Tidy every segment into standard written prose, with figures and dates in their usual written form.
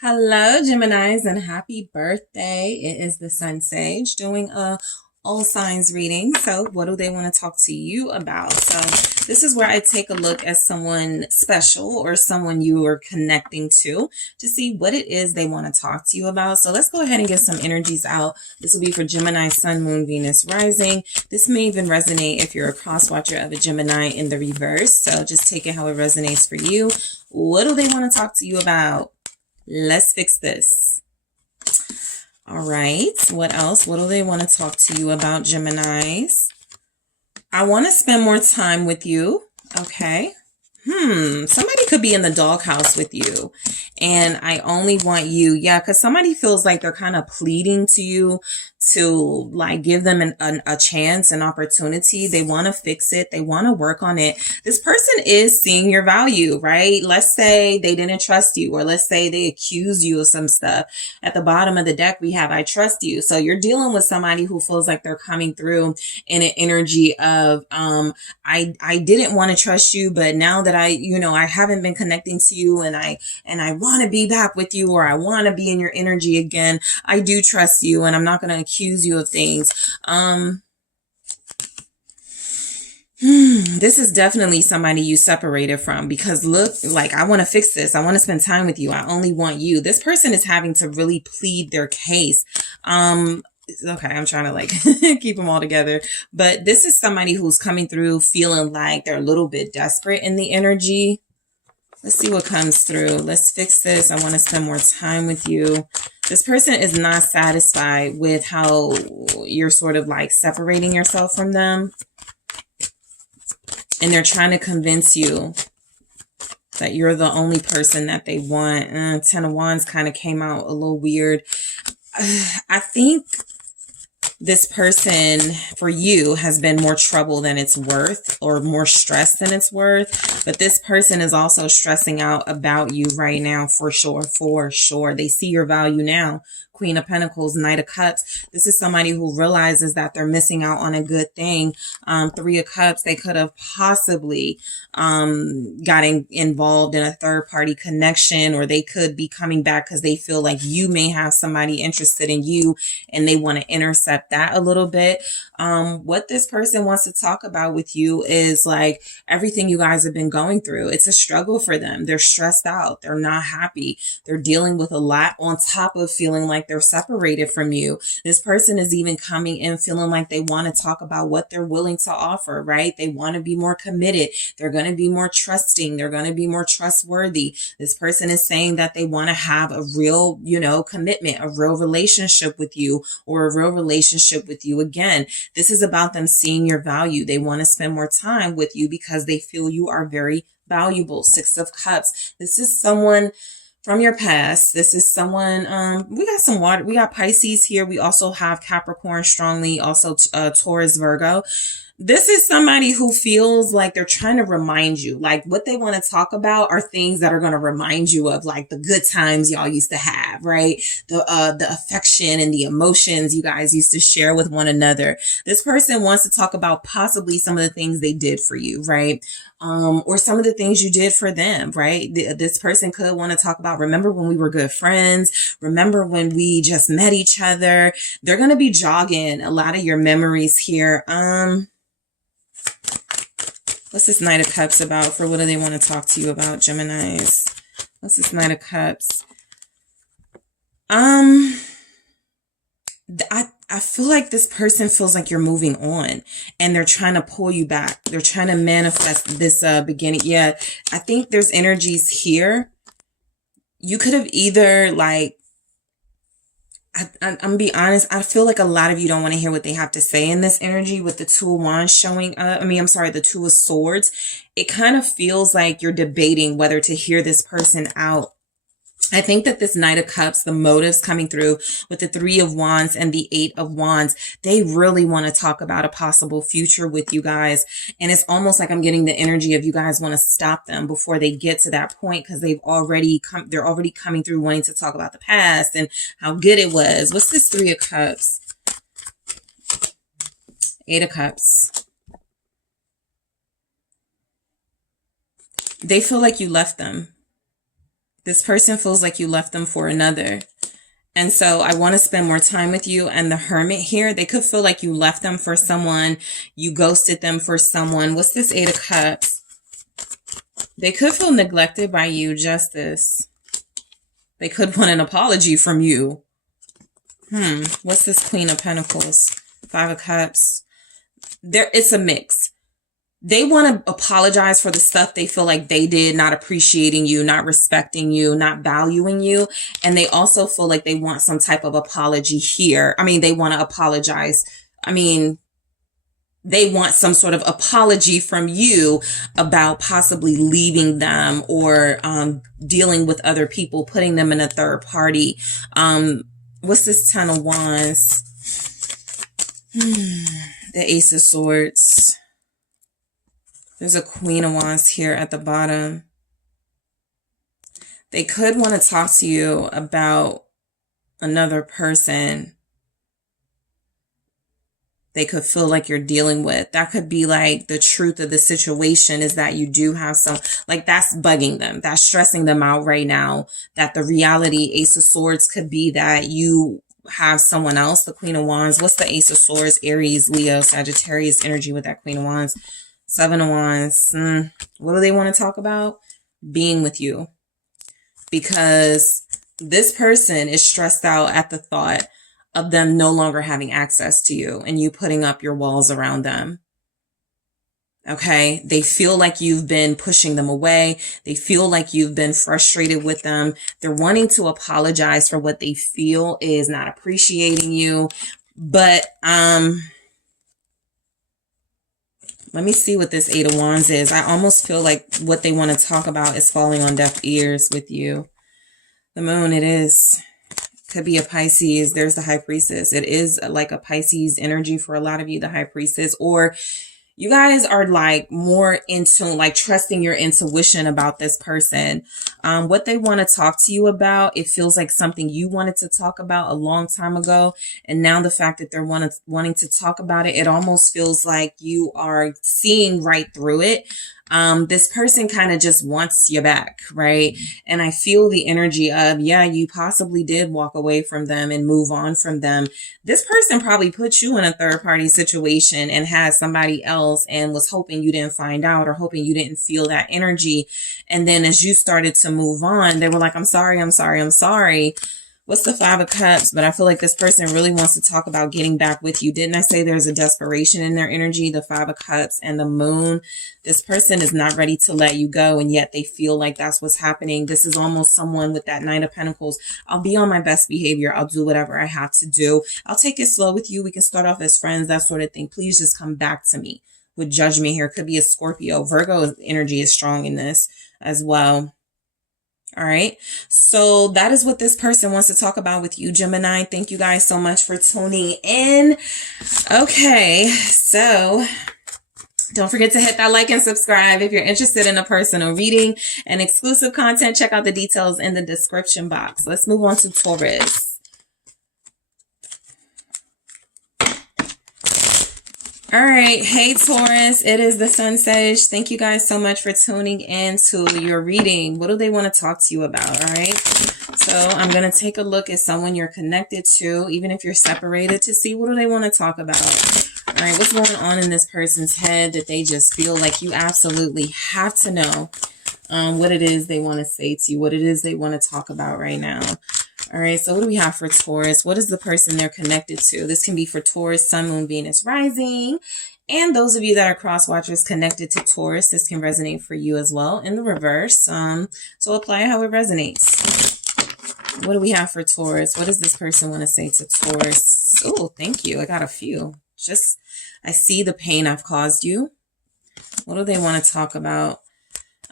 Hello, Geminis, and happy birthday. It is the SunSage doing a all signs reading. So what do they want to talk to you about? So this is where I take a look at someone special or someone you are connecting to see what it is they want to talk to you about. So let's go ahead and get some energies out. This will be for Gemini, Sun, Moon, Venus, Rising. This may even resonate if you're a cross watcher of a Gemini in the reverse. So just take it how it resonates for you. What do they want to talk to you about? Let's fix this. All right. What else? What do they want to talk to you about, Geminis? I want to spend more time with you. Okay. Somebody could be in the doghouse with you. And I only want you. Yeah, because somebody feels like they're kind of pleading to you to like give them a chance, an opportunity. They want to fix it. They want to work on it. This person is seeing your value, right? Let's say they didn't trust you, or let's say they accused you of some stuff. At the bottom of the deck, we have I trust you. So you're dealing with somebody who feels like they're coming through in an energy of, I didn't want to trust you, but now that I haven't been connecting to you and I want to be back with you, or I want to be in your energy again. I do trust you and I'm not going to accuse you of things. This is definitely somebody you separated from, because look, like, I want to fix this. I want to spend time with you. I only want you. This person is having to really plead their case. Okay, I'm trying to like keep them all together, but this is somebody who's coming through feeling like they're a little bit desperate in the energy. Let's see what comes through. Let's fix this. I want to spend more time with you. This person is not satisfied with how you're sort of like separating yourself from them. And they're trying to convince you that you're the only person that they want. Ten of Wands kind of came out a little weird. I think this person for you has been more trouble than it's worth, or more stress than it's worth. But this person is also stressing out about you right now, for sure, for sure. They see your value now. Queen of Pentacles, Knight of Cups. This is somebody who realizes that they're missing out on a good thing. Three of Cups, they could have possibly gotten involved in a third-party connection, or they could be coming back because they feel like you may have somebody interested in you and they want to intercept that a little bit. What this person wants to talk about with you is like everything you guys have been going through. It's a struggle for them. They're stressed out. They're not happy. They're dealing with a lot on top of feeling like they're separated from you. This person is even coming in feeling like they want to talk about what they're willing to offer, right? They want to be more committed. They're going to be more trusting. They're going to be more trustworthy. This person is saying that they want to have a real, commitment, a real relationship with you, or a real relationship with you again. This is about them seeing your value. They want to spend more time with you because they feel you are very valuable. Six of Cups. This is someone from your past. This is someone, we got some water. We got Pisces here. We also have Capricorn strongly, also Taurus, Virgo. This is somebody who feels like they're trying to remind you, like what they want to talk about are things that are going to remind you of like the good times y'all used to have, right? The affection and the emotions you guys used to share with one another. This person wants to talk about possibly some of the things they did for you, right? Or some of the things you did for them, right? This person could want to talk about, remember when we were good friends? Remember when we just met each other? They're going to be jogging a lot of your memories here. What's this Knight of Cups about? For what do they want to talk to you about, Geminis? What's this Knight of Cups? I feel like this person feels like you're moving on and they're trying to pull you back. They're trying to manifest this beginning. Yeah, I think there's energies here. You could have either like, I'm gonna be honest, I feel like a lot of you don't want to hear what they have to say in this energy with the Two of Wands showing up. The Two of Swords. It kind of feels like you're debating whether to hear this person out. I think that this Knight of Cups, the motives coming through with the Three of Wands and the Eight of Wands, they really want to talk about a possible future with you guys. And it's almost like I'm getting the energy of you guys want to stop them before they get to that point, because they're already coming through wanting to talk about the past and how good it was. What's this Three of Cups? Eight of Cups. They feel like you left them. This person feels like you left them for another. And so I want to spend more time with you. And the Hermit here, they could feel like you left them for someone. You ghosted them for someone. What's this Eight of Cups? They could feel neglected by you. Justice. They could want an apology from you. What's this Queen of Pentacles? Five of Cups. It's a mix. They want to apologize for the stuff they feel like they did, not appreciating you, not respecting you, not valuing you. And they also feel like they want some type of apology here. I mean, they want to apologize. I mean, they want some sort of apology from you about possibly leaving them or dealing with other people, putting them in a third party. What's this Ten of Wands? The Ace of Swords. There's a Queen of Wands here at the bottom. They could want to talk to you about another person they could feel like you're dealing with. That could be like the truth of the situation is that you do have some, like that's bugging them. That's stressing them out right now. That the reality, Ace of Swords, could be that you have someone else. The Queen of Wands. What's the Ace of Swords? Aries, Leo, Sagittarius energy with that Queen of Wands. Seven of Wands. What do they want to talk about? Being with you. Because this person is stressed out at the thought of them no longer having access to you and you putting up your walls around them. Okay? They feel like you've been pushing them away. They feel like you've been frustrated with them. They're wanting to apologize for what they feel is not appreciating you. But, let me see what this Eight of Wands is. I almost feel like what they want to talk about is falling on deaf ears with you. The Moon, it is. Could be a Pisces. There's the High Priestess. It is like a Pisces energy for a lot of you, the High Priestess. Or you guys are like more into like trusting your intuition about this person. What they want to talk to you about, it feels like something you wanted to talk about a long time ago. And now the fact that they're wanting to talk about it, it almost feels like you are seeing right through it. This person kind of just wants you back, right? And I feel the energy of, yeah, you possibly did walk away from them and move on from them. This person probably put you in a third party situation and had somebody else and was hoping you didn't find out or hoping you didn't feel that energy. And then as you started to move on, they were like, I'm sorry, I'm sorry, I'm sorry. What's the Five of Cups? But I feel like this person really wants to talk about getting back with you. Didn't I say there's a desperation in their energy? The Five of Cups and the Moon. This person is not ready to let you go, and yet they feel like that's what's happening. This is almost someone with that Nine of Pentacles. I'll be on my best behavior. I'll do whatever I have to do. I'll take it slow with you. We can start off as friends, that sort of thing. Please just come back to me. With Judgment here. Could be a Scorpio. Virgo energy is strong in this as well. All right. So that is what this person wants to talk about with you, Gemini. Thank you guys so much for tuning in. Okay. So don't forget to hit that like and subscribe. If you're interested in a personal reading and exclusive content, check out the details in the description box. Let's move on to Taurus. All right. Hey, Taurus. It is the SunSage. Thank you guys so much for tuning in to your reading. What do they want to talk to you about? All right. So I'm going to take a look at someone you're connected to, even if you're separated, to see what do they want to talk about. All right. What's going on in this person's head that they just feel like you absolutely have to know what it is they want to say to you, what it is they want to talk about right now. All right, so what do we have for Taurus? What is the person they're connected to? This can be for Taurus, Sun, Moon, Venus, Rising. And those of you that are cross watchers connected to Taurus, this can resonate for you as well in the reverse. So apply how it resonates. What do we have for Taurus? What does this person want to say to Taurus? Oh, thank you. I got a few. I see the pain I've caused you. What do they want to talk about?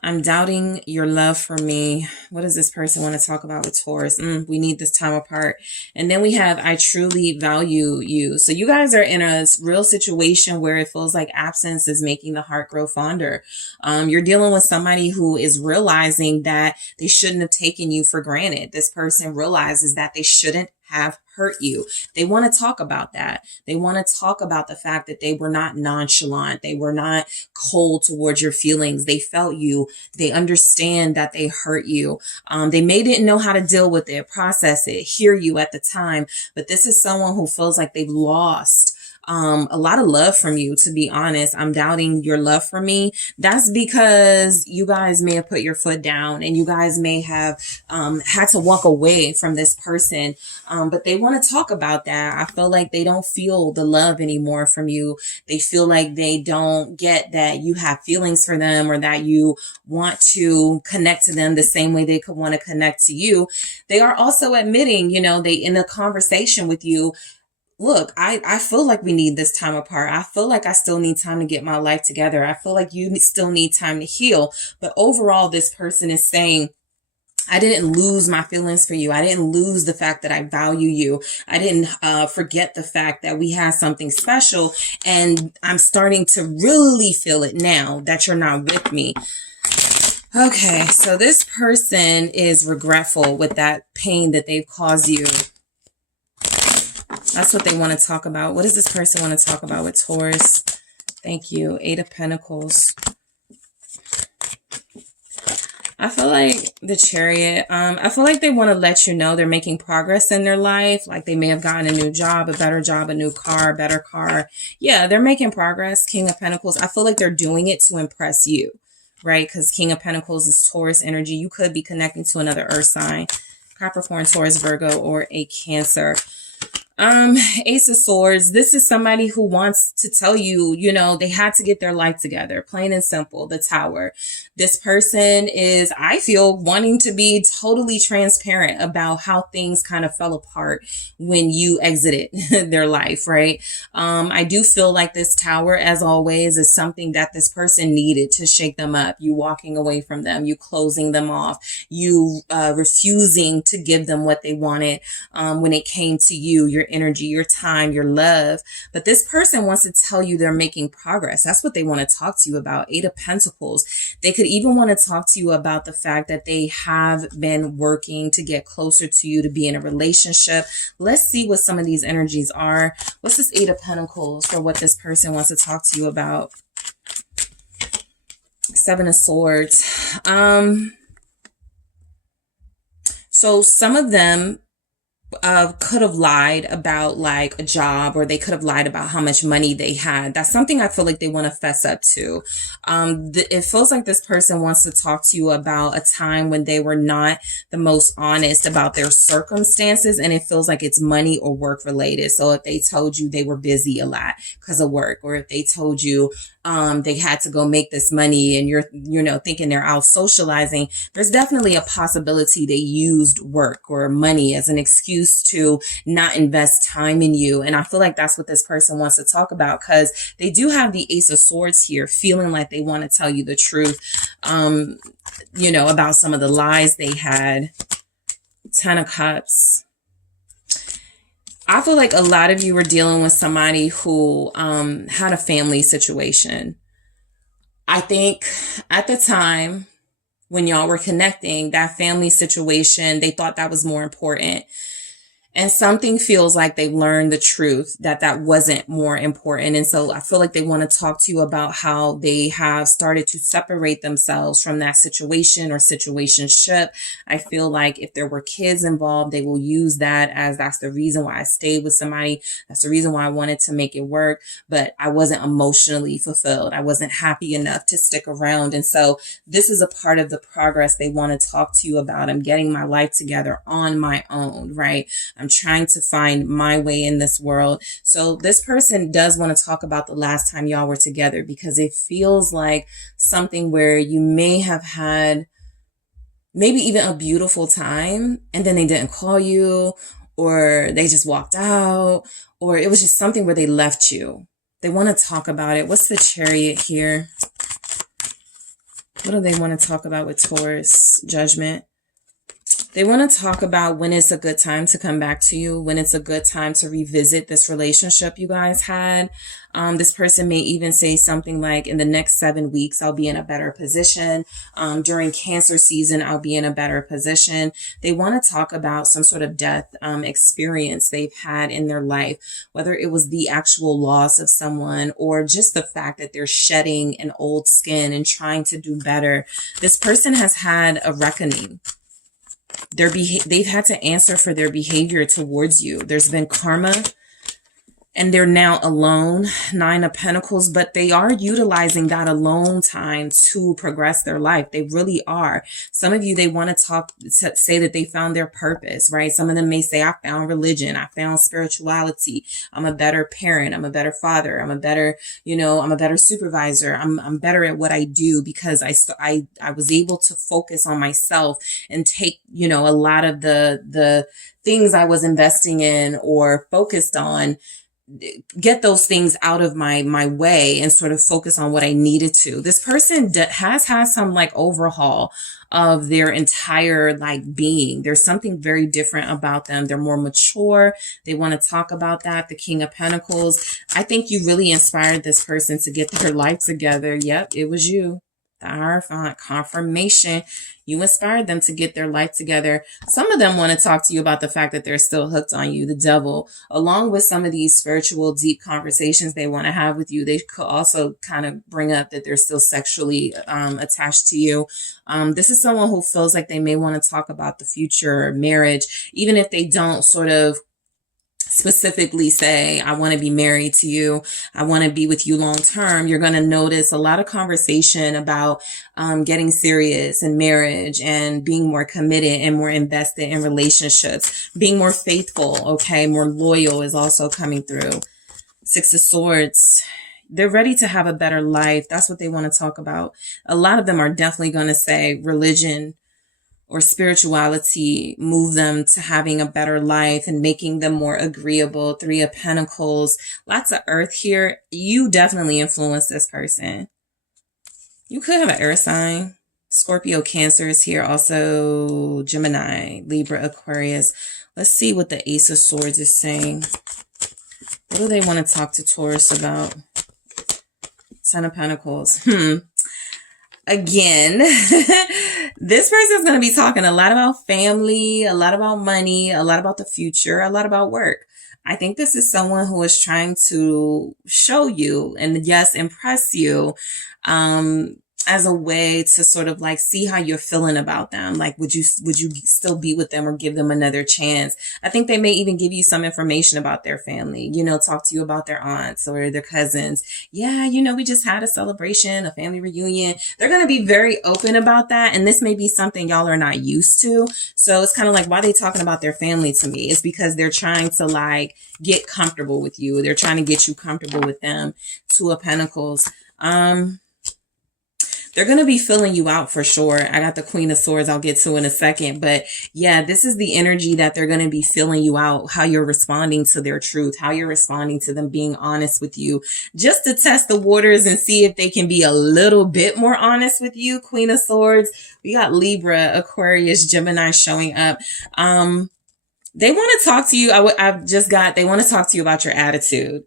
I'm doubting your love for me. What does this person want to talk about with Taurus? We need this time apart. And then we have, I truly value you. So you guys are in a real situation where it feels like absence is making the heart grow fonder. You're dealing with somebody who is realizing that they shouldn't have taken you for granted. This person realizes that they shouldn't have hurt you. They want to talk about that. They want to talk about the fact that they were not nonchalant. They were not cold towards your feelings. They felt you. They understand that they hurt you. They may didn't know how to deal with it, process it, hear you at the time. But this is someone who feels like they've lost a lot of love from you, to be honest. I'm doubting your love for me. That's because you guys may have put your foot down and you guys may have had to walk away from this person. But they want to talk about that. I feel like they don't feel the love anymore from you. They feel like they don't get that you have feelings for them or that you want to connect to them the same way they could want to connect to you. They are also admitting, you know, they in a conversation with you, look, I feel like we need this time apart. I feel like I still need time to get my life together. I feel like you still need time to heal. But overall, this person is saying, I didn't lose my feelings for you. I didn't lose the fact that I value you. I didn't forget the fact that we had something special. And I'm starting to really feel it now that you're not with me. Okay, so this person is regretful with that pain that they've caused you. That's what they want to talk about. What does this person want to talk about with Taurus? Thank you. 8 of Pentacles. I feel like the Chariot. I feel like they want to let you know they're making progress in their life. Like they may have gotten a new job, a better job, a new car, a better car. Yeah, they're making progress. King of Pentacles. I feel like they're doing it to impress you, right? Because King of Pentacles is Taurus energy. You could be connecting to another earth sign. Capricorn, Taurus, Virgo, or a Cancer. Ace of Swords. This is somebody who wants to tell you, you know, they had to get their life together, plain and simple. The Tower. This person is, I feel, wanting to be totally transparent about how things kind of fell apart when you exited their life, right? I do feel like this Tower, as always, is something that this person needed to shake them up. You walking away from them, you closing them off, you refusing to give them what they wanted when it came to you, your energy, your time, your love. But this person wants to tell you they're making progress. That's what they want to talk to you about. 8 of Pentacles. They could even want to talk to you about the fact that they have been working to get closer to you, to be in a relationship. Let's see what some of these energies are. What's this 8 of Pentacles for what this person wants to talk to you about? 7 of Swords. So some of them could have lied about like a job, or they could have lied about how much money they had. That's something I feel like they want to fess up to. It feels like this person wants to talk to you about a time when they were not the most honest about their circumstances, and it feels like it's money or work related. So if they told you they were busy a lot because of work, or if they told you they had to go make this money and you're thinking they're out socializing, there's definitely a possibility they used work or money as an excuse to not invest time in you. And I feel like that's what this person wants to talk about, because they do have the Ace of Swords here, feeling like they want to tell you the truth, about some of the lies they had. 10 of Cups. I feel like a lot of you were dealing with somebody who had a family situation. I think at the time when y'all were connecting, that family situation, they thought that was more important. And something feels like they learned the truth that wasn't more important. And so I feel like they want to talk to you about how they have started to separate themselves from that situation or situationship. I feel like if there were kids involved, they will use that as that's the reason why I stayed with somebody. That's the reason why I wanted to make it work. But I wasn't emotionally fulfilled. I wasn't happy enough to stick around. And so this is a part of the progress they want to talk to you about. I'm getting my life together on my own, right? I'm trying to find my way in this world. So this person does want to talk about the last time y'all were together, because it feels like something where you may have had maybe even a beautiful time and then they didn't call you, or they just walked out, or it was just something where they left you. They want to talk about it. What's the Chariot here? What do they want to talk about with Taurus? Judgment. They want to talk about when it's a good time to come back to you, when it's a good time to revisit this relationship you guys had. This person may even say something like, in the next 7 weeks, I'll be in a better position. During Cancer season, I'll be in a better position. They want to talk about some sort of death experience they've had in their life, whether it was the actual loss of someone or just the fact that they're shedding an old skin and trying to do better. This person has had a reckoning. They've had to answer for their behavior towards you. There's been karma. And they're now alone, 9 of Pentacles, but they are utilizing that alone time to progress their life. They really are. Some of you, they want to say that they found their purpose, right? Some of them may say, I found religion. I found spirituality. I'm a better parent. I'm a better father. I'm a better, I'm a better supervisor. I'm better at what I do because I was able to focus on myself and take, a lot of the things I was investing in or focused on, get those things out of my way and sort of focus on what I needed to. This person has had some like overhaul of their entire being. There's something very different about them. They're more mature. They want to talk about that. The King of Pentacles. I think you really inspired this person to get their life together. Yep, it was you. The Hierophant, confirmation. You inspired them to get their life together. Some of them want to talk to you about the fact that they're still hooked on you, the devil, along with some of these spiritual, deep conversations they want to have with you. They could also kind of bring up that they're still sexually attached to you. This is someone who feels like they may want to talk about the future, marriage, even if they don't sort of specifically say, I want to be married to you. I want to be with you long term. You're going to notice a lot of conversation about getting serious in marriage and being more committed and more invested in relationships, being more faithful. Okay. More loyal is also coming through. 6 of Swords. They're ready to have a better life. That's what they want to talk about. A lot of them are definitely going to say religion or spirituality move them to having a better life and making them more agreeable. 3 of Pentacles, lots of earth here. You definitely influence this person. You could have an air sign. Scorpio, Cancer is here. Also Gemini, Libra, Aquarius. Let's see what the Ace of Swords is saying. What do they want to talk to Taurus about? 10 of Pentacles. Again, this person is going to be talking a lot about family, a lot about money, a lot about the future, a lot about work. I think this is someone who is trying to show you and yes, impress you, as a way to sort of see how you're feeling about them. Would you still be with them or give them another chance? I think they may even give you some information about their family, talk to you about their aunts or their cousins. Yeah, we just had a celebration, a family reunion. They're going to be very open about that. And this may be something y'all are not used to. So it's kind of like, why are they talking about their family to me? It's because they're trying to get comfortable with you. They're trying to get you comfortable with them. 2 of Pentacles. They're going to be filling you out for sure. I got the Queen of Swords I'll get to in a second. But yeah, this is the energy that they're going to be filling you out, how you're responding to their truth, how you're responding to them being honest with you, just to test the waters and see if they can be a little bit more honest with you. Queen of Swords. We got Libra, Aquarius, Gemini showing up. They want to talk to you. They want to talk to you about your attitude.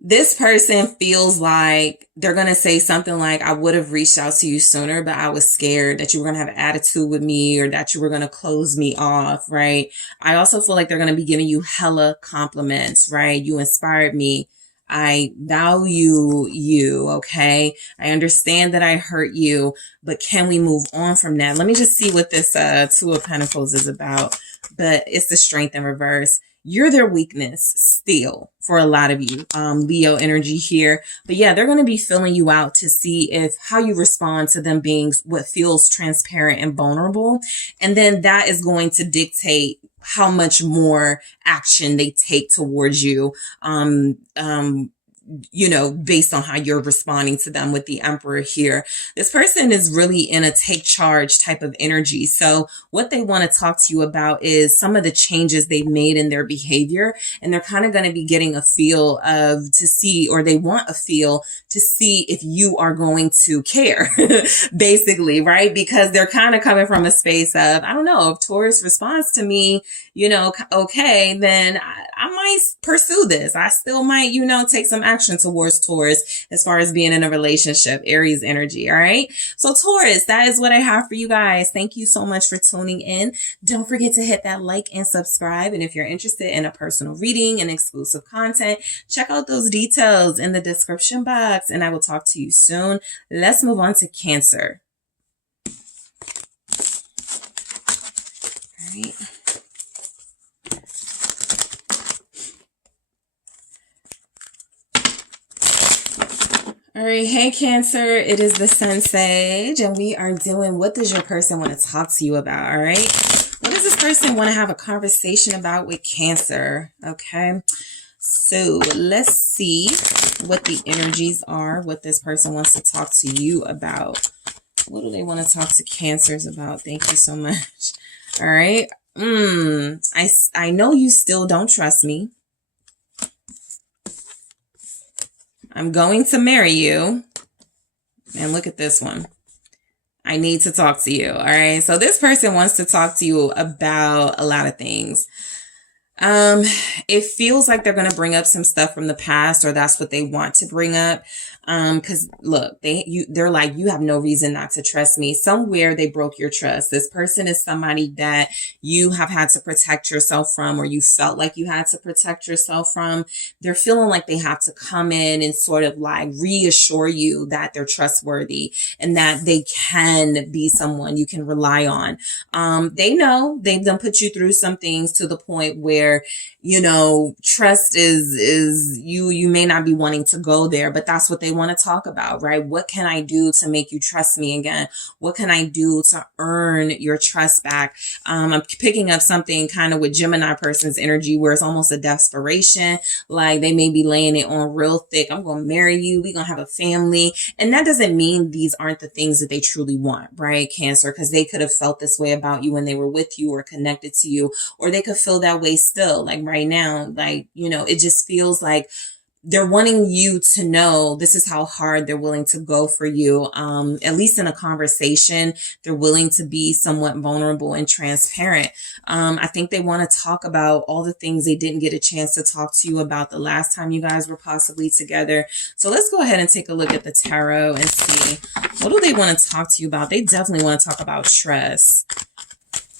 This person feels like they're going to say something like, I would have reached out to you sooner, but I was scared that you were going to have an attitude with me or that you were going to close me off, right? I also feel like they're going to be giving you hella compliments, right? You inspired me. I value you, okay? I understand that I hurt you, but can we move on from that? Let me just see what this 2 of Pentacles is about. But it's the Strength in reverse. You're their weakness still for a lot of you. Leo energy here. But yeah, they're going to be filling you out to see how you respond to them being what feels transparent and vulnerable. And then that is going to dictate how much more action they take towards you. you know, based on how you're responding to them with the Emperor here. This person is really in a take charge type of energy. So what they want to talk to you about is some of the changes they've made in their behavior. And they're kind of going to be getting a feel of to see, or they want a feel to see if you are going to care, basically, right? Because they're kind of coming from a space of, I don't know, if Taurus responds to me, you know, okay, then I might pursue this. I still might, you know, take some action towards Taurus as far as being in a relationship, Aries energy. All right. So Taurus, that is what I have for you guys. Thank you so much for tuning in. Don't forget to hit that like and subscribe. And if you're interested in a personal reading and exclusive content, check out those details in the description box, and I will talk to you soon. Let's move on to Cancer. All right. All right, hey Cancer, it is the SunSage, and we are doing what does your person want to talk to you about, all right? What does this person want to have a conversation about with Cancer, okay? So let's see what the energies are, what this person wants to talk to you about. What do they want to talk to Cancers about? Thank you so much. All right. I know you still don't trust me. I'm going to marry you. And look at this one. I need to talk to you. All right. So this person wants to talk to you about a lot of things. It feels like they're going to bring up some stuff from the past, or that's what they want to bring up. Cause look, they're like, you have no reason not to trust me. Somewhere they broke your trust. This person is somebody that you have had to protect yourself from, or you felt like you had to protect yourself from. They're feeling like they have to come in and sort of like reassure you that they're trustworthy and that they can be someone you can rely on. They know they've done put you through some things to the point where, you know, trust is you may not be wanting to go there, but that's what they want to talk about, right? What can I do to make you trust me again? What can I do to earn your trust back? I'm picking up something kind of with Gemini person's energy where it's almost a desperation. Like they may be laying it on real thick. I'm going to marry you. We're going to have a family. And that doesn't mean these aren't the things that they truly want, right? Cancer, because they could have felt this way about you when they were with you or connected to you, or they could feel that way still. Like right now, like, you know, it just feels like they're wanting you to know this is how hard they're willing to go for you. At least in a conversation, they're willing to be somewhat vulnerable and transparent. I think they want to talk about all the things they didn't get a chance to talk to you about the last time you guys were possibly together. So let's go ahead and take a look at the tarot and see, what do they want to talk to you about? They definitely want to talk about trust.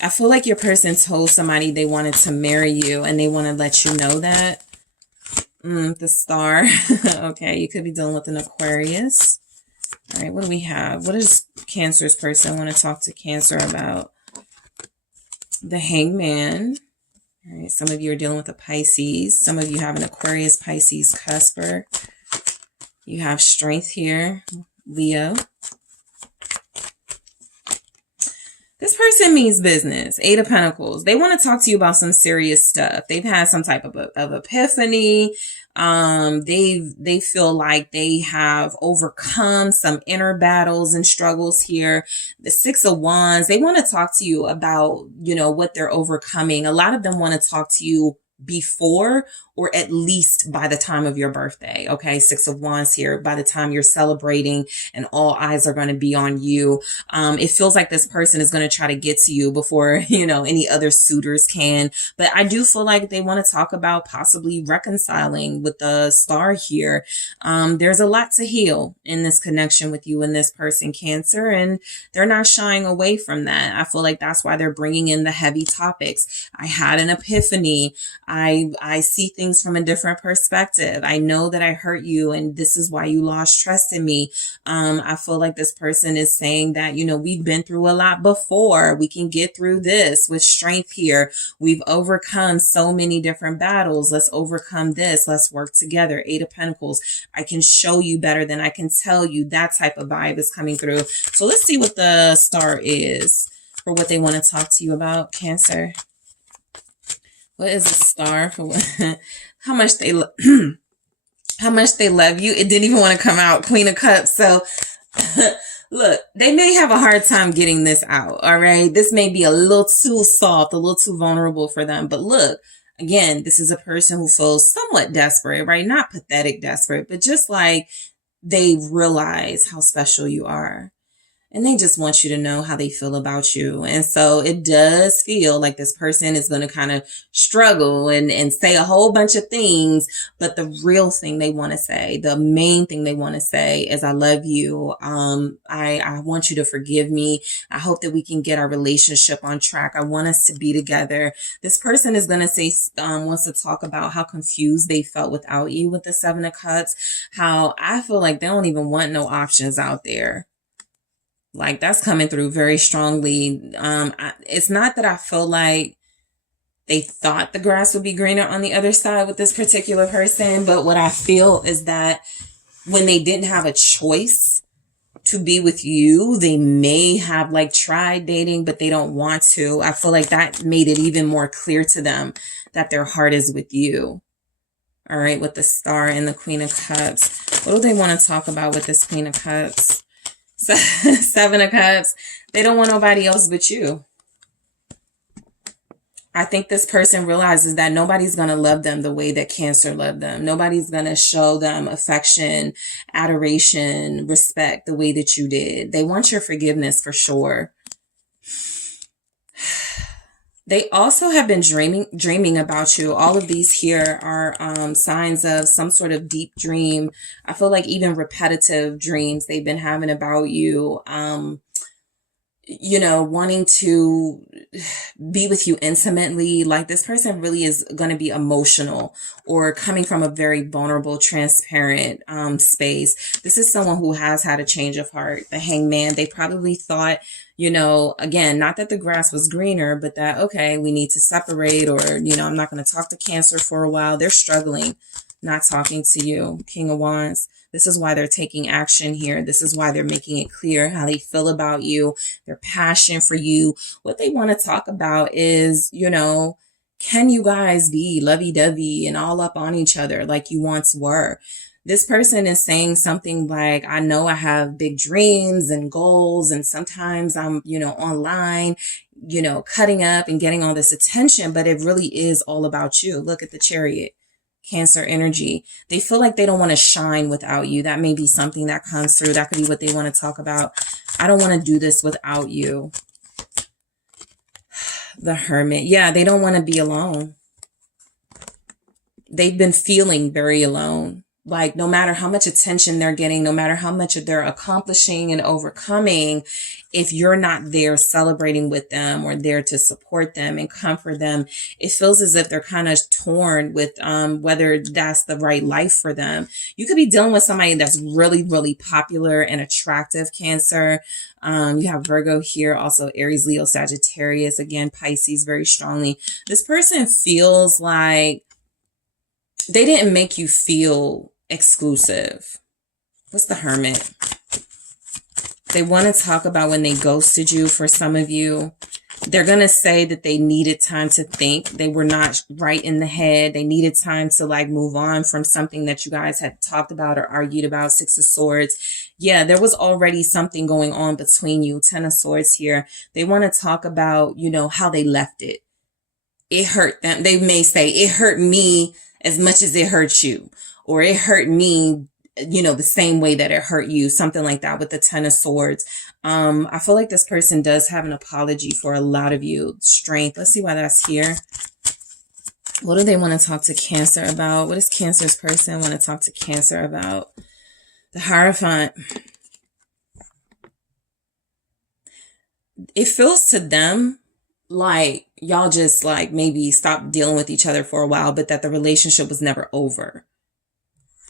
I feel like your person told somebody they wanted to marry you and they want to let you know that. The Star. Okay, you could be dealing with an Aquarius. All right, what do we have? What does Cancer's person want to talk to Cancer about? The Hangman. All right, some of you are dealing with a Pisces. Some of you have an Aquarius, Pisces, Cusper. You have Strength here, Leo. This person means business. 8 of Pentacles. They want to talk to you about some serious stuff. They've had some type of epiphany. They feel like they have overcome some inner battles and struggles here. The 6 of Wands. They want to talk to you about, you know, what they're overcoming. A lot of them want to talk to you before or at least by the time of your birthday. Okay. 6 of Wands here, by the time you're celebrating and all eyes are going to be on you. It feels like this person is going to try to get to you before, you know, any other suitors can. But I do feel like they want to talk about possibly reconciling with the Star here. There's a lot to heal in this connection with you and this person, Cancer, and they're not shying away from that. I feel like that's why they're bringing in the heavy topics. I had an epiphany. I see things from a different perspective. I know that I hurt you and this is why you lost trust in me. I feel like this person is saying that, you know, we've been through a lot before. We can get through this with strength here. We've overcome so many different battles. Let's overcome this. Let's work together. 8 of Pentacles. I can show you better than I can tell you. That type of vibe is coming through. So let's see what the Star is for what they want to talk to you about, Cancer. What is a Star for what, how much they how much they love you. It didn't even want to come out. Queen of Cups. So look, they may have a hard time getting this out. All right. This may be a little too soft, a little too vulnerable for them. But look, again, this is a person who feels somewhat desperate, right? Not pathetic desperate, but just like they realize how special you are. And they just want you to know how they feel about you. And so it does feel like this person is going to kind of struggle and say a whole bunch of things. But the real thing they want to say, the main thing they want to say is, I love you. I want you to forgive me. I hope that we can get our relationship on track. I want us to be together. This person is going to say, wants to talk about how confused they felt without you with the Seven of Cups. How I feel like they don't even want no options out there. Like, that's coming through very strongly. It's not that I feel like they thought the grass would be greener on the other side with this particular person. But what I feel is that when they didn't have a choice to be with you, they may have like tried dating, but they don't want to. I feel like that made it even more clear to them that their heart is with you. All right, with the Star and the Queen of Cups. What do they want to talk about with this Queen of Cups? Seven of Cups. They don't want nobody else but you. I think this person realizes that nobody's going to love them the way that Cancer loved them. Nobody's going to show them affection, adoration, respect the way that you did. They want your forgiveness for sure. They also have been dreaming about you. All of these here are signs of some sort of deep dream. I feel like even repetitive dreams they've been having about you. You know, wanting to be with you intimately. Like, this person really is going to be emotional or coming from a very vulnerable, transparent space. This is someone who has had a change of heart. The Hangman, they probably thought, you know, again, not that the grass was greener, but that, okay, we need to separate, or, you know, I'm not going to talk to Cancer for a while. They're struggling not talking to you. King of Wands. This is why they're taking action here. This is why they're making it clear how they feel about you, their passion for you. What they want to talk about is, you know, can you guys be lovey-dovey and all up on each other like you once were? This person is saying something like, I know I have big dreams and goals, and sometimes I'm, you know, online, you know, cutting up and getting all this attention, but it really is all about you. Look at the Chariot. Cancer energy. They feel like they don't want to shine without you. That may be something that comes through. That could be what they want to talk about. I don't want to do this without you. The Hermit. Yeah, they don't want to be alone. They've been feeling very alone. Like, no matter how much attention they're getting, no matter how much they're accomplishing and overcoming, if you're not there celebrating with them or there to support them and comfort them, it feels as if they're kind of torn with whether that's the right life for them. You could be dealing with somebody that's really, really popular and attractive, Cancer. You have Virgo here, also Aries, Leo, Sagittarius, again, Pisces very strongly. This person feels like they didn't make you feel exclusive. What's the Hermit? They want to talk about when they ghosted you. For some of you, they're going to say that they needed time to think. They were not right in the head. They needed time to like move on from something that you guys had talked about or argued about. Six of Swords. Yeah, there was already something going on between you. Ten of Swords here. They want to talk about, you know, how they left it. It hurt them. They may say, it hurt me as much as it hurt you, or it hurt me, you know, the same way that it hurt you, something like that with the Ten of Swords. I feel like this person does have an apology for a lot of you. Strength. Let's see why that's here. What do they want to talk to Cancer about? What does Cancer's person want to talk to Cancer about? The Hierophant. It feels to them like y'all just like maybe stopped dealing with each other for a while, but that the relationship was never over.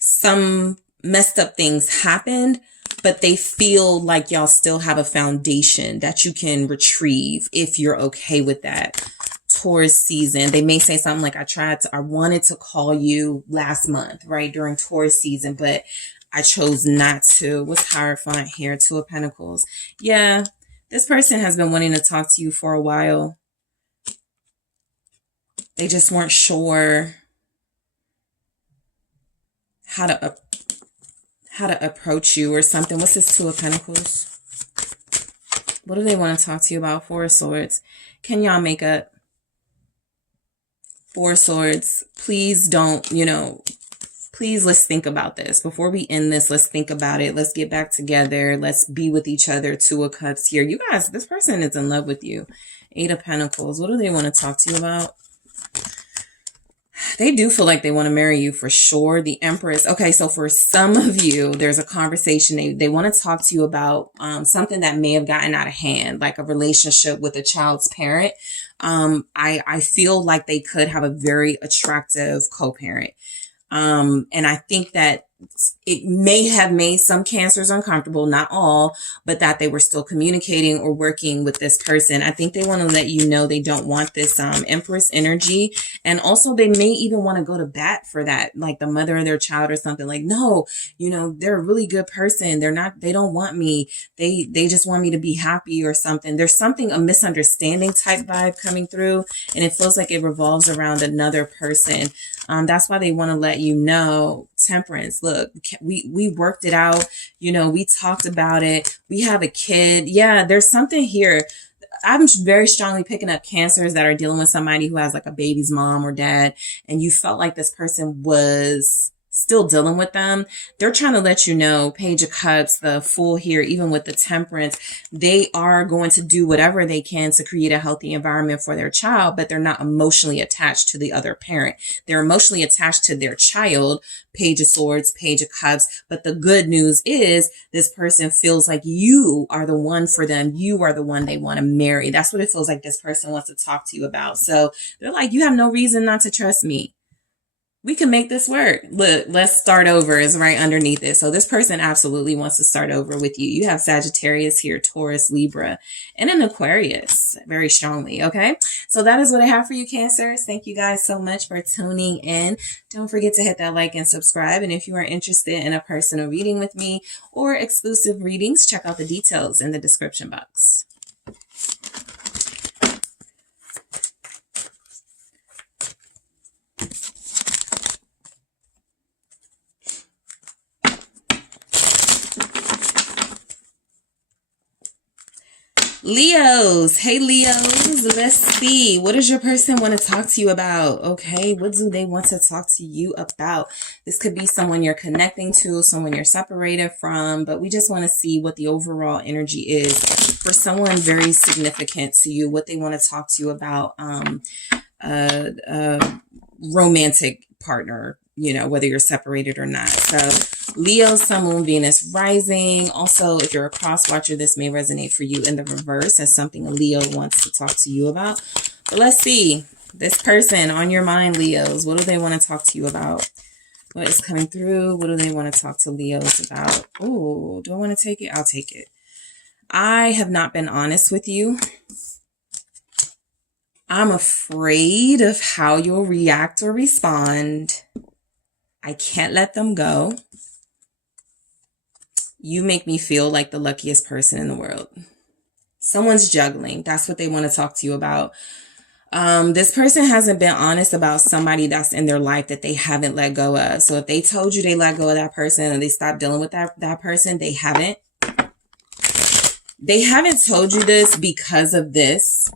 Some messed up things happened, but they feel like y'all still have a foundation that you can retrieve if you're okay with that. Taurus season. They may say something like, I wanted to call you last month, right? During Taurus season, but I chose not to. What's Hierophant here? Two of Pentacles. Yeah. This person has been wanting to talk to you for a while. They just weren't sure how to approach you or something. What's this Two of Pentacles? What do they want to talk to you about? Four of Swords. Can y'all make up? Four of Swords. Please don't, you know, please, let's think about this. Before we end this, let's think about it. Let's get back together. Let's be with each other. Two of Cups here. You guys, this person is in love with you. Eight of Pentacles. What do they want to talk to you about? They do feel like they want to marry you for sure. The Empress. Okay, so for some of you, there's a conversation. They want to talk to you about something that may have gotten out of hand, like a relationship with a child's parent. I feel like they could have a very attractive co-parent. And I think that it may have made some Cancers uncomfortable, not all, but that they were still communicating or working with this person. I think they want to let you know they don't want this Empress energy. And also they may even want to go to bat for that, like the mother of their child or something. Like, no, you know, they're a really good person. They don't want me. They just want me to be happy or something. There's something, a misunderstanding type vibe coming through, and it feels like it revolves around another person. That's why they want to let you know, Temperance, look, we worked it out. You know, we talked about it. We have a kid. Yeah, there's something here. I'm very strongly picking up Cancers that are dealing with somebody who has like a baby's mom or dad, and you felt like this person was still dealing with them. They're trying to let you know, Page of Cups, the Fool here, even with the Temperance, they are going to do whatever they can to create a healthy environment for their child, but they're not emotionally attached to the other parent. They're emotionally attached to their child, Page of Swords, Page of Cups. But the good news is this person feels like you are the one for them. You are the one they want to marry. That's what it feels like this person wants to talk to you about. So they're like, you have no reason not to trust me. We can make this work. Look, let's start over is right underneath it. So this person absolutely wants to start over with you. You have Sagittarius here, Taurus, Libra, and an Aquarius very strongly. Okay. So that is what I have for you, Cancers. Thank you guys so much for tuning in. Don't forget to hit that like and subscribe. And if you are interested in a personal reading with me or exclusive readings, check out the details in the description box. Leos. Hey, Leos. Let's see. What does your person want to talk to you about? Okay. What do they want to talk to you about? This could be someone you're connecting to, someone you're separated from, but we just want to see what the overall energy is for someone very significant to you, what they want to talk to you about, romantic partner, you know, whether you're separated or not. So Leo, Sun, Moon, Venus, rising. Also, if you're a cross watcher, this may resonate for you in the reverse as something a Leo wants to talk to you about. But let's see. This person on your mind, Leos, what do they want to talk to you about? What is coming through? What do they want to talk to Leos about? Oh, do I want to take it? I'll take it. I have not been honest with you. I'm afraid of how you'll react or respond. I can't let them go. You make me feel like the luckiest person in the world. Someone's juggling. That's what they want to talk to you about. This person hasn't been honest about somebody that's in their life that they haven't let go of. So if they told you they let go of that person and they stopped dealing with that person, they haven't. They haven't told you this because of this.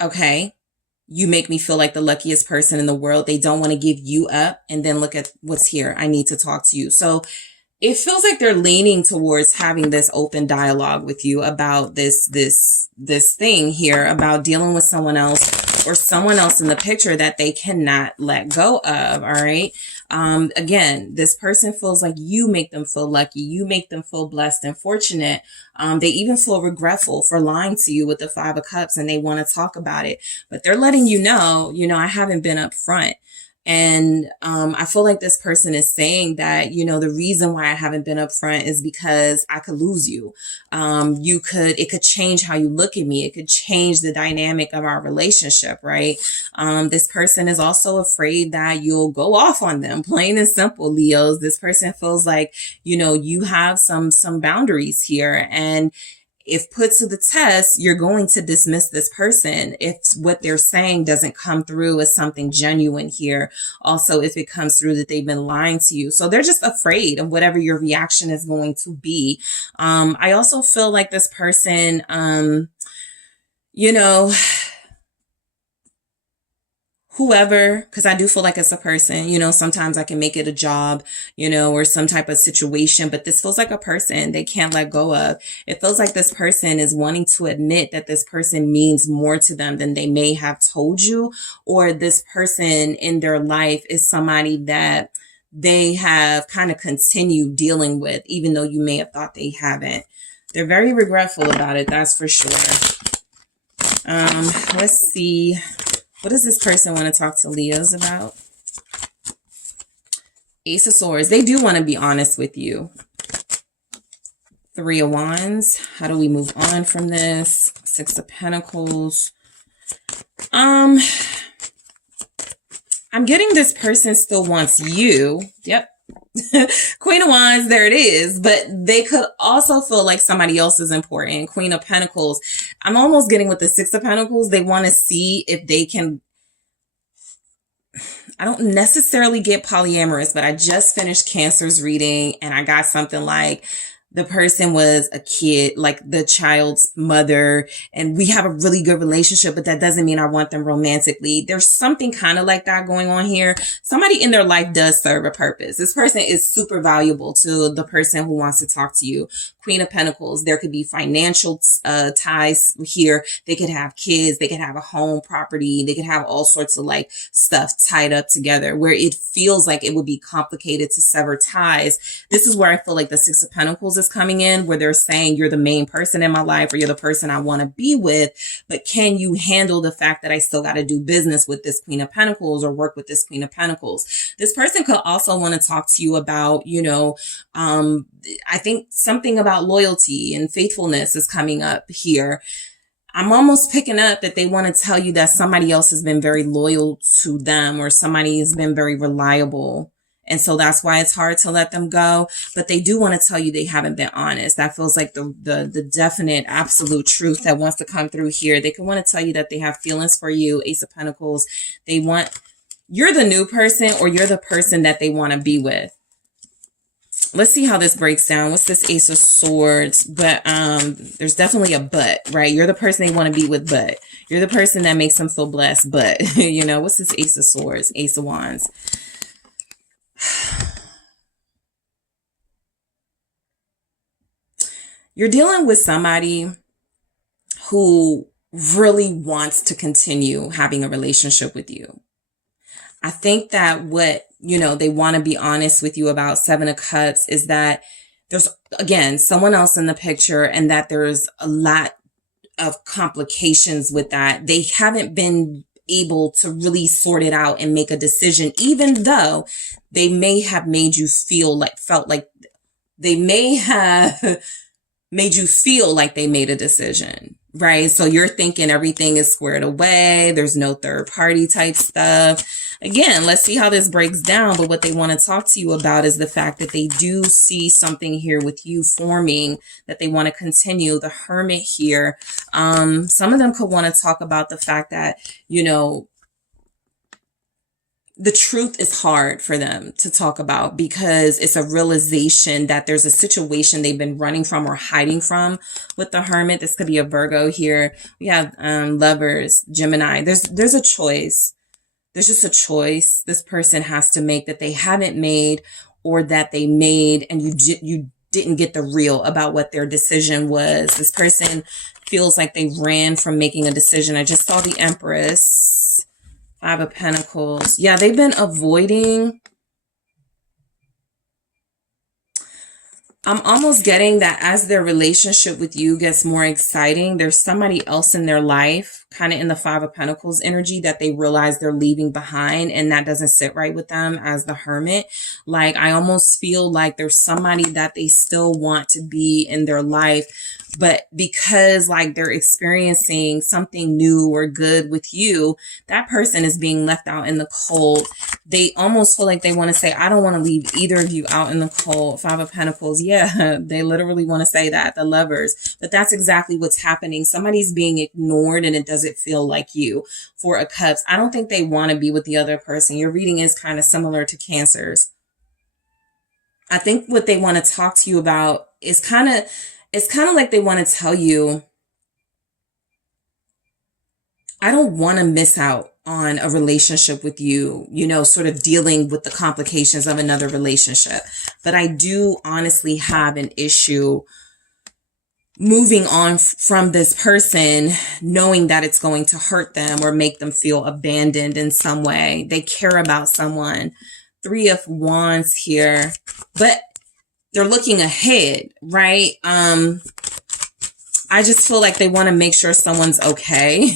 Okay. You make me feel like the luckiest person in the world. They don't want to give you up. And then look at what's here. I need to talk to you. So it feels like they're leaning towards having this open dialogue with you about this thing here, about dealing with someone else or someone else in the picture that they cannot let go of. All right. Again, this person feels like you make them feel lucky. You make them feel blessed and fortunate. They even feel regretful for lying to you with the Five of Cups, and they want to talk about it, but they're letting you know, I haven't been upfront. And I feel like this person is saying that, the reason why I haven't been upfront is because I could lose you. It could change how you look at me. It could change the dynamic of our relationship, right? This person is also afraid that you'll go off on them, plain and simple, Leos. This person feels like, you have some boundaries here, and if put to the test, you're going to dismiss this person if what they're saying doesn't come through as something genuine here. Also, if it comes through that they've been lying to you. So they're just afraid of whatever your reaction is going to be. I also feel like this person, you know, whoever, because I do feel like it's a person, you know, sometimes I can make it a job, you know, or some type of situation, but this feels like a person they can't let go of. It feels like this person is wanting to admit that this person means more to them than they may have told you, or this person in their life is somebody that they have kind of continued dealing with, even though you may have thought they haven't. They're very regretful about it, that's for sure. Let's see. What does this person want to talk to Leos about? Ace of Swords. They do want to be honest with you. Three of Wands. How do we move on from this? Six of Pentacles. I'm getting this person still wants you. Yep. Queen of Wands, there it is. But they could also feel like somebody else is important. Queen of Pentacles. I'm almost getting with the Six of Pentacles. They want to see if they can. I don't necessarily get polyamorous, but I just finished Cancer's reading and I got something like the person was a kid, like the child's mother, and we have a really good relationship, but that doesn't mean I want them romantically. There's something kind of like that going on here. Somebody in their life does serve a purpose. This person is super valuable to the person who wants to talk to you. Queen of Pentacles. There could be financial ties here. They could have kids. They could have a home, property. They could have all sorts of like stuff tied up together where it feels like it would be complicated to sever ties. This is where I feel like the Six of Pentacles is coming in, where they're saying you're the main person in my life, or you're the person I want to be with, but can you handle the fact that I still got to do business with this Queen of Pentacles or work with this Queen of Pentacles? This person could also want to talk to you about, you know, I think something about loyalty and faithfulness is coming up here. I'm almost picking up that they want to tell you that somebody else has been very loyal to them, or somebody has been very reliable. And so that's why it's hard to let them go. But they do want to tell you they haven't been honest. That feels like the definite, absolute truth that wants to come through here. They can want to tell you that they have feelings for you. Ace of Pentacles. They want, you're the new person, or you're the person that they want to be with. Let's see how this breaks down. What's this Ace of Swords? But there's definitely a but, right? You're the person they want to be with, but you're the person that makes them feel blessed. But, you know, what's this Ace of Swords? Ace of Wands. You're dealing with somebody who really wants to continue having a relationship with you. I think that what, you know, they want to be honest with you about, Seven of Cups, is that there's, again, someone else in the picture, and that there's a lot of complications with that. They haven't been able to really sort it out and make a decision, even though they may have made you feel like, they may have made you feel like they made a decision, right? So you're thinking everything is squared away. There's no third party type stuff. Again, let's see how this breaks down. But what they want to talk to you about is the fact that they do see something here with you forming, that they want to continue. The Hermit here. Some of them could want to talk about the fact that, you know, the truth is hard for them to talk about, because it's a realization that there's a situation they've been running from or hiding from with the Hermit. This could be a Virgo here. We have Lovers, Gemini. There's a choice. There's just a choice this person has to make that they haven't made, or that they made and you didn't get the real about what their decision was. This person feels like they ran from making a decision. I just saw the Empress. Five of Pentacles. Yeah, they've been avoiding. I'm almost getting that as their relationship with you gets more exciting, there's somebody else in their life, kind of in the Five of Pentacles energy, that they realize they're leaving behind, and that doesn't sit right with them as the Hermit. Like, I almost feel like there's somebody that they still want to be in their life, but because like they're experiencing something new or good with you, that person is being left out in the cold. They almost feel like they want to say, I don't want to leave either of you out in the cold. Five of Pentacles. Yeah, they literally want to say that. The Lovers. But that's exactly what's happening. Somebody's being ignored and it doesn't feel like you. Four of Cups. I don't think they want to be with the other person. Your reading is kind of similar to Cancer's. I think what they want to talk to you about is it's kind of like they want to tell you, I don't want to miss out on a relationship with you, you know, sort of dealing with the complications of another relationship. But I do honestly have an issue moving on from this person, knowing that it's going to hurt them or make them feel abandoned in some way. They care about someone. Three of Wands here, but they're looking ahead, right? I just feel like they want to make sure someone's okay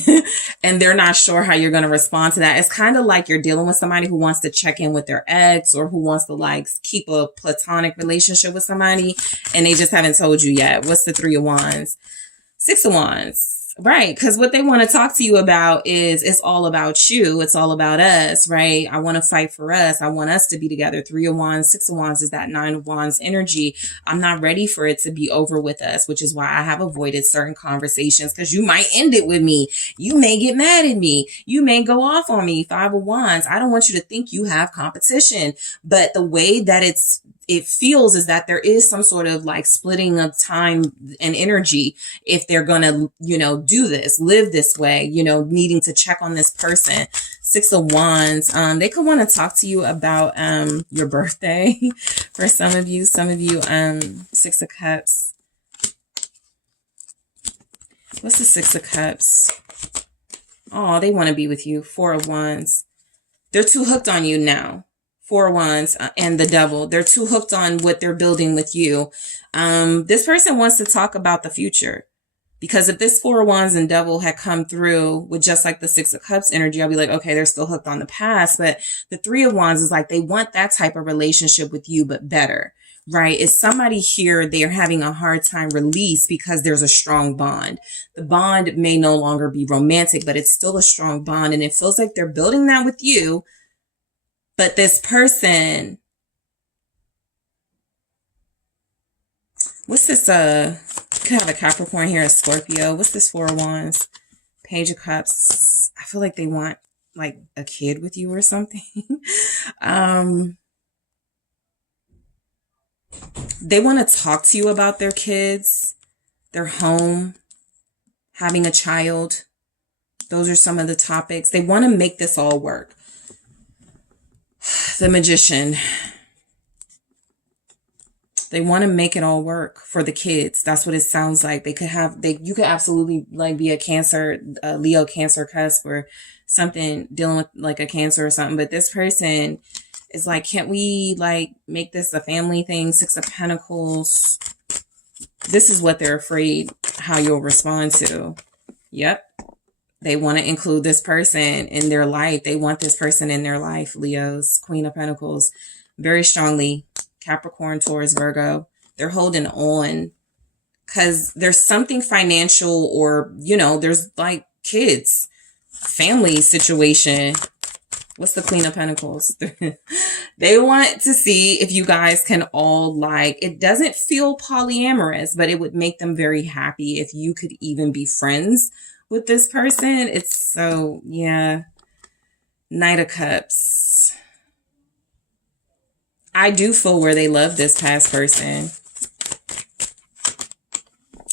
and they're not sure how you're going to respond to that. It's kind of like you're dealing with somebody who wants to check in with their ex or who wants to like keep a platonic relationship with somebody and they just haven't told you yet. What's the Three of Wands? Six of Wands. Right. Because what they want to talk to you about is it's all about you. It's all about us. Right. I want to fight for us. I want us to be together. Three of Wands, Six of Wands is that Nine of Wands energy. I'm not ready for it to be over with us, which is why I have avoided certain conversations because you might end it with me. You may get mad at me. You may go off on me. Five of Wands. I don't want you to think you have competition, but the way that it feels is that there is some sort of like splitting of time and energy if they're going to, you know, do this, live this way, you know, needing to check on this person. Six of Wands. They could want to talk to you about your birthday for some of you, Six of Cups. What's the Six of Cups? Oh, they want to be with you. Four of Wands. They're too hooked on you now. Four of Wands and the Devil. They're too hooked on what they're building with you. This person wants to talk about the future. Because if this Four of Wands and Devil had come through with just like the Six of Cups energy, I'll be like, okay, they're still hooked on the past. But the Three of Wands is like they want that type of relationship with you, but better. Right? Is somebody here, they're having a hard time release because there's a strong bond. The bond may no longer be romantic, but it's still a strong bond. And it feels like they're building that with you. But this person, what's this? Could have a Capricorn here, a Scorpio. What's this Four of Wands? Page of Cups. I feel like they want like a kid with you or something. They want to talk to you about their kids, their home, having a child. Those are some of the topics. They want to make this all work. The Magician. They want to make it all work for the kids. That's what it sounds like. You could absolutely like be a Leo Cancer cusp or something dealing with like a Cancer or something. But this person is like, can't we like make this a family thing? Six of Pentacles. This is what they're afraid how you'll respond to. Yep. They want to include this person in their life. They want this person in their life. Leos, Queen of Pentacles, very strongly. Capricorn, Taurus, Virgo. They're holding on because there's something financial or, you know, there's like kids, family situation. What's the Queen of Pentacles? They want to see if you guys can all like, it doesn't feel polyamorous, but it would make them very happy if you could even be friends with this person. It's so, yeah. Knight of Cups. I do feel where they love this past person.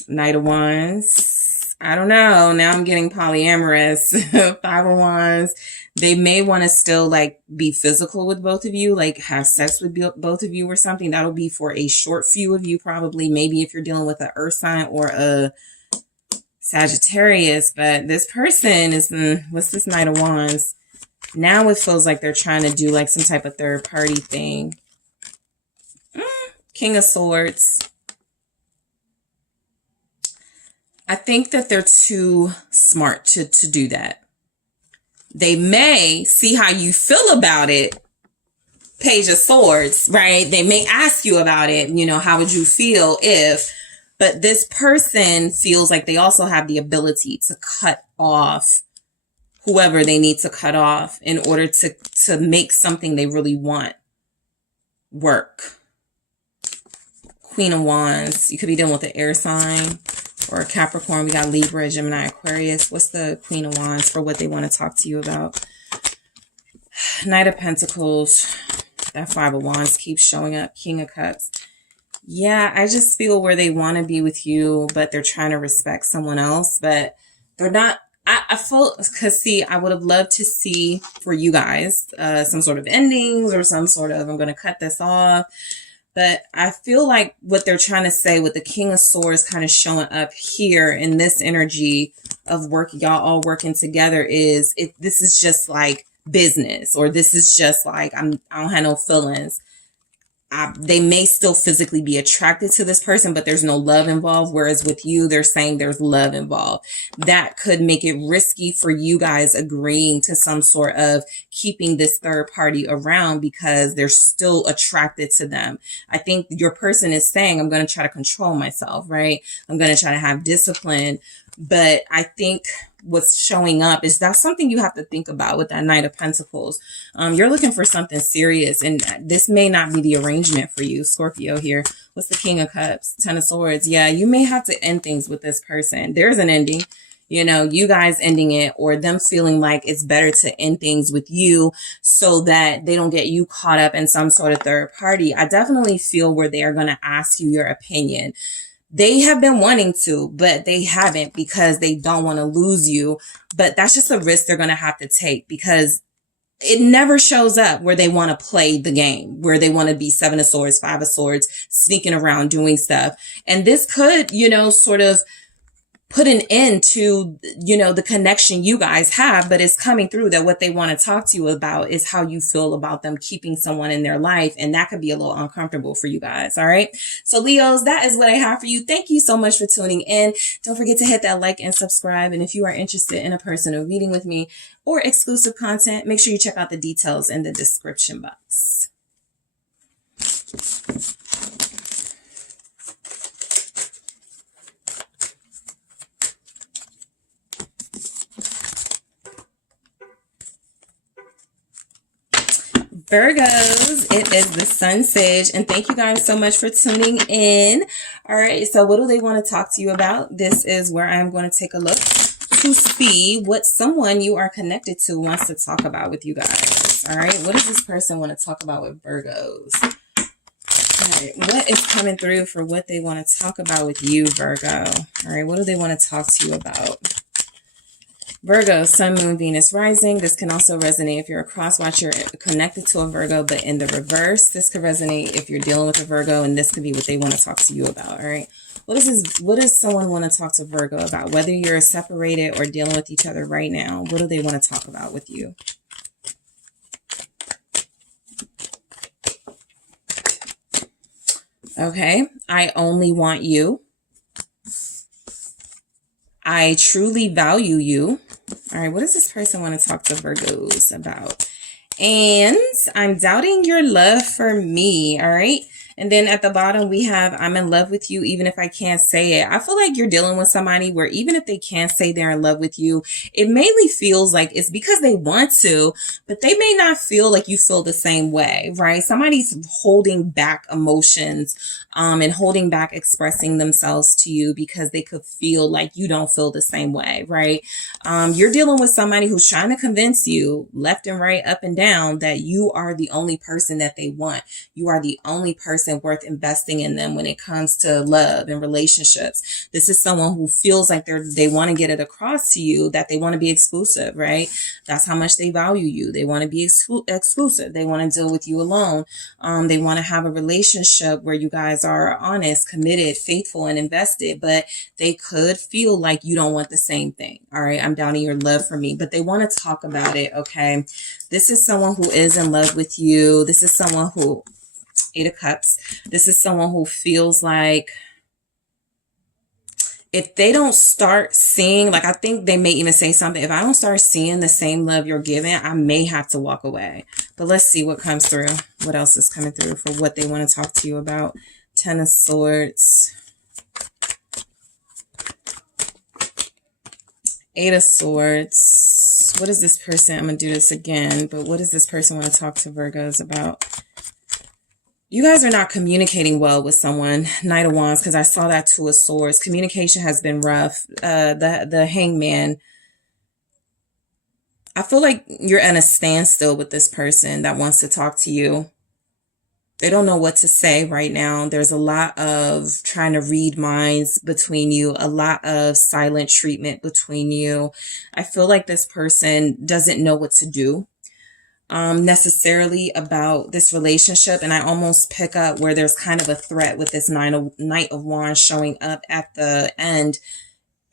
Knight of Wands. I don't know. Now I'm getting polyamorous. Five of Wands. They may want to still like be physical with both of you, like have sex with both of you or something. That'll be for a short few of you probably. Maybe if you're dealing with an earth sign or a Sagittarius. But this person is, what's this Knight of Wands? Now it feels like they're trying to do like some type of third party thing. King of Swords. I think that they're too smart to do that. They may see how you feel about it. Page of Swords, right? They may ask you about it. You know, how would you feel if, but this person feels like they also have the ability to cut off whoever they need to cut off in order to make something they really want work. Queen of Wands. You could be dealing with an air sign or a Capricorn. We got Libra, Gemini, Aquarius. What's the Queen of Wands for what they want to talk to you about? Knight of Pentacles. That Five of Wands keeps showing up. King of Cups. Yeah, I just feel where they want to be with you, but they're trying to respect someone else, but they're not. I feel, because see, I would have loved to see for you guys some sort of endings or some sort of, I'm going to cut this off. But I feel like what they're trying to say with the King of Swords kind of showing up here in this energy of work, y'all all working together, is this is just like business, or this is just like, I don't have no feelings. They may still physically be attracted to this person, but there's no love involved. Whereas with you, they're saying there's love involved. That could make it risky for you guys agreeing to some sort of keeping this third party around because they're still attracted to them. I think your person is saying, I'm going to try to control myself, right? I'm going to try to have discipline. But I think what's showing up is that's something you have to think about with that Knight of Pentacles. You're looking for something serious, and this may not be the arrangement for you, Scorpio here. What's the King of Cups? Ten of Swords. Yeah, you may have to end things with this person. There's an ending, you know, you guys ending it, or them feeling like it's better to end things with you so that they don't get you caught up in some sort of third party. I definitely feel where they are going to ask you your opinion. They have been wanting to, but they haven't because they don't want to lose you. But that's just a risk they're going to have to take, because it never shows up where they want to play the game, where they want to be Seven of Swords, Five of Swords, sneaking around doing stuff. And this could, you know, sort of put an end to, you know, the connection you guys have, but it's coming through that what they want to talk to you about is how you feel about them keeping someone in their life. And that could be a little uncomfortable for you guys. All right. So Leos, that is what I have for you. Thank you so much for tuning in. Don't forget to hit that like and subscribe. And if you are interested in a personal reading with me or exclusive content, make sure you check out the details in the description box. Virgos, it is the Sun Sage, and thank you guys so much for tuning in. All right, so what do they want to talk to you about? This is where I'm going to take a look to see what someone you are connected to wants to talk about with you guys. All right, what does this person want to talk about with Virgos? All right, what is coming through for what they want to talk about with you, Virgo? All right, what do they want to talk to you about? Virgo, Sun, Moon, Venus, Rising. This can also resonate if you're a cross watcher connected to a Virgo, but in the reverse. This could resonate if you're dealing with a Virgo, and this could be what they want to talk to you about. All right. What does someone want to talk to Virgo about? Whether you're separated or dealing with each other right now, what do they want to talk about with you? Okay. I only want you. I truly value you. All right, what does this person want to talk to Virgos about? And I'm doubting your love for me. All right. And then at the bottom, we have, I'm in love with you, even if I can't say it. I feel like you're dealing with somebody where even if they can't say they're in love with you, it mainly feels like it's because they want to, but they may not feel like you feel the same way, right? Somebody's holding back emotions, and holding back expressing themselves to you because they could feel like you don't feel the same way, right? You're dealing with somebody who's trying to convince you left and right, up and down, that you are the only person that they want. You are the only person worth investing in them when it comes to love and relationships. This is someone who feels like they want to get it across to you that they want to be exclusive, right? That's how much they value you. They want to be exclusive. They want to deal with you alone. They want to have a relationship where you guys are honest, committed, faithful, and invested, but they could feel like you don't want the same thing. All right. I'm doubting your love for me, but they want to talk about it. Okay. This is someone who is in love with you. This is someone who, Eight of Cups. This is someone who feels like if they don't start seeing, like I think they may even say something, if I don't start seeing the same love you're giving, I may have to walk away. But let's see what comes through. What else is coming through for what they want to talk to you about? Ten of Swords. Eight of Swords. What is this person? I'm going to do this again, but what does this person want to talk to Virgos about? You guys are not communicating well with someone. Knight of Wands, because I saw that Two of Swords. Communication has been rough. The Hangman. I feel like you're at a standstill with this person that wants to talk to you. They don't know what to say right now. There's a lot of trying to read minds between you, a lot of silent treatment between you. I feel like this person doesn't know what to do necessarily about this relationship. And I almost pick up where there's kind of a threat with this Knight of Wands showing up at the end.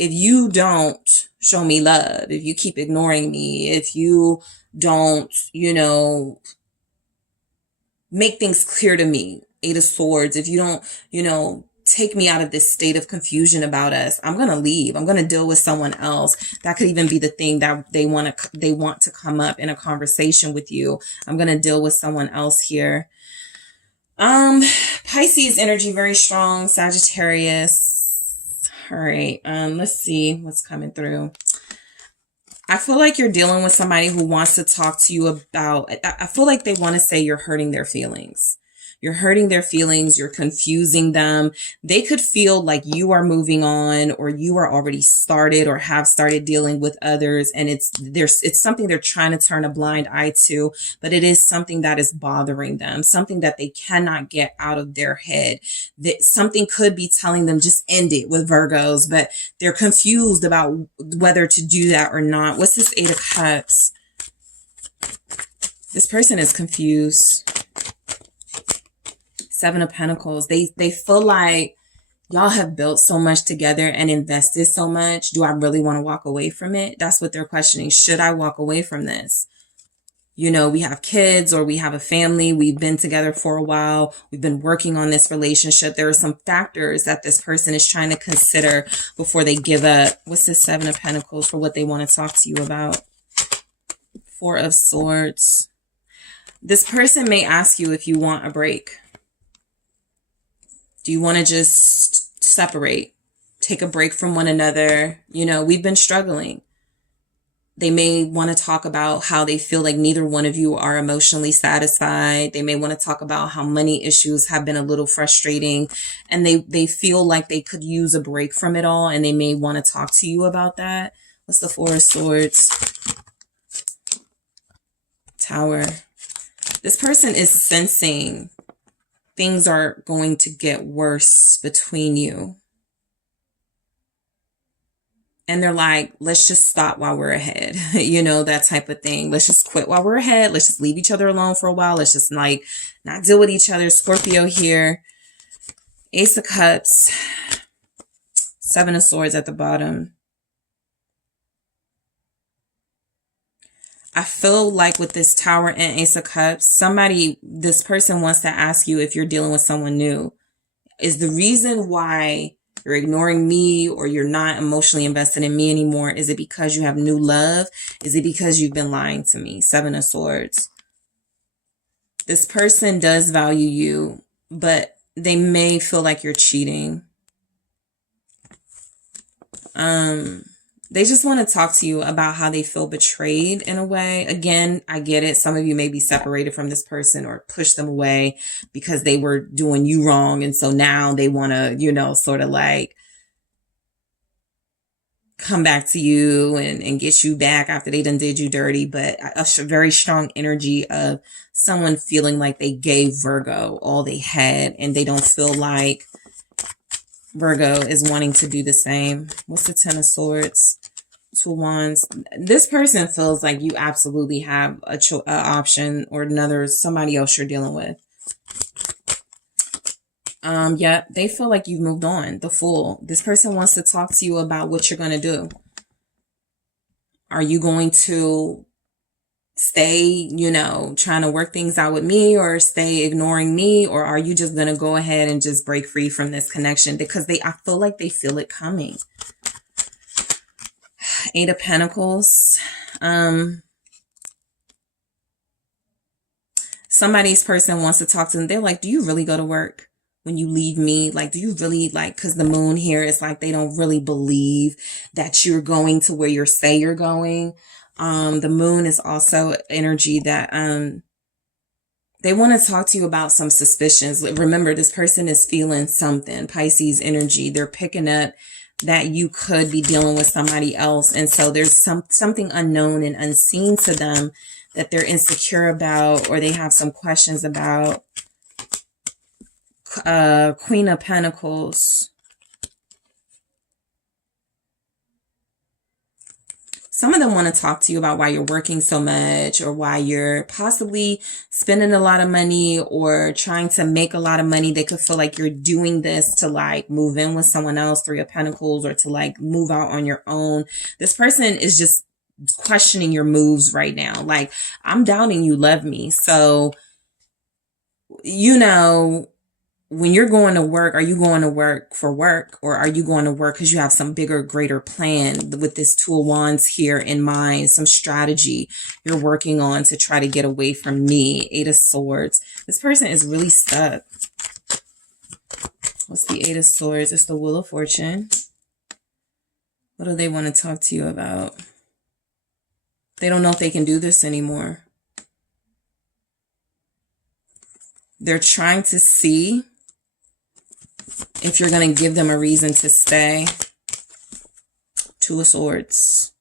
If you don't show me love, if you keep ignoring me, if you don't, make things clear to me, Eight of Swords, if you don't, take me out of this state of confusion about us, I'm going to leave. I'm going to deal with someone else. That could even be the thing that they want to come up in a conversation with you. I'm going to deal with someone else here. Pisces energy, very strong. Sagittarius. All right. Let's see what's coming through. I feel like you're dealing with somebody who wants to talk to you about, I feel like they want to say you're hurting their feelings. You're hurting their feelings. You're confusing them. They could feel like you are moving on, or you are already started or have started dealing with others. And it's something they're trying to turn a blind eye to, but it is something that is bothering them, something that they cannot get out of their head. That something could be telling them just end it with Virgos, but they're confused about whether to do that or not. What's this Eight of Cups? This person is confused. Seven of Pentacles. They feel like y'all have built so much together and invested so much. Do I really want to walk away from it? That's what they're questioning. Should I walk away from this? We have kids, or we have a family. We've been together for a while. We've been working on this relationship. There are some factors that this person is trying to consider before they give up. What's the Seven of Pentacles for what they want to talk to you about? Four of Swords. This person may ask you if you want a break. Do you want to just separate, take a break from one another? We've been struggling. They may want to talk about how they feel like neither one of you are emotionally satisfied. They may want to talk about how money issues have been a little frustrating, and they feel like they could use a break from it all, and they may want to talk to you about that. What's the Four of Swords? Tower. This person is sensing things are going to get worse between you. And they're like, let's just stop while we're ahead. That type of thing. Let's just quit while we're ahead. Let's just leave each other alone for a while. Let's just not deal with each other. Scorpio here. Ace of Cups. Seven of Swords at the bottom. I feel like with this Tower and Ace of Cups, this person wants to ask you if you're dealing with someone new. Is the reason why you're ignoring me, or you're not emotionally invested in me anymore, is it because you have new love? Is it because you've been lying to me? Seven of Swords. This person does value you, but they may feel like you're cheating. They just want to talk to you about how they feel betrayed in a way. Again, I get it. Some of you may be separated from this person or push them away because they were doing you wrong. And so now they want to, sort of like come back to you and get you back after they done did you dirty. But a very strong energy of someone feeling like they gave Virgo all they had, and they don't feel like Virgo is wanting to do the same. What's the Ten of Swords? Two of Wands. This person feels like you absolutely have a option, or somebody else you're dealing with. Yeah, they feel like you've moved on. The Fool. This person wants to talk to you about what you're going to do. Are you going to stay, trying to work things out with me, or stay ignoring me? Or are you just going to go ahead and just break free from this connection? Because I feel like they feel it coming. Eight of Pentacles. Somebody's person wants to talk to them. They're like, do you really go to work when you leave me? Like, do you really, because the moon here is like, they don't really believe that you're going to where you say you're going. The moon is also energy that they want to talk to you about some suspicions. Remember, this person is feeling something. Pisces energy. They're picking up that you could be dealing with somebody else. And so there's something unknown and unseen to them that they're insecure about, or they have some questions about. Queen of Pentacles. Some of them want to talk to you about why you're working so much, or why you're possibly spending a lot of money or trying to make a lot of money. They could feel like you're doing this to like move in with someone else, Three of Pentacles, or to like move out on your own. This person is just questioning your moves right now. Like, I'm doubting you love me. So, you know, when you're going to work, are you going to work for work, or are you going to work because you have some bigger, greater plan with this Two of Wands here in mind, some strategy you're working on to try to get away from me? Eight of Swords. This person is really stuck. What's the Eight of Swords? It's the Wheel of Fortune. What do they want to talk to you about? They don't know if they can do this anymore. They're trying to see if you're going to give them a reason to stay. Two of Swords.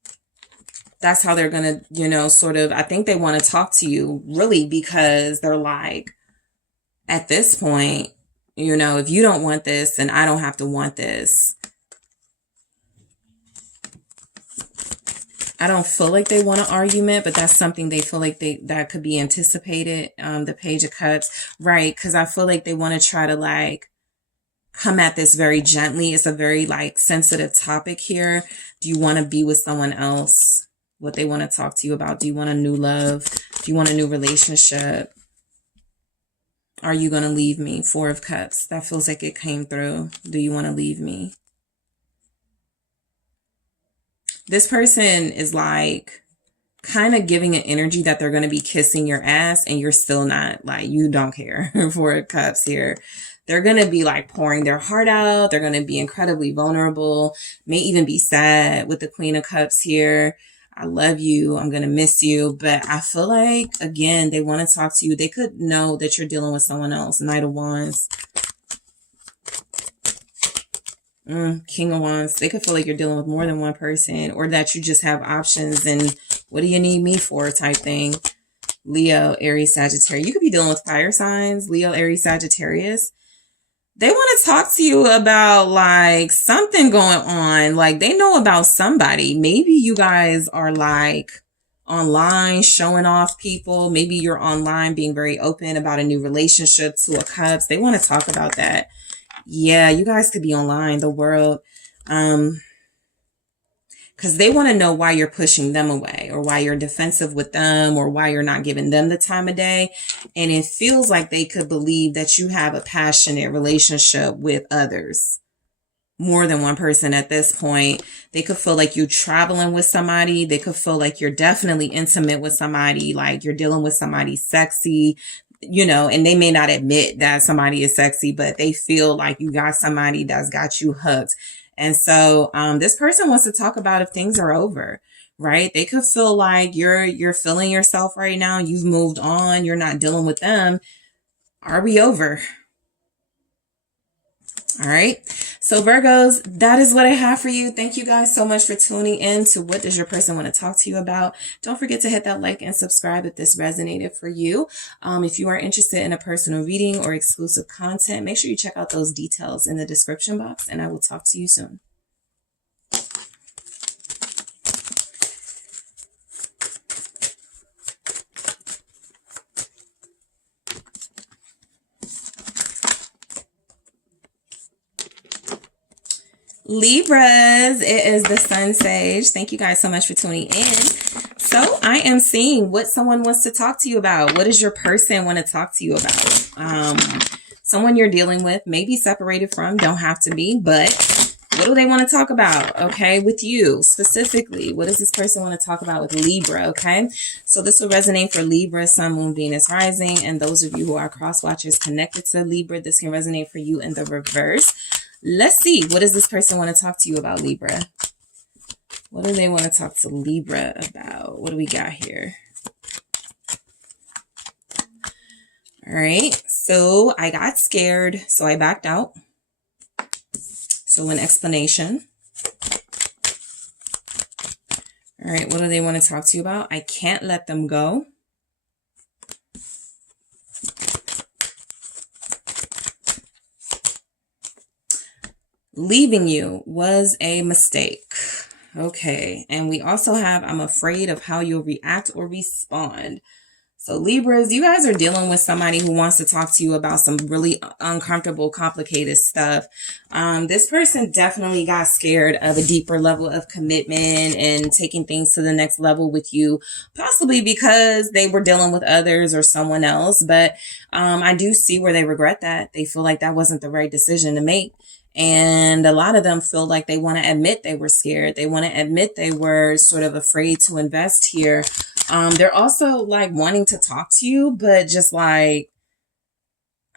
That's how they're going to, you know, sort of, I think they want to talk to you really because they're like, at this point, you know, if you don't want this, then I don't have to want this. I don't feel like they want an argument, but that's something they feel like that could be anticipated. The Page of Cups, right? Because I feel like they want to try to like come at this very gently. It's a very like sensitive topic here. Do you want to be with someone else? What they want to talk to you about? Do you want a new love? Do you want a new relationship? Are you going to leave me? Four of Cups. That feels like it came through. Do you want to leave me? This person is like kind of giving an energy that they're going to be kissing your ass, and you're still not, like, you don't care. Four of Cups here. They're going to be like pouring their heart out. They're going to be incredibly vulnerable, may even be sad with the Queen of Cups here. I love you. I'm going to miss you. But I feel like, again, they want to talk to you. They could know that you're dealing with someone else. Knight of Wands. King of Wands. They could feel like you're dealing with more than one person, or that you just have options and what do you need me for type thing. Leo, Aries, Sagittarius. You could be dealing with fire signs. Leo, Aries, Sagittarius. They want to talk to you about like something going on. Like they know about somebody. Maybe you guys are like online showing off people. Maybe you're online being very open about a new relationship. Two of Cups. They want to talk about that. Yeah, you guys could be online, the world. Because they want to know why you're pushing them away, or why you're defensive with them, or why you're not giving them the time of day. And it feels like they could believe that you have a passionate relationship with others. More than one person at this point. They could feel like you're traveling with somebody. They could feel like you're definitely intimate with somebody, like you're dealing with somebody sexy, you know, and they may not admit that somebody is sexy, but they feel like you got somebody that's got you hooked. And so this person wants to talk about if things are over, right? They could feel like you're feeling yourself right now. You've moved on. You're not dealing with them. Are we over? All right. So Virgos, that is what I have for you. Thank you guys so much for tuning in to what does your person want to talk to you about. Don't forget to hit that like and subscribe if this resonated for you. If you are interested in a personal reading or exclusive content, make sure you check out those details in the description box, and I will talk to you soon. Libras, it is the SunSage. Thank you guys so much for tuning in. So I am seeing what someone wants to talk to you about. What does your person want to talk to you about? Someone you're dealing with, maybe separated from, don't have to be, but what do they want to talk about? Okay, with you specifically. What does this person want to talk about with Libra? Okay, so this will resonate for Libra, Sun, Moon, Venus, Rising, and those of you who are cross watchers connected to Libra, this can resonate for you in the reverse. Let's see. What does this person want to talk to you about, Libra? What do they want to talk to Libra about? What do we got here? All right, so I got scared, so I backed out. So an explanation. All right, what do they want to talk to you about? I can't let them go. Leaving you was a mistake. Okay, and we also have, I'm afraid of how you'll react or respond. So Libras, you guys are dealing with somebody who wants to talk to you about some really uncomfortable, complicated stuff. This person definitely got scared of a deeper level of commitment and taking things to the next level with you, possibly because they were dealing with others or someone else. But I do see where they regret that. They feel like that wasn't the right decision to make. And a lot of them feel like they want to admit they were scared. They want to admit they were sort of afraid to invest here. They're also like wanting to talk to you, but just like,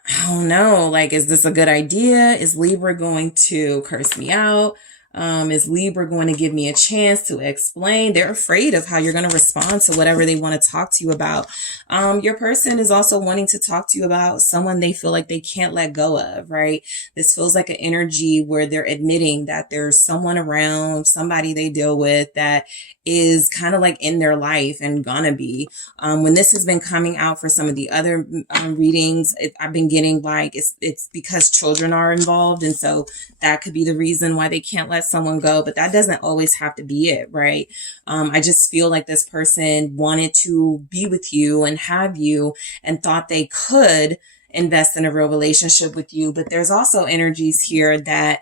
I don't know, like, is this a good idea? Is Libra going to curse me out? Is Libra going to give me a chance to explain? They're afraid of how you're going to respond to whatever they want to talk to you about. Your person is also wanting to talk to you about someone they feel like they can't let go of, right? This feels like an energy where they're admitting that there's someone around, somebody they deal with that is kind of like in their life and gonna be. When this has been coming out for some of the other readings, I've been getting like it's because children are involved, and so that could be the reason why they can't let someone go, but that doesn't always have to be it, right? I just feel like this person wanted to be with you and have you and thought they could invest in a real relationship with you, but there's also energies here that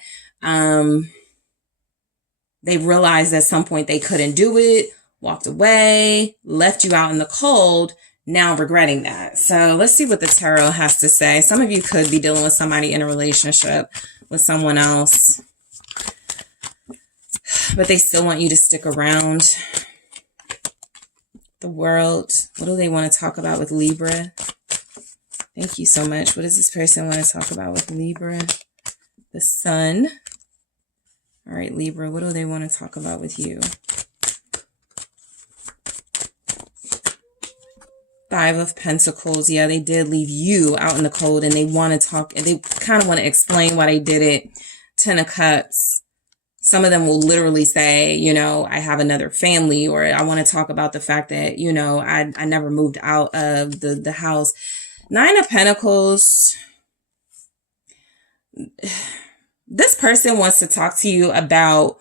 they realized at some point they couldn't do it, walked away, left you out in the cold, now regretting that. So let's see what the tarot has to say. Some of you could be dealing with somebody in a relationship with someone else, but they still want you to stick around. The world, what do they want to talk about with Libra? Thank you so much. What does this person want to talk about with Libra? The Sun. All right, Libra, what do they want to talk about with you? Five of Pentacles. Yeah, they did leave you out in the cold, and they want to talk, and they kind of want to explain why they did it. Ten of Cups. Some of them will literally say, you know, I have another family, or I want to talk about the fact that, you know, I never moved out of the house. Nine of Pentacles. This person wants to talk to you about,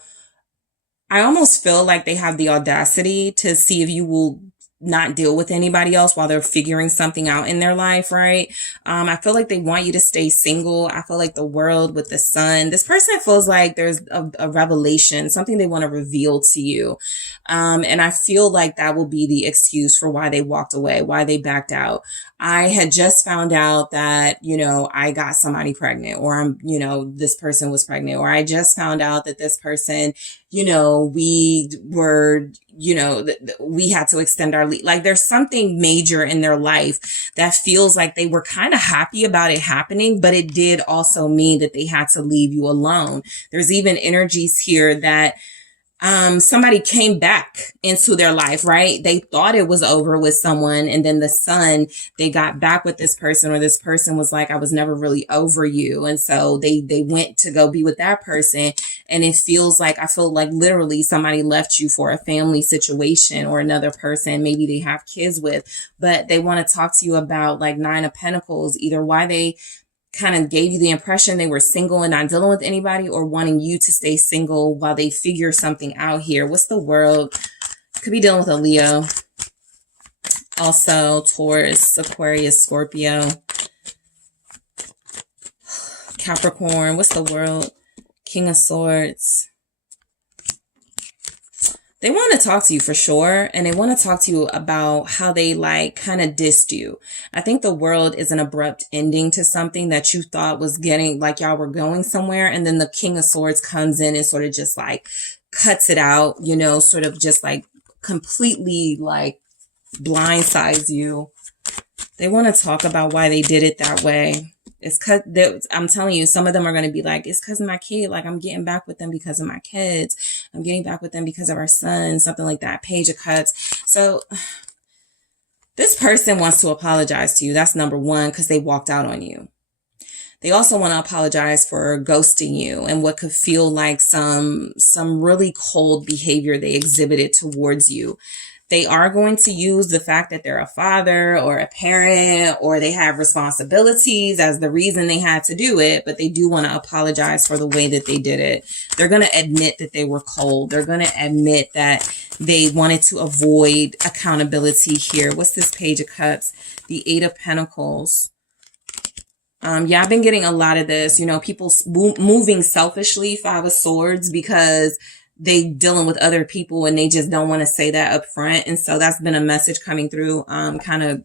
I almost feel like they have the audacity to see if you will not deal with anybody else while they're figuring something out in their life, right? I feel like they want you to stay single. I feel like the world with the Sun, this person feels like there's a revelation, something they want to reveal to you. And I feel like that will be the excuse for why they walked away, why they backed out. I had just found out that, you know, I got somebody pregnant, or you know, this person was pregnant, or I just found out that this person, you know, we were, you know, we had to extend our leave. Like there's something major in their life that feels like they were kind of happy about it happening, but it did also mean that they had to leave you alone. There's even energies here that somebody came back into their life, right? They thought it was over with someone, and then the Sun, they got back with this person, or this person was like, I was never really over you. And so they went to go be with that person. And it feels like, I feel like literally somebody left you for a family situation or another person, maybe they have kids with, but they want to talk to you about like Nine of Pentacles, either why they kind of gave you the impression they were single and not dealing with anybody, or wanting you to stay single while they figure something out here. What's the world? Could be dealing with a Leo. Also, Taurus, Aquarius, Scorpio, Capricorn. What's the world? King of Swords. They want to talk to you for sure. And they want to talk to you about how they like kind of dissed you. I think the world is an abrupt ending to something that you thought was getting, like y'all were going somewhere. And then the King of Swords comes in and sort of just like cuts it out, you know, sort of just like completely like blindsides you. They want to talk about why they did it that way. It's because I'm telling you, some of them are going to be like, it's because of my kid. Like, I'm getting back with them because of my kids. I'm getting back with them because of our son, something like that. Page of Cups. So this person wants to apologize to you. That's number one, because they walked out on you. They also want to apologize for ghosting you and what could feel like some really cold behavior they exhibited towards you. They are going to use the fact that they're a father or a parent or they have responsibilities as the reason they had to do it, but they do want to apologize for the way that they did it. They're going to admit that they were cold. They're going to admit that they wanted to avoid accountability here. What's this Page of Cups? The Eight of Pentacles. Yeah, I've been getting a lot of this, you know, people moving selfishly, Five of Swords, because they dealing with other people and they just don't want to say that up front. And so that's been a message coming through kind of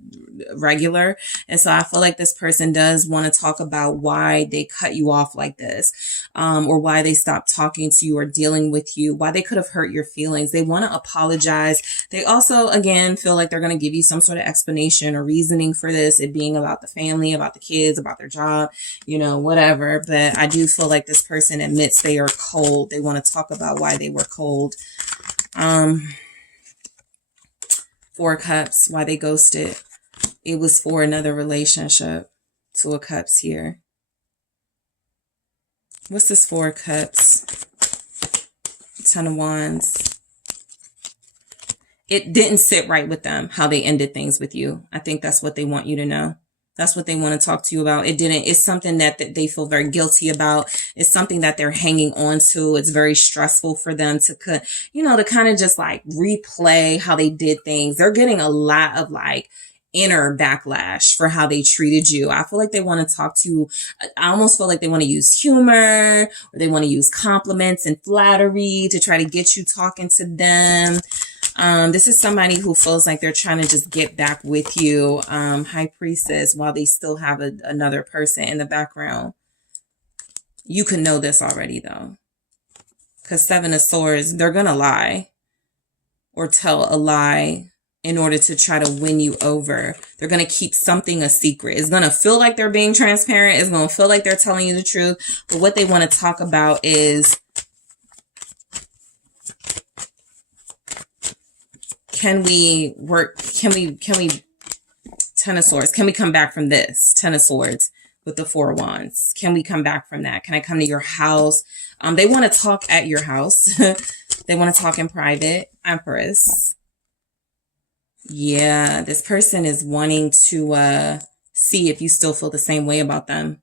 regular. And so I feel like this person does want to talk about why they cut you off like this, or why they stopped talking to you or dealing with you, why they could have hurt your feelings. They want to apologize. They also, again, feel like they're going to give you some sort of explanation or reasoning for this, it being about the family, about the kids, about their job, you know, whatever. But I do feel like this person admits they are cold. They want to talk about why they were cold. Four of Cups, why they ghosted. It was for another relationship. Two of Cups here. What's this Four of Cups? Ten of Wands. It didn't sit right with them how they ended things with you. I think that's what they want you to know. That's what they want to talk to you about. It didn't. It's something that they feel very guilty about. It's something that they're hanging on to. It's very stressful for them to, you know, to kind of just like replay how they did things. They're getting a lot of like inner backlash for how they treated you. I feel like they want to talk to you. I almost feel like they want to use humor or they want to use compliments and flattery to try to get you talking to them. This is somebody who feels like they're trying to just get back with you. High Priestess, while they still have another person in the background. You can know this already though. Because Seven of Swords, they're going to lie or tell a lie in order to try to win you over. They're going to keep something a secret. It's going to feel like they're being transparent. It's going to feel like they're telling you the truth. But what they want to talk about is, can we work? Can we, Ten of Swords, can we come back from this? Ten of Swords with the Four of Wands. Can we come back from that? Can I come to your house? They want to talk at your house. They want to talk in private. Empress. Yeah, this person is wanting to see if you still feel the same way about them.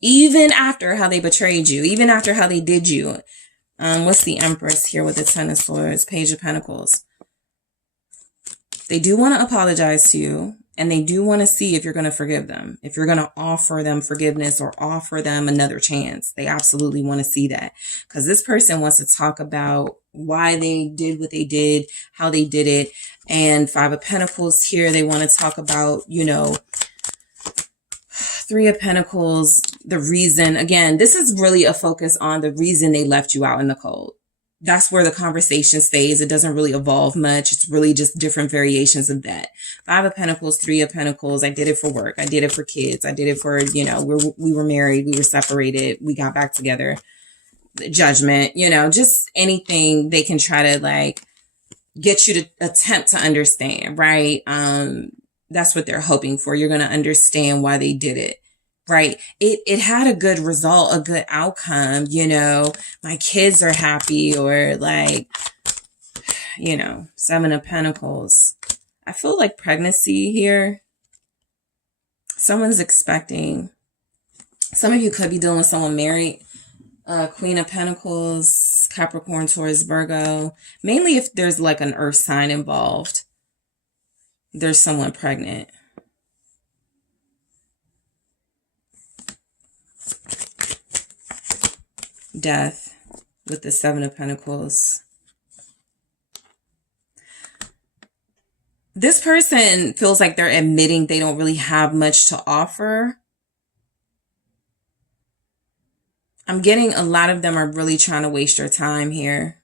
Even after how they betrayed you. Even after how they did you. What's the Empress here with the Ten of Swords? Page of Pentacles. They do want to apologize to you. And they do want to see if you're going to forgive them. If you're going to offer them forgiveness or offer them another chance. They absolutely want to see that. Because this person wants to talk about why they did what they did, how they did it. And Five of Pentacles here, they want to talk about, you know, Three of Pentacles, the reason. Again, this is really a focus on the reason they left you out in the cold. That's where the conversation stays. It doesn't really evolve much. It's really just different variations of that. Five of Pentacles, Three of Pentacles. I did it for work. I did it for kids. I did it for, you know, we were married. We were separated. We got back together. Judgment, you know, just anything they can try to like get you to attempt to understand, right? That's what they're hoping for. You're going to understand why they did it. Right. It had a good result, a good outcome. You know, my kids are happy, or like, you know, Seven of Pentacles. I feel like pregnancy here. Someone's expecting. Some of you could be dealing with someone married. Queen of Pentacles, Capricorn, Taurus, Virgo. Mainly if there's like an earth sign involved. There's someone pregnant. Death with the Seven of Pentacles. This person feels like they're admitting they don't really have much to offer. I'm getting a lot of them are really trying to waste your time here.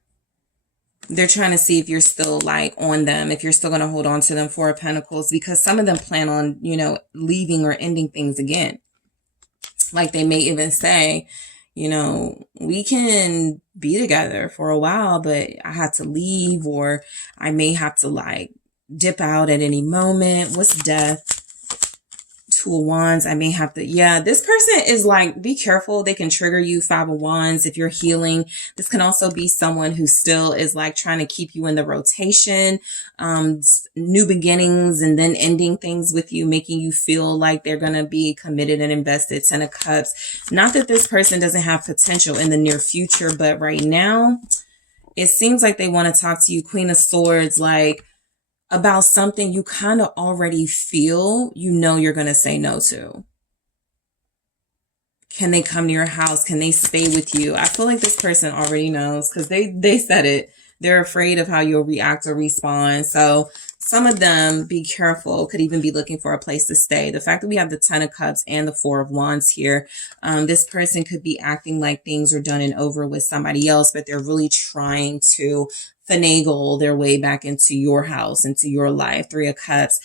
They're trying to see if you're still like on them, if you're still going to hold on to them. Four of Pentacles, because some of them plan on, you know, leaving or ending things again. Like they may even say, you know, we can be together for a while, but I had to leave, or I may have to like dip out at any moment. What's death? Two of Wands. I may have to, yeah, this person is like, be careful. They can trigger you. Five of Wands. If you're healing, this can also be someone who still is like trying to keep you in the rotation, new beginnings, and then ending things with you, making you feel like they're going to be committed and invested. Ten of Cups. Not that this person doesn't have potential in the near future, but right now it seems like they want to talk to you. Queen of Swords, like, about something you kind of already feel, you know, you're going to say no to. Can they come to your house? Can they stay with you? I feel like this person already knows because they said it. They're afraid of how you'll react or respond. So some of them, be careful, could even be looking for a place to stay. The fact that we have the Ten of Cups and the Four of Wands here, this person could be acting like things are done and over with somebody else, but they're really trying to finagle their way back into your house, into your life. Three of Cups,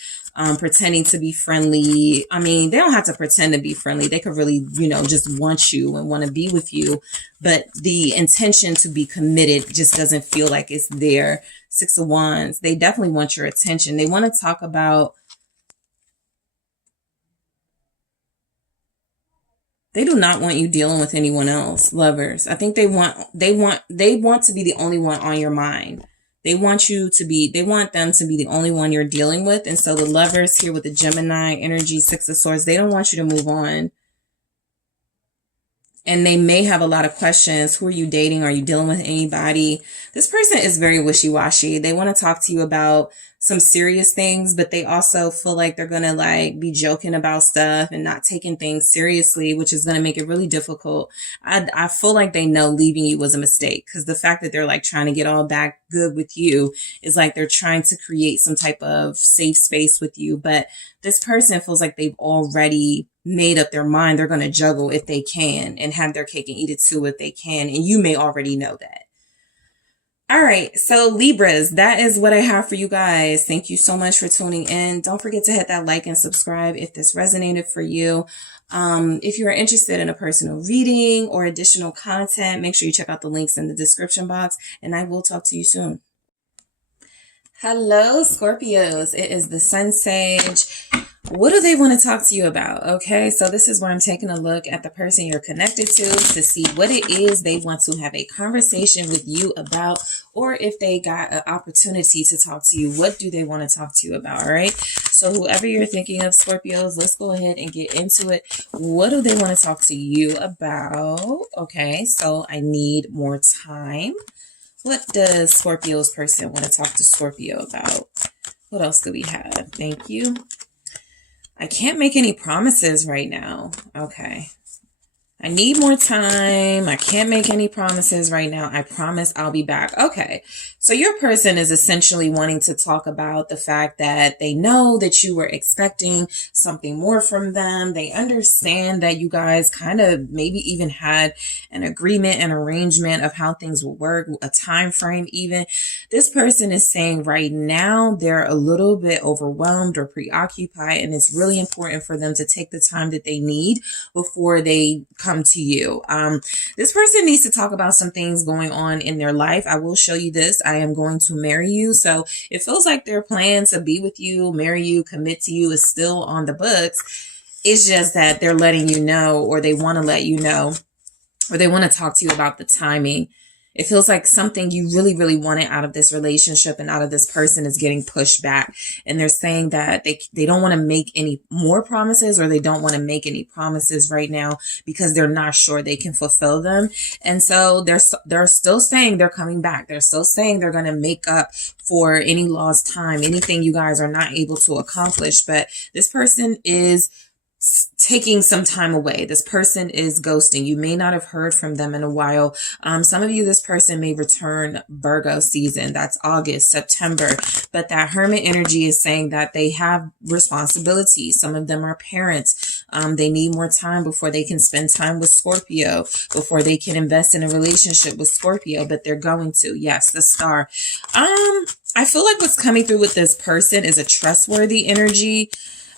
pretending to be friendly. I mean, they don't have to pretend to be friendly. They could really, you know, just want you and want to be with you. But the intention to be committed just doesn't feel like it's there. Six of Wands, they definitely want your attention. They want to talk about, they do not want you dealing with anyone else. Lovers, I think they want to be the only one on your mind. They want them to be the only one you're dealing with. And so the Lovers here with the Gemini energy, Six of Swords, they don't want you to move on. And they may have a lot of questions. Who are you dating? Are you dealing with anybody? This person is very wishy-washy. They want to talk to you about some serious things, but they also feel like they're going to like be joking about stuff and not taking things seriously, which is going to make it really difficult. I feel like they know leaving you was a mistake, because the fact that they're like trying to get all back good with you is like they're trying to create some type of safe space with you. But this person feels like they've already made up their mind. They're going to juggle if they can and have their cake and eat it too if they can. And you may already know that. All right, so Libras, that is what I have for you guys. Thank you so much for tuning in. Don't forget to hit that like and subscribe if this resonated for you. If you're interested in a personal reading or additional content, make sure you check out the links in the description box, and I will talk to you soon. Hello, Scorpios. It is the SunSage. What do they want to talk to you about? Okay, so this is where I'm taking a look at the person you're connected to see what it is they want to have a conversation with you about, or if they got an opportunity to talk to you, what do they want to talk to you about? All right, so whoever you're thinking of, Scorpios, let's go ahead and get into it. What do they want to talk to you about? Okay, so I need more time. What does Scorpio's person want to talk to Scorpio about? What else do we have? Thank you. I can't make any promises right now. Okay. I need more time. I can't make any promises right now. I promise I'll be back. Okay. So your person is essentially wanting to talk about the fact that they know that you were expecting something more from them. They understand that you guys kind of maybe even had an agreement, an arrangement of how things will work, a time frame even. This person is saying right now they're a little bit overwhelmed or preoccupied, and it's really important for them to take the time that they need before they come to you. This person needs to talk about some things going on in their life. I will show you this. I am going to marry you. So it feels like their plan to be with you, marry you, commit to you is still on the books. It's just that they're letting you know, or they want to let you know, or they want to talk to you about the timing. It feels like something you really, really wanted out of this relationship and out of this person is getting pushed back. And they're saying that they don't want to make any more promises, or they don't want to make any promises right now because they're not sure they can fulfill them. And so they're still saying they're coming back. They're still saying they're going to make up for any lost time, anything you guys are not able to accomplish. But this person is taking some time away. This person is ghosting. You may not have heard from them in a while. Some of you, this person may return Virgo season. That's August, September. But that Hermit energy is saying that they have responsibilities. Some of them are parents. They need more time before they can spend time with Scorpio, before they can invest in a relationship with Scorpio, but they're going to. Yes, the Star. I feel like what's coming through with this person is a trustworthy energy.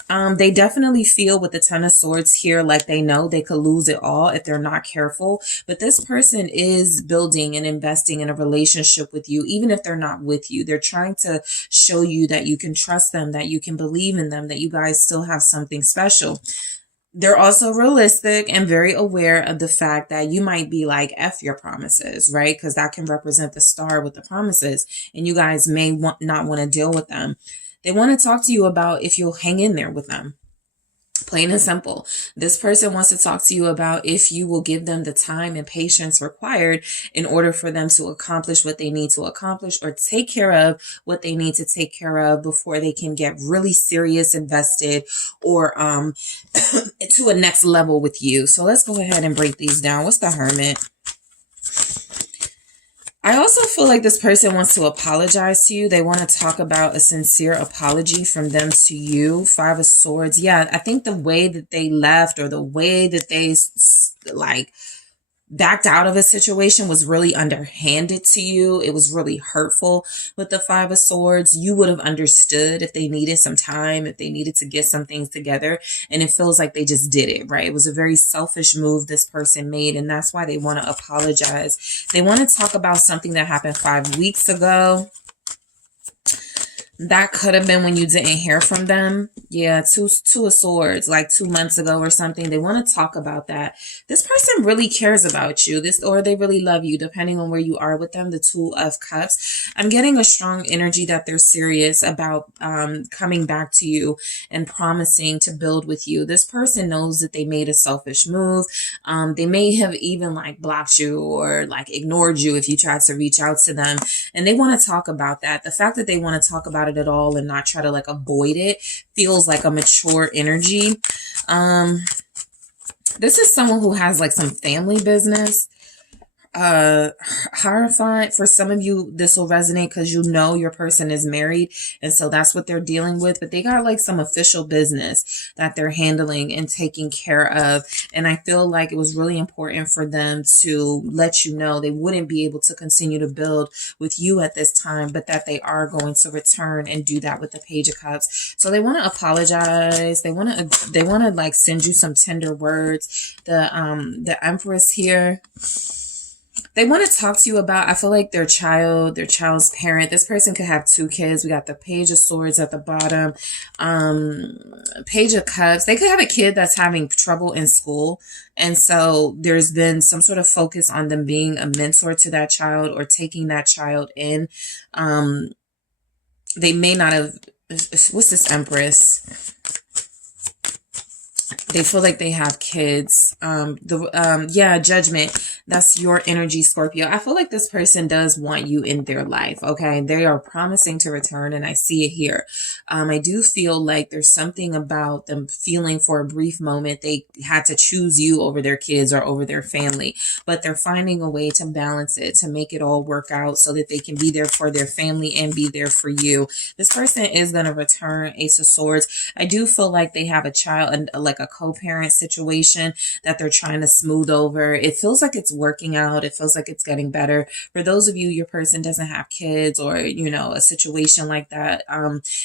They definitely feel with the Ten of Swords here like they know they could lose it all if they're not careful. But this person is building and investing in a relationship with you, even if they're not with you. They're trying to show you that you can trust them, that you can believe in them, that you guys still have something special. They're also realistic and very aware of the fact that you might be like, F your promises, right? Because that can represent the star with the promises, and you guys may not want to deal with them. They want to talk to you about if you'll hang in there with them. Plain and simple. This person wants to talk to you about if you will give them the time and patience required in order for them to accomplish what they need to accomplish, or take care of what they need to take care of before they can get really serious, invested, or to a next level with you. So let's go ahead and break these down. What's the Hermit? I also feel like this person wants to apologize to you. They want to talk about a sincere apology from them to you. Five of Swords. Yeah, I think the way that they left, or the way that they like backed out of a situation, was really underhanded to you. It was really hurtful with the Five of Swords. You would have understood if they needed some time, if they needed to get some things together. And it feels like they just did it, right? It was a very selfish move this person made, and that's why they want to apologize. They want to talk about something that happened 5 weeks ago. That could have been when you didn't hear from them. Yeah, two of Swords, like 2 months ago or something. They want to talk about that. This person really cares about you, or they really love you, depending on where you are with them. The Two of Cups. I'm getting a strong energy that they're serious about coming back to you and promising to build with you. This person knows that they made a selfish move. They may have even like blocked you or like ignored you if you tried to reach out to them. And they want to talk about that. The fact that they want to talk about it at all and not try to like avoid it feels like a mature energy. This is someone who has like some family business. Horrifying. For some of you, this will resonate because you know your person is married, and so that's what they're dealing with. But they got like some official business that they're handling and taking care of, and I feel like it was really important for them to let you know they wouldn't be able to continue to build with you at this time, but that they are going to return and do that with the Page of Cups. So they want to apologize. They want to like send you some tender words. The Empress here. They want to talk to you about, I feel like their child's parent. This person could have 2 kids. We got the Page of Swords at the bottom. Page of Cups. They could have a kid that's having trouble in school. And so there's been some sort of focus on them being a mentor to that child or taking that child in. They may not have, what's this Empress? They feel like they have kids. Yeah, Judgment. That's your energy, Scorpio. I feel like this person does want you in their life, okay? They are promising to return, and I see it here. I do feel like there's something about them feeling for a brief moment they had to choose you over their kids or over their family, but they're finding a way to balance it, to make it all work out so that they can be there for their family and be there for you. This person is going to return. Ace of Swords. I do feel like they have a child, and like a co-parent situation that they're trying to smooth over. It feels like it's working out. It feels like it's getting better. For those of you, your person doesn't have kids, or, you know, a situation like that.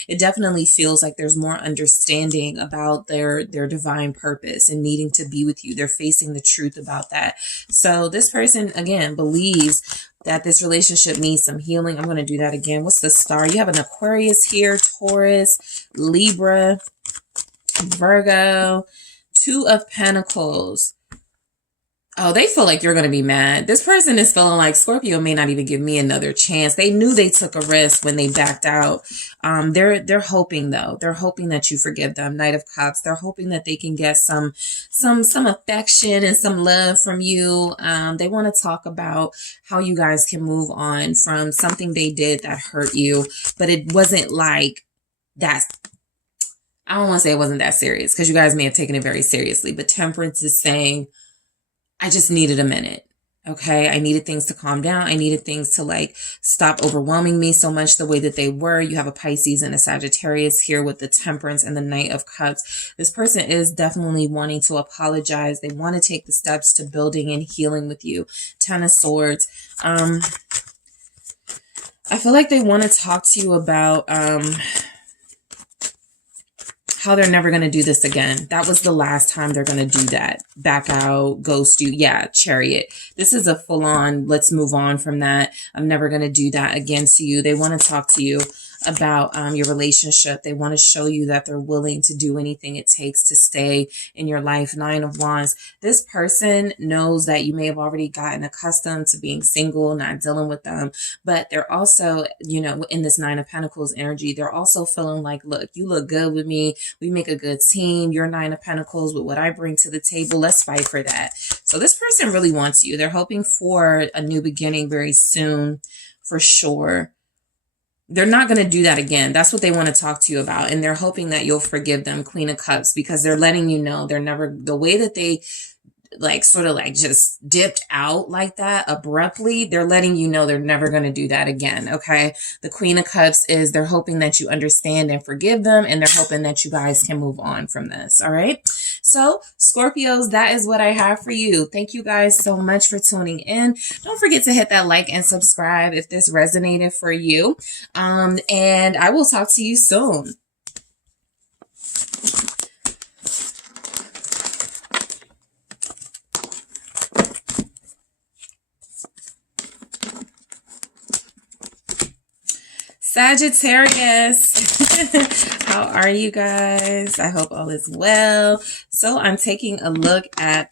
It definitely feels like there's more understanding about their divine purpose and needing to be with you. They're facing the truth about that. So this person, again, believes that this relationship needs some healing. I'm going to do that again. What's the star? You have an Aquarius here, Taurus, Libra, Virgo, Two of Pentacles. Oh, they feel like you're going to be mad. This person is feeling like Scorpio may not even give me another chance. They knew they took a risk when they backed out. They're hoping though. They're hoping that you forgive them. Knight of Cups. They're hoping that they can get some affection and some love from you. They want to talk about how you guys can move on from something they did that hurt you, but it wasn't like that. I don't want to say it wasn't that serious because you guys may have taken it very seriously, but Temperance is saying, I just needed a minute. Okay. I needed things to calm down. I needed things to like stop overwhelming me so much the way that they were. You have a Pisces and a Sagittarius here with the Temperance and the Knight of Cups. This person is definitely wanting to apologize. They want to take the steps to building and healing with you. Ten of Swords. I feel like they want to talk to you about, how they're never going to do this again. That was the last time they're going to do that. Back out, ghost you. Yeah, Chariot. This is a full-on, let's move on from that. I'm never going to do that again to you. They want to talk to you about your relationship. They want to show you that they're willing to do anything it takes to stay in your life. 9 of Wands. This person knows that you may have already gotten accustomed to being single, not dealing with them, but they're also, you know, in this 9 of Pentacles energy, they're also feeling like, look, you look good with me. We make a good team. You're 9 of Pentacles with what I bring to the table. Let's fight for that. So this person really wants you. They're hoping for a new beginning very soon, for sure. They're not going to do that again. That's what they want to talk to you about. And they're hoping that you'll forgive them, Queen of Cups, because they're letting you know they're never, the way that they like sort of like just dipped out like that abruptly, they're letting you know they're never going to do that again. Okay. The Queen of Cups is they're hoping that you understand and forgive them. And they're hoping that you guys can move on from this. All right. So Scorpios, that is what I have for you. Thank you guys so much for tuning in. Don't forget to hit that like and subscribe if this resonated for you. And I will talk to you soon. Sagittarius, how are you guys? I hope all is well. So I'm taking a look at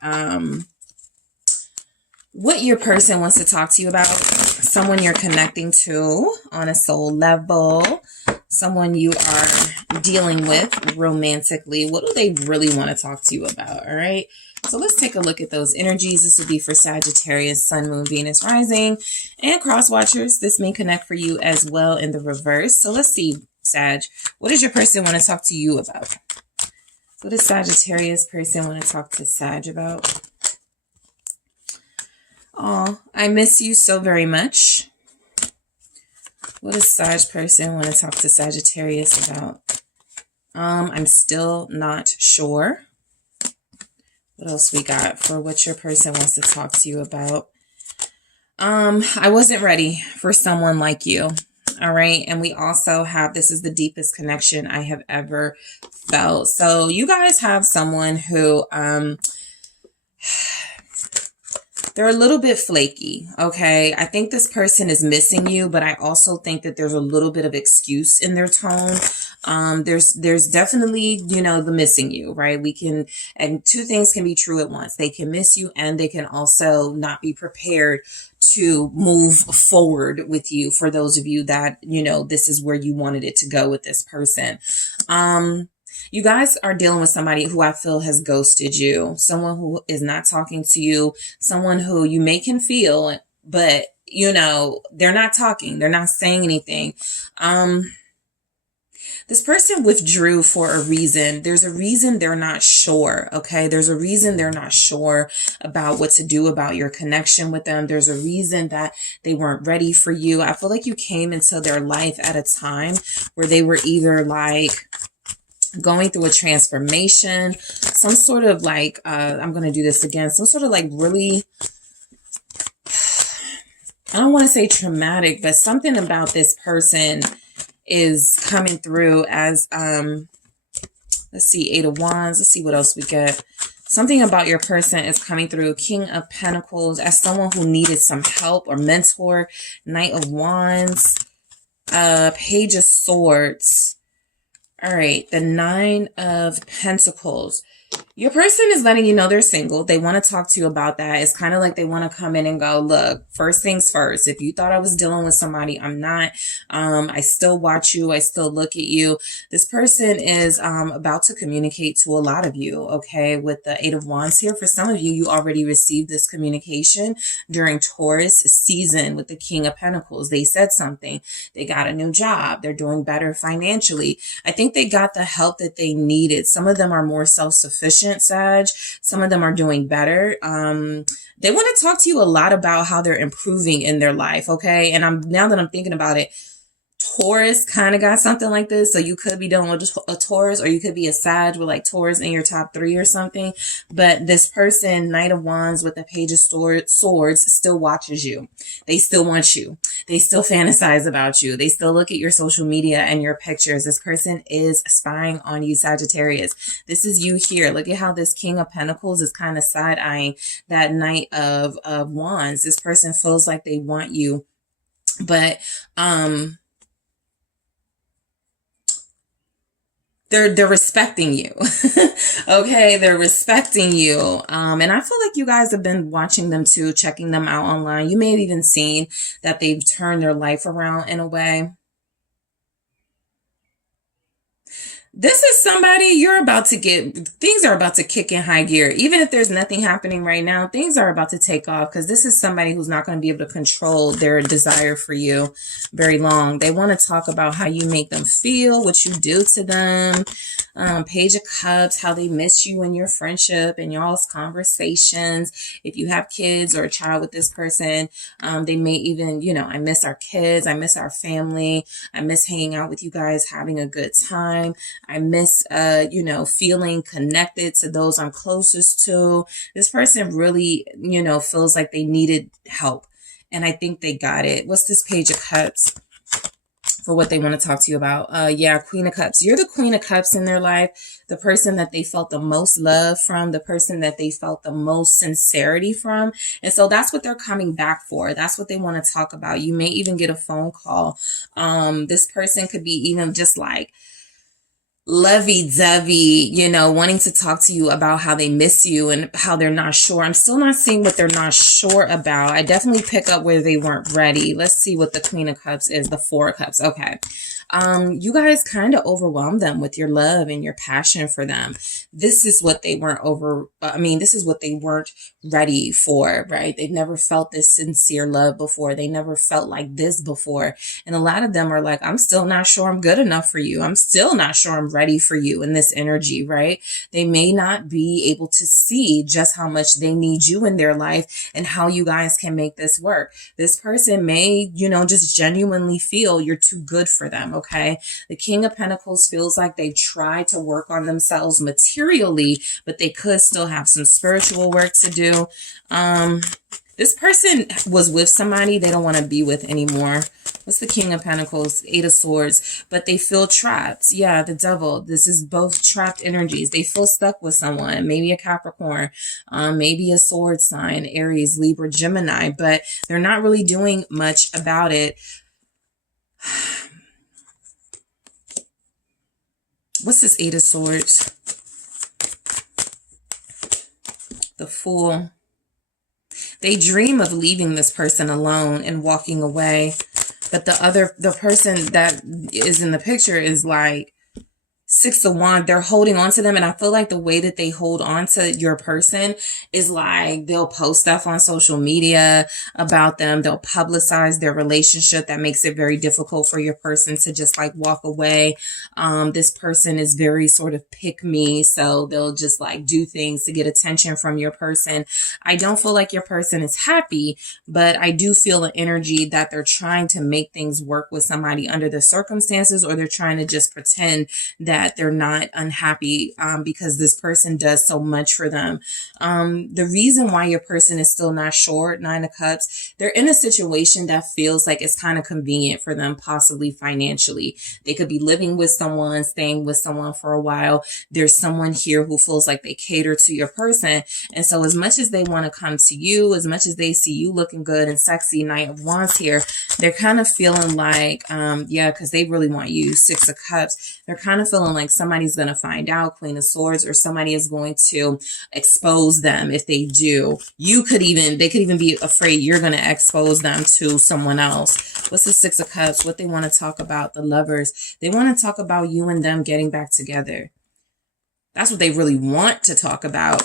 what your person wants to talk to you about, someone you're connecting to on a soul level, someone you are dealing with romantically. What do they really want to talk to you about? All right. So let's take a look at those energies. This would be for Sagittarius, Sun, Moon, Venus, Rising, and cross watchers. This may connect for you as well in the reverse. So let's see, Sag, what does your person want to talk to you about? What does Sagittarius person want to talk to Sag about? Oh, I miss you so very much. What does Sag person want to talk to Sagittarius about? I'm still not sure. What else we got for what your person wants to talk to you about? I wasn't ready for someone like you. All right. And we also have, this is the deepest connection I have ever felt. So you guys have someone who, they're a little bit flaky, okay? I think this person is missing you, but I also think that there's a little bit of excuse in their tone. There's definitely, you know, the missing you, right? And two things can be true at once. They can miss you and they can also not be prepared to move forward with you for those of you that, you know, this is where you wanted it to go with this person. You guys are dealing with somebody who I feel has ghosted you, someone who is not talking to you, someone who you may can feel, but, you know, they're not talking. They're not saying anything. This person withdrew for a reason. There's a reason they're not sure, okay? There's a reason they're not sure about what to do about your connection with them. There's a reason that they weren't ready for you. I feel like you came into their life at a time where they were either like going through a transformation, some sort of like, I'm going to do this again, some sort of like really, I don't want to say traumatic, but something about this person is coming through as, let's see, 8 of Wands. Let's see what else we get. Something about your person is coming through, King of Pentacles, as someone who needed some help or mentor, Knight of Wands, Page of Swords. All right, the 9 of Pentacles. Your person is letting you know they're single. They want to talk to you about that. It's kind of like they want to come in and go, look, first things first. If you thought I was dealing with somebody, I'm not. I still watch you. I still look at you. This person is about to communicate to a lot of you, okay? With the 8 of Wands here. For some of you, you already received this communication during Taurus season with the King of Pentacles. They said something. They got a new job. They're doing better financially. I think they got the help that they needed. Some of them are more self-sufficient, Sag. Some of them are doing better. They want to talk to you a lot about how they're improving in their life, okay? And now that I'm thinking about it, Taurus kind of got something like this. So you could be dealing with a Taurus, or you could be a Sag with like Taurus in your top 3 or something. But this person, Knight of Wands with the Page of Swords, still watches you. They still want you. They still fantasize about you. They still look at your social media and your pictures. This person is spying on you, Sagittarius. This is you here. Look at how this King of Pentacles is kind of side-eyeing that Knight of Wands. This person feels like they want you, but they're respecting you. Okay, they're respecting you. And I feel like you guys have been watching them too, checking them out online. You may have even seen that they've turned their life around in a way. This is somebody you're about to get, things are about to kick in high gear. Even if there's nothing happening right now, things are about to take off, because this is somebody who's not going to be able to control their desire for you very long. They want to talk about how you make them feel, what you do to them. Page of Cups, how they miss you in your friendship and y'all's conversations. If you have kids or a child with this person, they may even, you know, I miss our kids. I miss our family. I miss hanging out with you guys, having a good time. I miss, you know, feeling connected to those I'm closest to. This person really, you know, feels like they needed help. And I think they got it. What's this Page of Cups for what they want to talk to you about? Yeah, Queen of Cups. You're the Queen of Cups in their life. The person that they felt the most love from. The person that they felt the most sincerity from. And so that's what they're coming back for. That's what they want to talk about. You may even get a phone call. This person could be even just like lovey-dovey, you know, wanting to talk to you about how they miss you and how they're not sure. I'm still not seeing what they're not sure about. I definitely pick up where they weren't ready. Let's see what the Queen of Cups is. The Four of Cups. Okay. You guys kind of overwhelmed them with your love and your passion for them. This is what they weren't this is what they weren't ready for, right? They've never felt this sincere love before. They never felt like this before. And a lot of them are like, I'm still not sure I'm good enough for you. I'm still not sure I'm ready for you in this energy, right? They may not be able to see just how much they need you in their life and how you guys can make this work. This person may, you know, just genuinely feel you're too good for them. Okay. The King of Pentacles feels like they've tried to work on themselves materially, but they could still have some spiritual work to do. This person was with somebody they don't want to be with anymore. What's the King of Pentacles? Eight of Swords. But they feel trapped. Yeah, the Devil. This is both trapped energies. They feel stuck with someone. Maybe a Capricorn. Maybe a sword sign. Aries, Libra, Gemini. But they're not really doing much about it. What's this Eight of Swords? The Fool. They dream of leaving this person alone and walking away. But the person that is in the picture is like Six of Wands. They're holding on to them. And I feel like the way that they hold on to your person is like they'll post stuff on social media about them. They'll publicize their relationship. That makes it very difficult for your person to just like walk away. This person is very sort of pick me. So they'll just like do things to get attention from your person. I don't feel like your person is happy, but I do feel an energy that they're trying to make things work with somebody under the circumstances, or they're trying to just pretend that they're not unhappy because this person does so much for them. The reason why your person is still not sure, Nine of Cups, they're in a situation that feels like it's kind of convenient for them, possibly financially. They could be living with someone, staying with someone for a while. There's someone here who feels like they cater to your person. And so as much as they want to come to you, as much as they see you looking good and sexy, Knight of Wands here, they're kind of feeling like, yeah, because they really want you, Six of Cups. They're kind of feeling like somebody's going to find out, Queen of Swords, or somebody is going to expose them. If they do, they could even be afraid you're going to expose them to someone else. What's the Six of Cups? What they want to talk about? The Lovers. They want to talk about you and them getting back together. That's what they really want to talk about.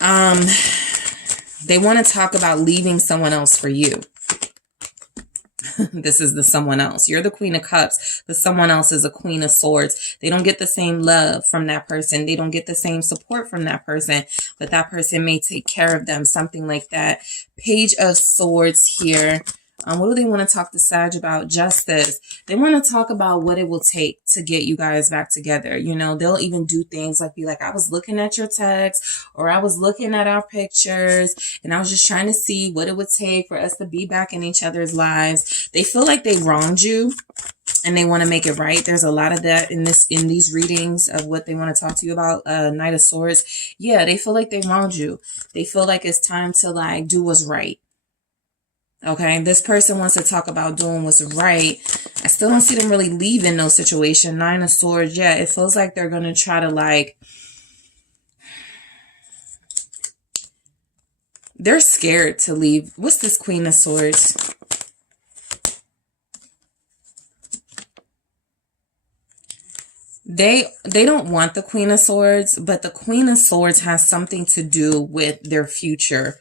They want to talk about leaving someone else for you. This is the someone else. You're the Queen of Cups. The someone else is a Queen of Swords. They don't get the same love from that person. They don't get the same support from that person, but that person may take care of them. Something like that. Page of Swords here. What do they want to talk to Sag about? Justice. They want to talk about what it will take to get you guys back together. You know, they'll even do things like be like, I was looking at your text, or I was looking at our pictures, and I was just trying to see what it would take for us to be back in each other's lives. They feel like they wronged you, and they want to make it right. There's a lot of that in these readings of what they want to talk to you about. Knight of Swords. Yeah, they feel like they wronged you. They feel like it's time to like do what's right. Okay, this person wants to talk about doing what's right. I still don't see them really leaving no situation. Nine of Swords. Yeah, it feels like they're going to try to like... They're scared to leave. What's this Queen of Swords? They don't want the Queen of Swords, but the Queen of Swords has something to do with their future.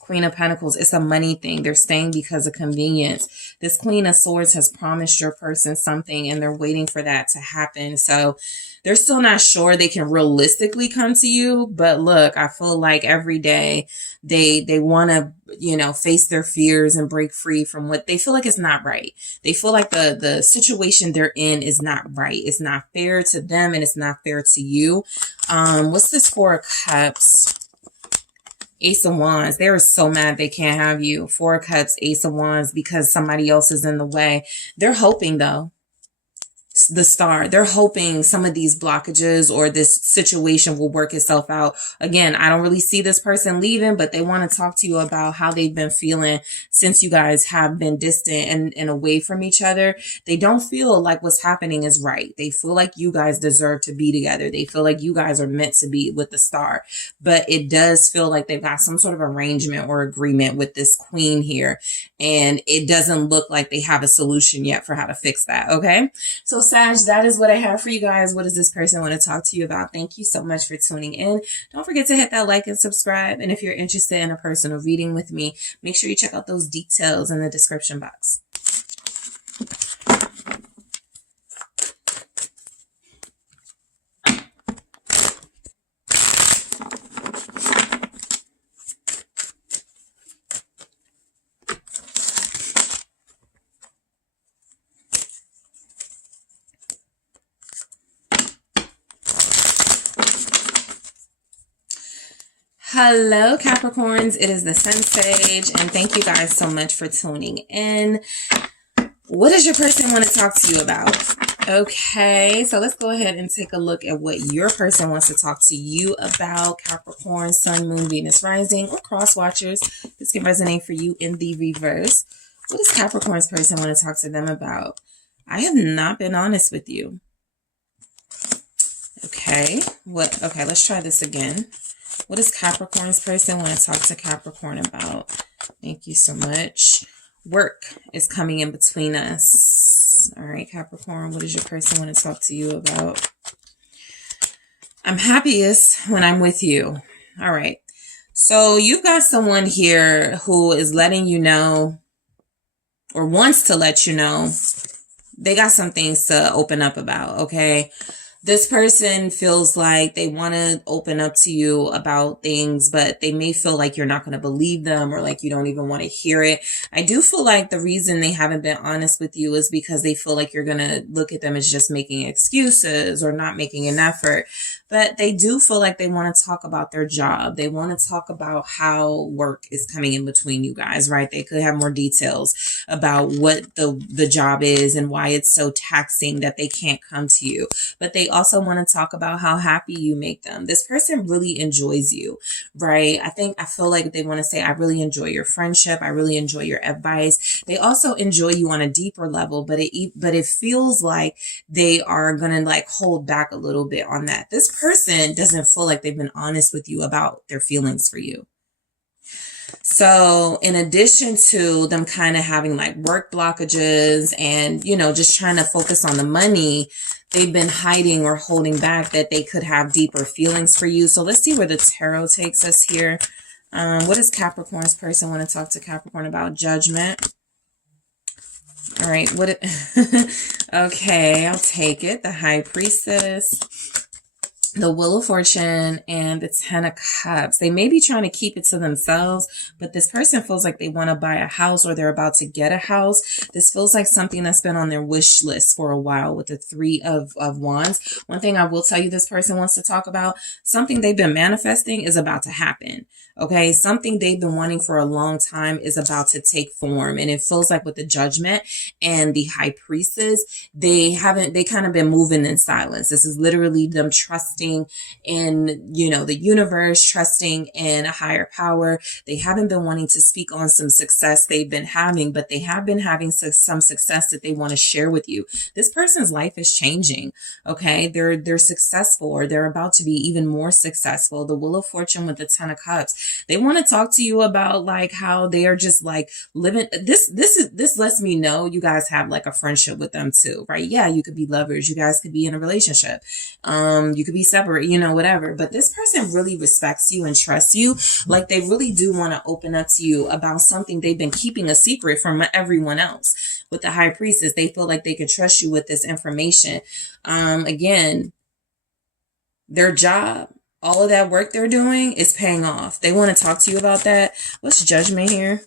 Queen of Pentacles, it's a money thing. They're staying because of convenience. This Queen of Swords has promised your person something, and they're waiting for that to happen. So they're still not sure they can realistically come to you. But look, I feel like every day they want to, you know, face their fears and break free from what they feel like is not right. They feel like the situation they're in is not right. It's not fair to them, and it's not fair to you. What's this Four of Cups? Ace of Wands. They are so mad they can't have you. Four of Cups, Ace of Wands, because somebody else is in the way. They're hoping, though. The Star. They're hoping some of these blockages or this situation will work itself out. Again, I don't really see this person leaving, but they want to talk to you about how they've been feeling since you guys have been distant and away from each other. They don't feel like what's happening is right. They feel like you guys deserve to be together. They feel like you guys are meant to be with the Star. But it does feel like they've got some sort of arrangement or agreement with this Queen here. And it doesn't look like they have a solution yet for how to fix that. Okay. So Sag, that is what I have for you guys. What does this person want to talk to you about? Thank you so much for tuning in. Don't forget to hit that like and subscribe. And if you're interested in a personal reading with me, make sure you check out those details in the description box. Hello, Capricorns. It is the SunSage, and thank you guys so much for tuning in. What does your person want to talk to you about? Okay, so let's go ahead and take a look at what your person wants to talk to you about. Capricorn, Sun, Moon, Venus, Rising, or Cross Watchers. This can resonate for you in the reverse. What does Capricorn's person want to talk to them about? I have not been honest with you. Okay, okay, let's try this again. What does Capricorn's person want to talk to Capricorn about? Thank you so much. Work is coming in between us. All right, Capricorn, what does your person want to talk to you about? I'm happiest when I'm with you. All right. So you've got someone here who is letting you know, or wants to let you know, they got some things to open up about, okay? This person feels like they want to open up to you about things, but they may feel like you're not going to believe them, or like you don't even want to hear it. I do feel like the reason they haven't been honest with you is because they feel like you're going to look at them as just making excuses or not making an effort. But they do feel like they want to talk about their job. They want to talk about how work is coming in between you guys, right? They could have more details about what the job is and why it's so taxing that they can't come to you. But they also want to talk about how happy you make them. This person really enjoys you, right? I feel like they want to say, I really enjoy your friendship. I really enjoy your advice. They also enjoy you on a deeper level, but it feels like they are going to like hold back a little bit on that. This person doesn't feel like they've been honest with you about their feelings for you. So in addition to them kind of having like work blockages and, you know, just trying to focus on the money, they've been hiding or holding back that they could have deeper feelings for you. So let's see where the tarot takes us here. What does Capricorn's person want to talk to Capricorn about? Judgment. All right. Okay, I'll take it. The High Priestess. the Wheel of Fortune and the Ten of Cups. They may be trying to keep it to themselves, but this person feels like they want to buy a house or they're about to get a house. This feels like something that's been on their wish list for a while with the Three of Wands. One thing I will tell you this person wants to talk about, something they've been manifesting is about to happen. Okay, something they've been wanting for a long time is about to take form. And it feels like with the Judgment and the High Priestess, they kind of been moving in silence. This is literally them trusting in, you know, the universe, trusting in a higher power. They haven't been wanting to speak on some success they've been having, but they have been having some success that they want to share with you. This person's life is changing. Okay, they're successful, or they're about to be even more successful. The Wheel of Fortune with the Ten of Cups. They want to talk to you about like how they are just like living. This lets me know you guys have like a friendship with them too, right? Yeah, you could be lovers. You guys could be in a relationship. You could be separate, you know, whatever. But this person really respects you and trusts you. Like they really do want to open up to you about something they've been keeping a secret from everyone else. With the High Priestess, they feel like they can trust you with this information. Again, their job, all of that work they're doing is paying off. They want to talk to you about that. What's Judgment here?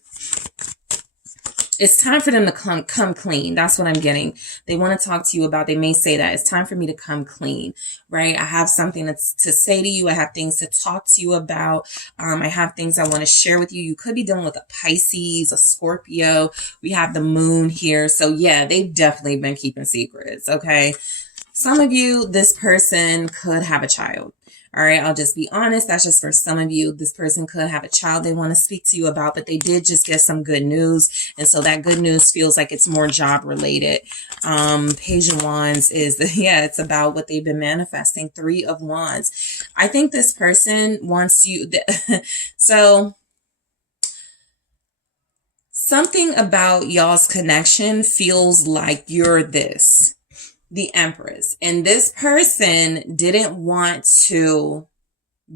It's time for them to come clean. That's what I'm getting. They want to talk to you about, they may say that it's time for me to come clean, right? I have something to say to you. I have things to talk to you about. I have things I want to share with you. You could be dealing with a Pisces, a Scorpio. We have the moon here. So yeah, they've definitely been keeping secrets. Okay. Some of you, this person could have a child. All right, I'll just be honest. That's just for some of you. This person could have a child they want to speak to you about, but they did just get some good news. And so that good news feels like it's more job related. Page of Wands is, it's about what they've been manifesting. Three of Wands. I think this person wants you. So something about y'all's connection feels like you're this. The Empress. And this person didn't want to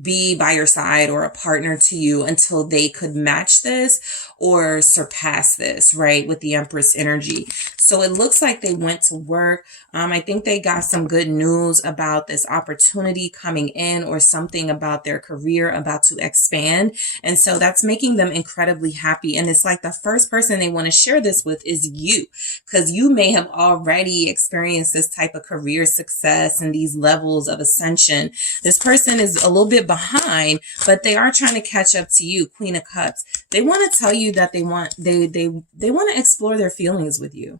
be by your side or a partner to you until they could match this or surpass this, right? With the Empress energy. So it looks like they went to work. I think they got some good news about this opportunity coming in, or something about their career about to expand. And so that's making them incredibly happy. And it's like the first person they want to share this with is you, because you may have already experienced this type of career success and these levels of ascension. This person is a little bit behind, but they are trying to catch up to you. Queen of Cups. They want to tell you that they want to explore their feelings with you.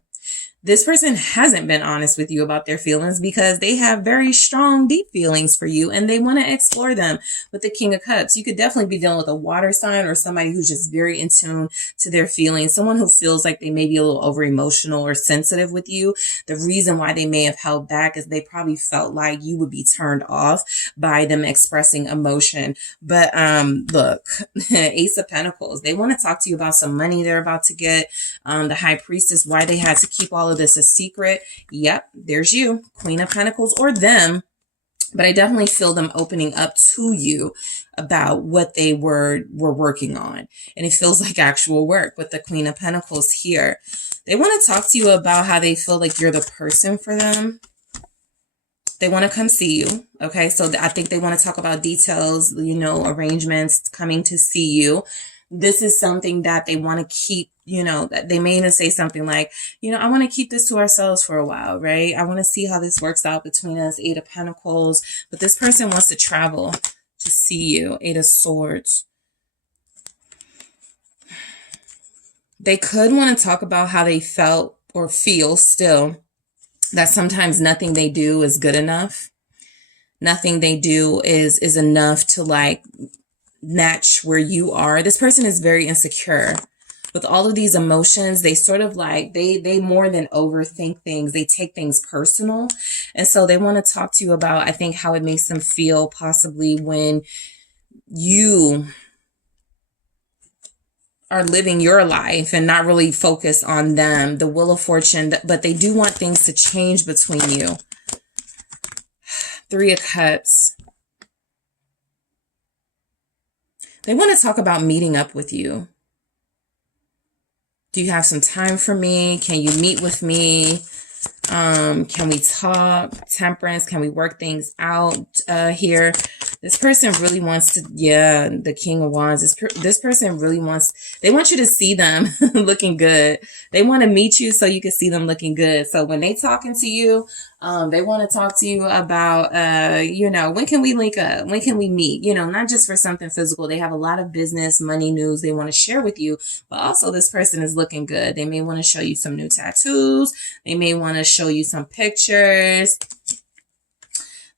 This person hasn't been honest with you about their feelings because they have very strong, deep feelings for you and they want to explore them. With the King of Cups, you could definitely be dealing with a water sign or somebody who's just very in tune to their feelings. Someone who feels like they may be a little over emotional or sensitive with you. The reason why they may have held back is they probably felt like you would be turned off by them expressing emotion. But look, Ace of Pentacles, they want to talk to you about some money they're about to get. The High Priestess, why they had to keep all of this a secret. Yep, there's you, Queen of Pentacles, or them. But I definitely feel them opening up to you about what they were working on. And it feels like actual work with the Queen of Pentacles here. They want to talk to you about how they feel like you're the person for them. They want to come see you. Okay, so I think they want to talk about details, you know, arrangements, coming to see you. This is something that they want to keep, you know, that they may even say something like, you know, I want to keep this to ourselves for a while, right? I want to see how this works out between us. Eight of Pentacles. But this person wants to travel to see you. Eight of Swords. They could want to talk about how they felt or feel still, that sometimes nothing they do is good enough. Nothing they do is enough to like match where you are. This person is very insecure. With all of these emotions, they sort of like, they more than overthink things. They take things personal. And so they want to talk to you about, I think, how it makes them feel possibly when you are living your life and not really focused on them. The Wheel of Fortune, but they do want things to change between you. Three of Cups. They want to talk about meeting up with you. Do you have some time for me? Can you meet with me? Can we talk? Temperance. Can we work things out here? This person really wants to, yeah, the King of Wands. This person really wants, they want you to see them looking good. They want to meet you so you can see them looking good. So when they talking to you, they want to talk to you about, you know, when can we link up? When can we meet? You know, not just for something physical. They have a lot of business, money, news they want to share with you, but also this person is looking good. They may want to show you some new tattoos. They may want to show you some pictures.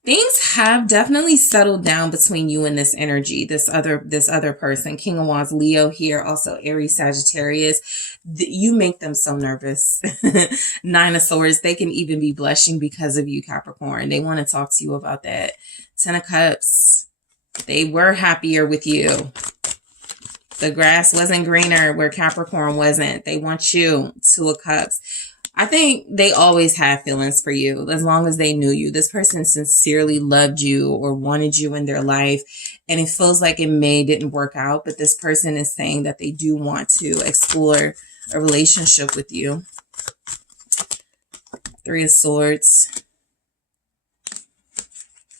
Things have definitely settled down between you and this energy, this other person. King of Wands, Leo here, also Aries, Sagittarius. You make them so nervous. Nine of Swords, they can even be blushing because of you, Capricorn. They want to talk to you about that. Ten of Cups, they were happier with you. The grass wasn't greener where Capricorn wasn't. They want you. Two of Cups. I think they always had feelings for you as long as they knew you. This person sincerely loved you or wanted you in their life. And it feels like it didn't work out. But this person is saying that they do want to explore a relationship with you. Three of Swords.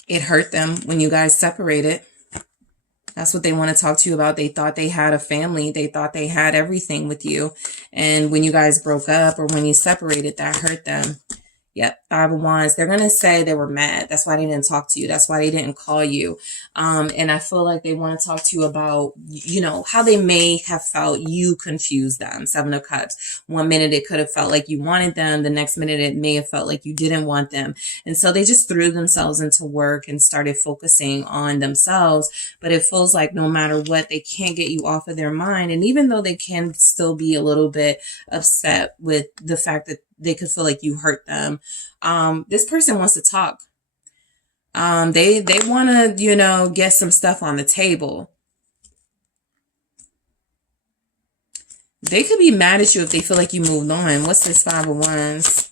It hurt them when you guys separated. That's what they want to talk to you about. They thought they had a family. They thought they had everything with you. And when you guys broke up or when you separated, that hurt them. Yep, Five of Wands. They're going to say they were mad. That's why they didn't talk to you. That's why they didn't call you. And I feel like they want to talk to you about, you know, how they may have felt you confused them. Seven of Cups. One minute it could have felt like you wanted them. The next minute it may have felt like you didn't want them. And so they just threw themselves into work and started focusing on themselves. But it feels like no matter what, they can't get you off of their mind. And even though they can still be a little bit upset with the fact that they could feel like you hurt them. This person wants to talk. They want to, you know, get some stuff on the table. They could be mad at you if they feel like you moved on. What's this Five of Wands?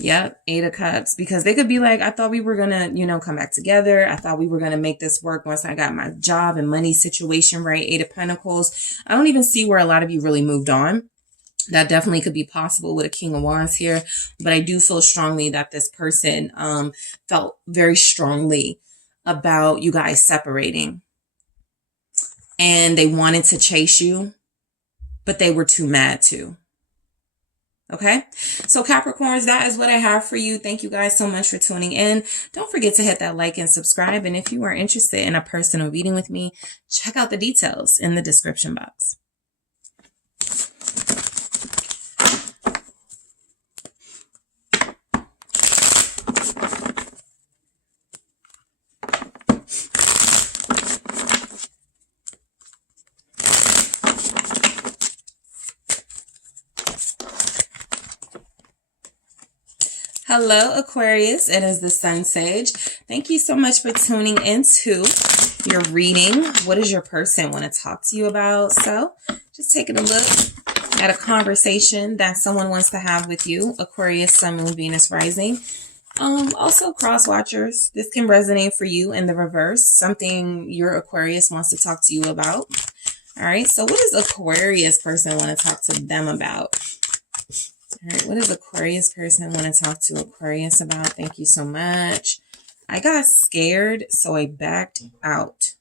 Yep, Eight of Cups. Because they could be like, I thought we were going to, you know, come back together. I thought we were going to make this work once I got my job and money situation right. Eight of Pentacles. I don't even see where a lot of you really moved on. That definitely could be possible with a King of Wands here. But I do feel strongly that this person felt very strongly about you guys separating. And they wanted to chase you, but they were too mad to. Okay, so Capricorns, that is what I have for you. Thank you guys so much for tuning in. Don't forget to hit that like and subscribe. And if you are interested in a personal reading with me, check out the details in the description box. Hello, Aquarius. It is the SunSage. Thank you so much for tuning into your reading. What does your person want to talk to you about? So just taking a look at a conversation that someone wants to have with you. Aquarius, Sun, Moon, Venus, Rising. Also cross watchers. This can resonate for you in the reverse. Something your Aquarius wants to talk to you about. All right. So what does Aquarius person want to talk to them about? All right, what does Aquarius person want to talk to Aquarius about? Thank you so much. I got scared, so I backed out.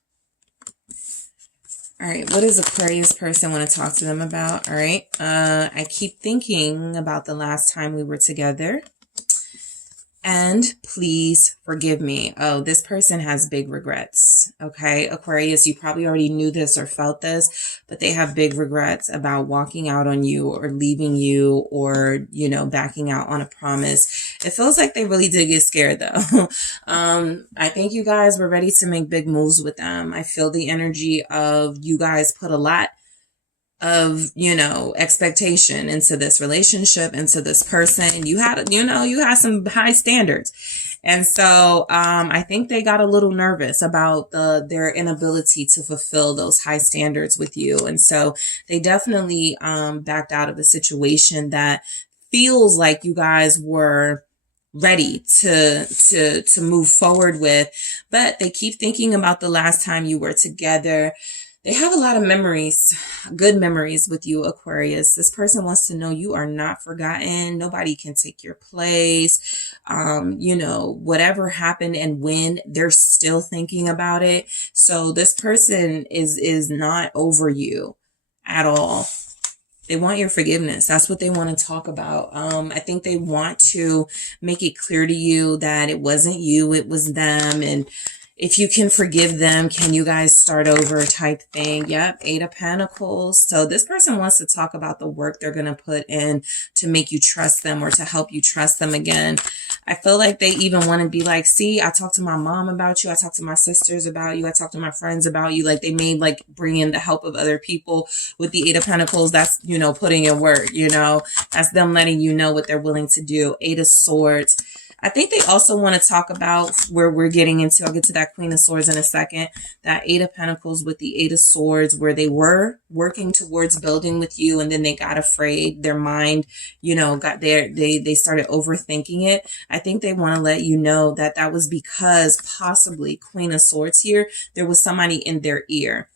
All right, what does Aquarius person want to talk to them about? All right, I keep thinking about the last time we were together. And please forgive me. Oh, this person has big regrets. Okay, Aquarius, you probably already knew this or felt this, but they have big regrets about walking out on you or leaving you or, you know, backing out on a promise. It feels like they really did get scared though. I think you guys were ready to make big moves with them. I feel the energy of you guys put a lot of, you know, expectation into this relationship, into this person. You had, you know, you had some high standards. And so, I think they got a little nervous about their inability to fulfill those high standards with you. And so they definitely, backed out of a situation that feels like you guys were ready to move forward with, but they keep thinking about the last time you were together. They have a lot of memories, good memories with you, Aquarius. This person wants to know you are not forgotten. Nobody can take your place. You know, whatever happened and when, they're still thinking about it. So this person is not over you at all. They want your forgiveness. That's what they want to talk about. I think they want to make it clear to you that it wasn't you, it was them. And if you can forgive them, can you guys start over type thing? Yep, 8 of Pentacles. So this person wants to talk about the work they're going to put in to make you trust them or to help you trust them again. I feel like they even want to be like, see, I talked to my mom about you. I talked to my sisters about you. I talked to my friends about you. Like they may like bring in the help of other people with the 8 of Pentacles. That's, you know, putting in work, you know, that's them letting you know what they're willing to do. 8 of Swords. I think they also want to talk about where we're getting into. I'll get to that Queen of Swords in a second. That 8 of Pentacles with the 8 of Swords, where they were working towards building with you and then they got afraid. Their mind, you know, got there. They started overthinking it. I think they want to let you know that that was because possibly Queen of Swords here, there was somebody in their ear.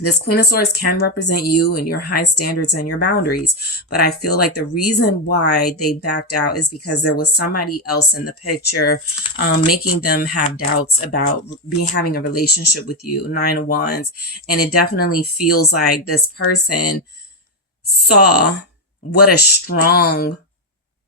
This Queen of Swords can represent you and your high standards and your boundaries. But I feel like the reason why they backed out is because there was somebody else in the picture making them have doubts about having a relationship with you. 9 of Wands. And it definitely feels like this person saw what a strong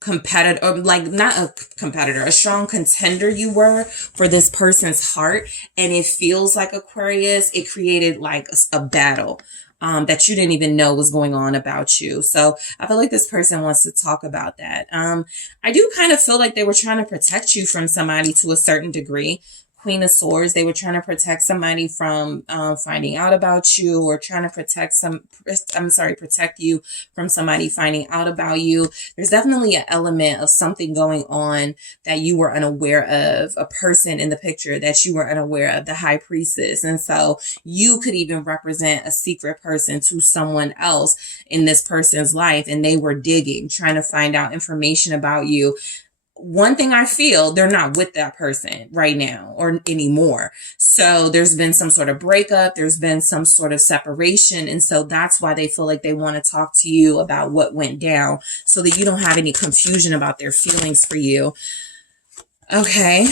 competitor, or like not a competitor, a strong contender you were for this person's heart. And it feels like, Aquarius, it created like a battle that you didn't even know was going on about you. So I feel like this person wants to talk about that. I do kind of feel like they were trying to protect you from somebody to a certain degree. Queen of Swords, they were trying to protect somebody from finding out about you, or trying to protect you from somebody finding out about you. There's definitely an element of something going on that you were unaware of, a person in the picture that you were unaware of, the High Priestess. And so you could even represent a secret person to someone else in this person's life, and they were digging, trying to find out information about you. One thing I feel, they're not with that person right now or anymore. So there's been some sort of breakup. There's been some sort of separation. And so that's why they feel like they want to talk to you about what went down, so that you don't have any confusion about their feelings for you. Okay.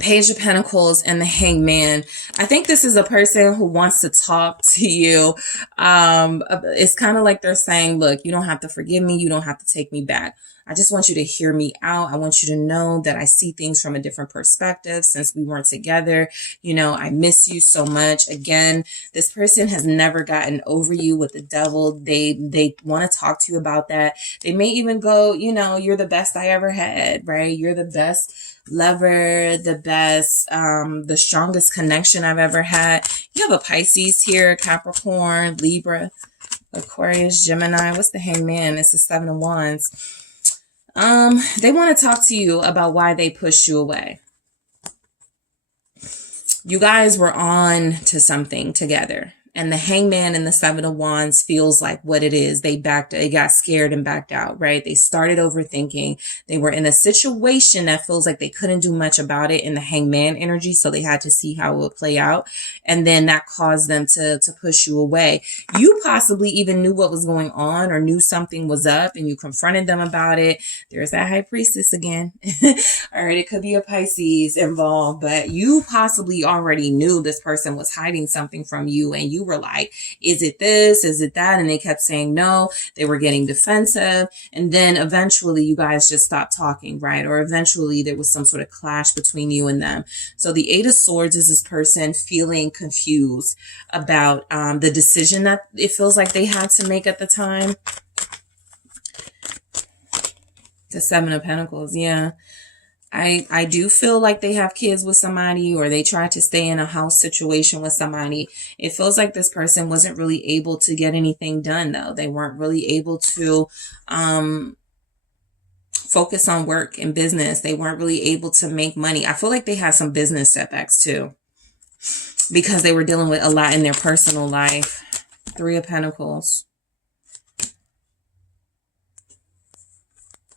Page of Pentacles and the Hangman. I think this is a person who wants to talk to you. It's kind of like they're saying, look, you don't have to forgive me. You don't have to take me back. I just want you to hear me out. I want you to know that I see things from a different perspective since we weren't together. You know, I miss you so much. Again, this person has never gotten over you with the Devil. They want to talk to you about that. They may even go, you know, you're the best I ever had, right? You're the best lover, the best, the strongest connection I've ever had. You have a Pisces here, Capricorn, Libra, Aquarius, Gemini. What's the Hangman? It's the 7 of Wands. They want to talk to you about why they pushed you away. You guys were on to something together. And the Hangman and the 7 of Wands feels like what it is. They got scared and backed out, right? They started overthinking. They were in a situation that feels like they couldn't do much about it in the Hangman energy. So they had to see how it would play out. And then that caused them to push you away. You possibly even knew what was going on or knew something was up and you confronted them about it. There's that High Priestess again. All right. It could be a Pisces involved, but you possibly already knew this person was hiding something from you, and you were like, is it this? Is it that? And they kept saying no. They were getting defensive. And then eventually you guys just stopped talking, right? Or eventually there was some sort of clash between you and them. So the 8 of Swords is this person feeling confused about the decision that it feels like they had to make at the time. The 7 of Pentacles, yeah. I do feel like they have kids with somebody, or they try to stay in a house situation with somebody. It feels like this person wasn't really able to get anything done, though. They weren't really able to focus on work and business. They weren't really able to make money. I feel like they had some business setbacks, too, because they were dealing with a lot in their personal life. 3 of Pentacles.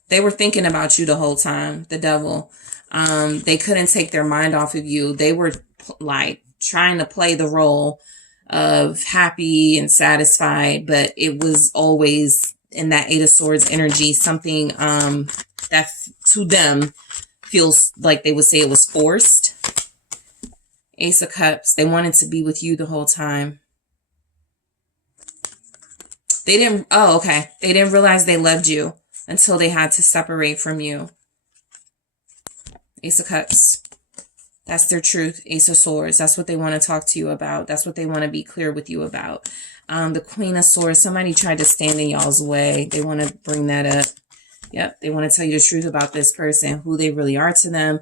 They were thinking about you the whole time, the Devil. They couldn't take their mind off of you. They were like trying to play the role of happy and satisfied, but it was always in that Eight of Swords energy, something that to them feels like they would say it was forced. Ace of Cups, they wanted to be with you the whole time. They didn't, oh, okay. They didn't realize they loved you until they had to separate from you. Ace of Cups. That's their truth. Ace of Swords. That's what they want to talk to you about. That's what they want to be clear with you about. The Queen of Swords. Somebody tried to stand in y'all's way. They want to bring that up. Yep. They want to tell you the truth about this person, who they really are to them,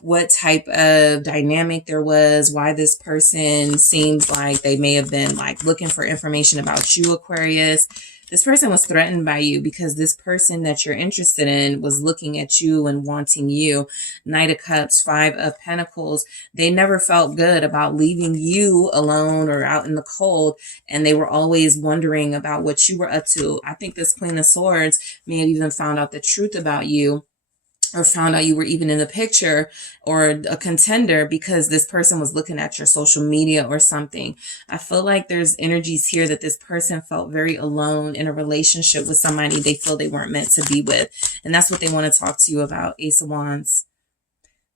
what type of dynamic there was, why this person seems like they may have been like looking for information about you, Aquarius. This person was threatened by you because this person that you're interested in was looking at you and wanting you. Knight of Cups, Five of Pentacles. They never felt good about leaving you alone or out in the cold. And they were always wondering about what you were up to. I think this Queen of Swords may have even found out the truth about you, or found out you were even in the picture or a contender because this person was looking at your social media or something. I feel like there's energies here that this person felt very alone in a relationship with somebody they feel they weren't meant to be with. And that's what they want to talk to you about. Ace of Wands.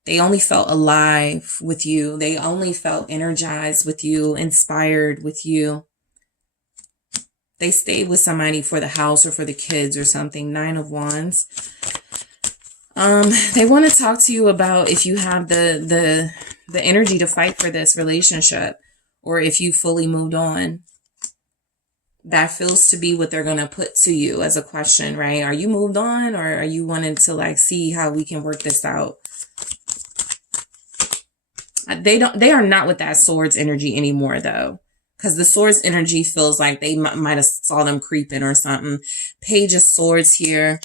They only felt alive with you. They only felt energized with you, inspired with you. They stayed with somebody for the house or for the kids or something. Nine of Wands. They want to talk to you about if you have the energy to fight for this relationship, or if you fully moved on. That feels to be what they're going to put to you as a question, right? Are you moved on, or are you wanting to like see how we can work this out? They are not with that Swords energy anymore though. Because the Swords energy feels like they might have saw them creeping or something. Page of Swords here.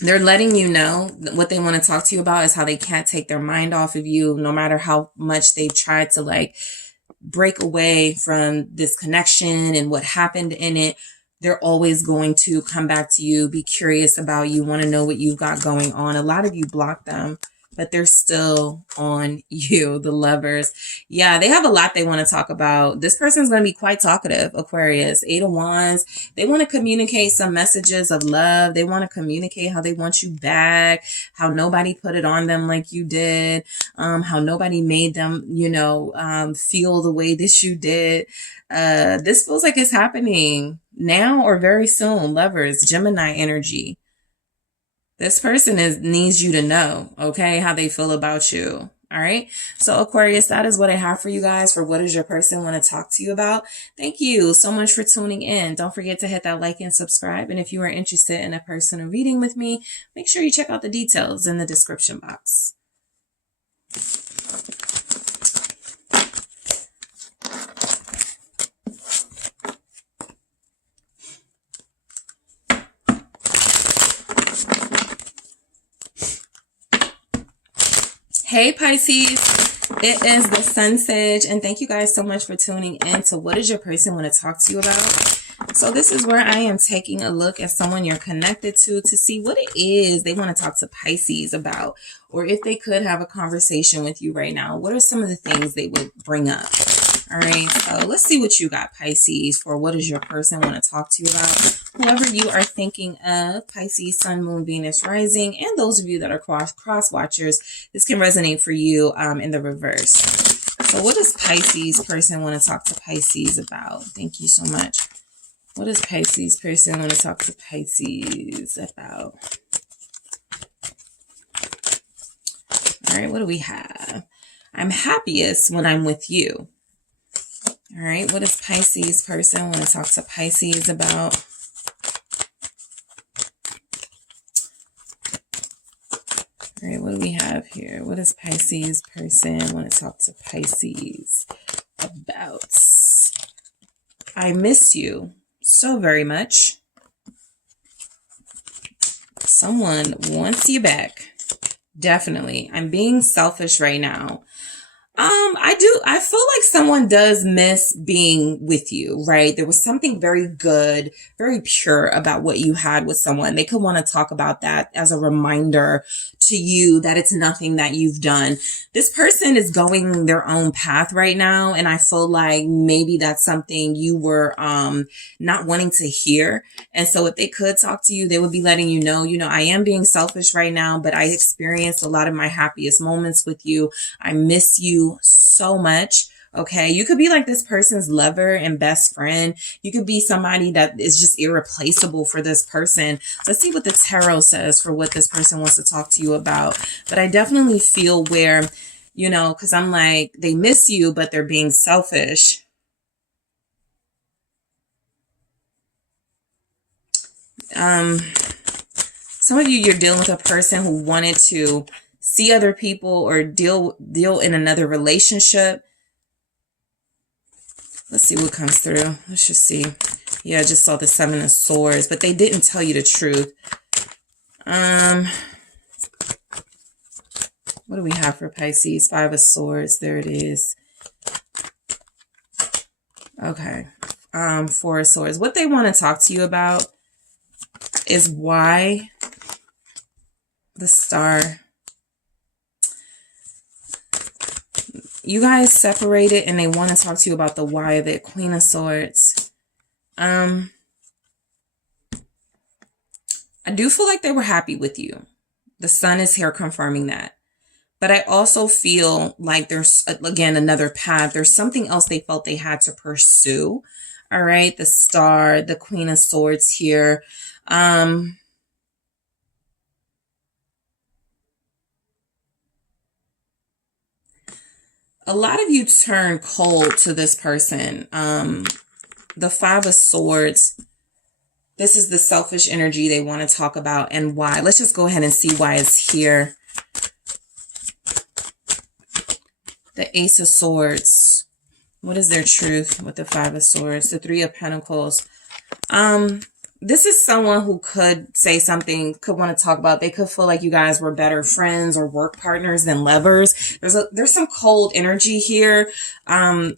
They're letting you know that what they want to talk to you about is how they can't take their mind off of you, no matter how much they've tried to like break away from this connection and what happened in it. They're always going to come back to you, be curious about you, want to know what you've got going on. A lot of you block them, but they're still on you, the Lovers. Yeah, they have a lot they want to talk about. This person's going to be quite talkative, Aquarius. Eight of Wands. They want to communicate some messages of love. They want to communicate how they want you back, how nobody put it on them like you did, how nobody made them, you know, feel the way that you did. This feels like it's happening now or very soon. Lovers, Gemini energy. This person needs you to know, okay, how they feel about you. All right. So Aquarius, that is what I have for you guys for what does your person want to talk to you about. Thank you so much for tuning in. Don't forget to hit that like and subscribe. And if you are interested in a personal reading with me, make sure you check out the details in the description box. Hey Pisces, it is the SunSage, and thank you guys so much for tuning in to what does your person want to talk to you about. So this is where I am taking a look at someone you're connected to see what it is they want to talk to Pisces about, or if they could have a conversation with you right now, what are some of the things they would bring up? All right, so let's see what you got, Pisces, for what does your person want to talk to you about. Whoever you are thinking of, Pisces, Sun, Moon, Venus, Rising, and those of you that are cross watchers, this can resonate for you in the reverse. So what does Pisces person want to talk to Pisces about? Thank you so much. What does Pisces person want to talk to Pisces about? All right, what do we have? I'm happiest when I'm with you. All right, what does Pisces person want to talk to Pisces about? All right, what do we have here? What does Pisces person want to talk to Pisces about? I miss you so very much. Someone wants you back. Definitely. I'm being selfish right now. I feel like someone does miss being with you, right? There was something very good, very pure about what you had with someone. They could want to talk about that as a reminder to you that it's nothing that you've done. This person is going their own path right now. And I feel like maybe that's something you were not wanting to hear. And so if they could talk to you, they would be letting you know, I am being selfish right now, but I experienced a lot of my happiest moments with you. I miss you so much. Okay, you could be like this person's lover and best friend. You could be somebody that is just irreplaceable for this person. Let's see what the tarot says for what this person wants to talk to you about. But I definitely feel where, because I'm like, they miss you, but they're being selfish. Some of you, you're dealing with a person who wanted to see other people or deal in another relationship. Let's see what comes through. Let's just see. Yeah, I just saw the 7 of Swords, but they didn't tell you the truth. What do we have for Pisces? 5 of Swords. There it is. Okay. 4 of Swords. What they want to talk to you about is why the Star. You guys separated and they want to talk to you about the why of it. Queen of Swords. I do feel like they were happy with you. The Sun is here confirming that. But I also feel like there's, again, another path. There's something else they felt they had to pursue. All right. The Star, the Queen of Swords here. A lot of you turn cold to this person. The 5 of Swords. This is the selfish energy they want to talk about and why. Let's just go ahead and see why it's here. The Ace of Swords. What is their truth with the 5 of Swords? The 3 of Pentacles. This is someone who could say something, could want to talk about. They could feel like you guys were better friends or work partners than lovers. There's some cold energy here.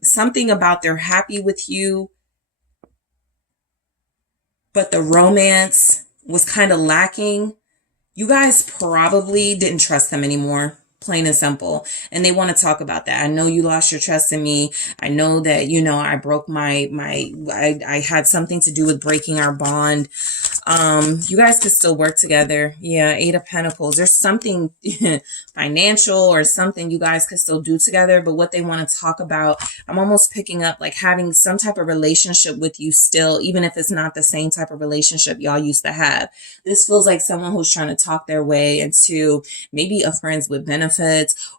Something about they're happy with you, but the romance was kind of lacking. You guys probably didn't trust them anymore. Plain and simple. And they want to talk about that. I know you lost your trust in me. I know that, I broke I had something to do with breaking our bond. You guys could still work together. Yeah. 8 of Pentacles. There's something financial or something you guys could still do together. But what they want to talk about, I'm almost picking up like having some type of relationship with you still, even if it's not the same type of relationship y'all used to have. This feels like someone who's trying to talk their way into maybe a friends with benefits,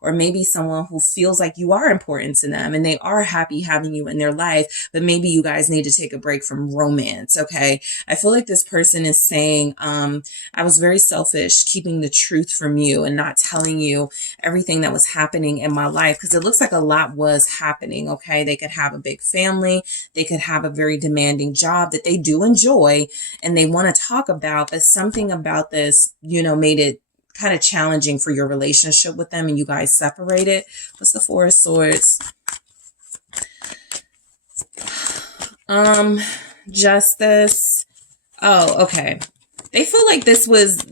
or maybe someone who feels like you are important to them and they are happy having you in their life, but maybe you guys need to take a break from romance. Okay. I feel like this person is saying, I was very selfish keeping the truth from you and not telling you everything that was happening in my life, because it looks like a lot was happening. Okay. They could have a big family. They could have a very demanding job that they do enjoy and they want to talk about, but something about this, made it kind of challenging for your relationship with them and you guys separated. What's the 4 of Swords? Justice. Oh, okay. They feel like this was,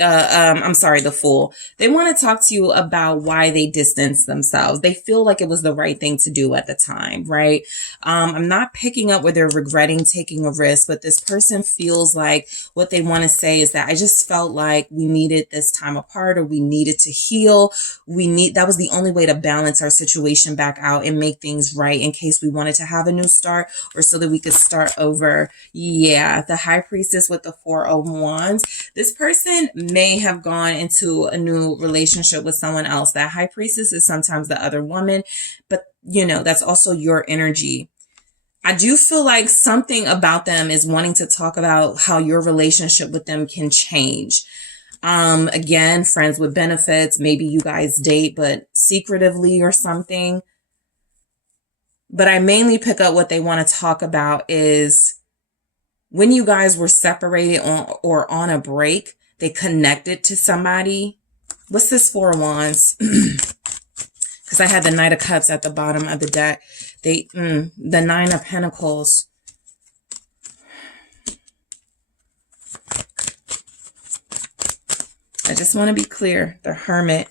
I'm sorry, the Fool. They want to talk to you about why they distanced themselves. They feel like it was the right thing to do at the time, right? I'm not picking up where they're regretting taking a risk, but this person feels like what they want to say is that I just felt like we needed this time apart, or we needed to heal. That was the only way to balance our situation back out and make things right in case we wanted to have a new start, or so that we could start over. Yeah, the High Priestess with the 4 of Wands. This person may have gone into a new relationship with someone else. That High Priestess is sometimes the other woman, but that's also your energy. I do feel like something about them is wanting to talk about how your relationship with them can change. Again, friends with benefits. Maybe you guys date, but secretively or something. But I mainly pick up what they want to talk about is when you guys were separated or on a break, they connected to somebody. What's this 4 of Wands? Because I had the Knight of Cups at the bottom of the deck. The 9 of Pentacles. I just want to be clear. The Hermit.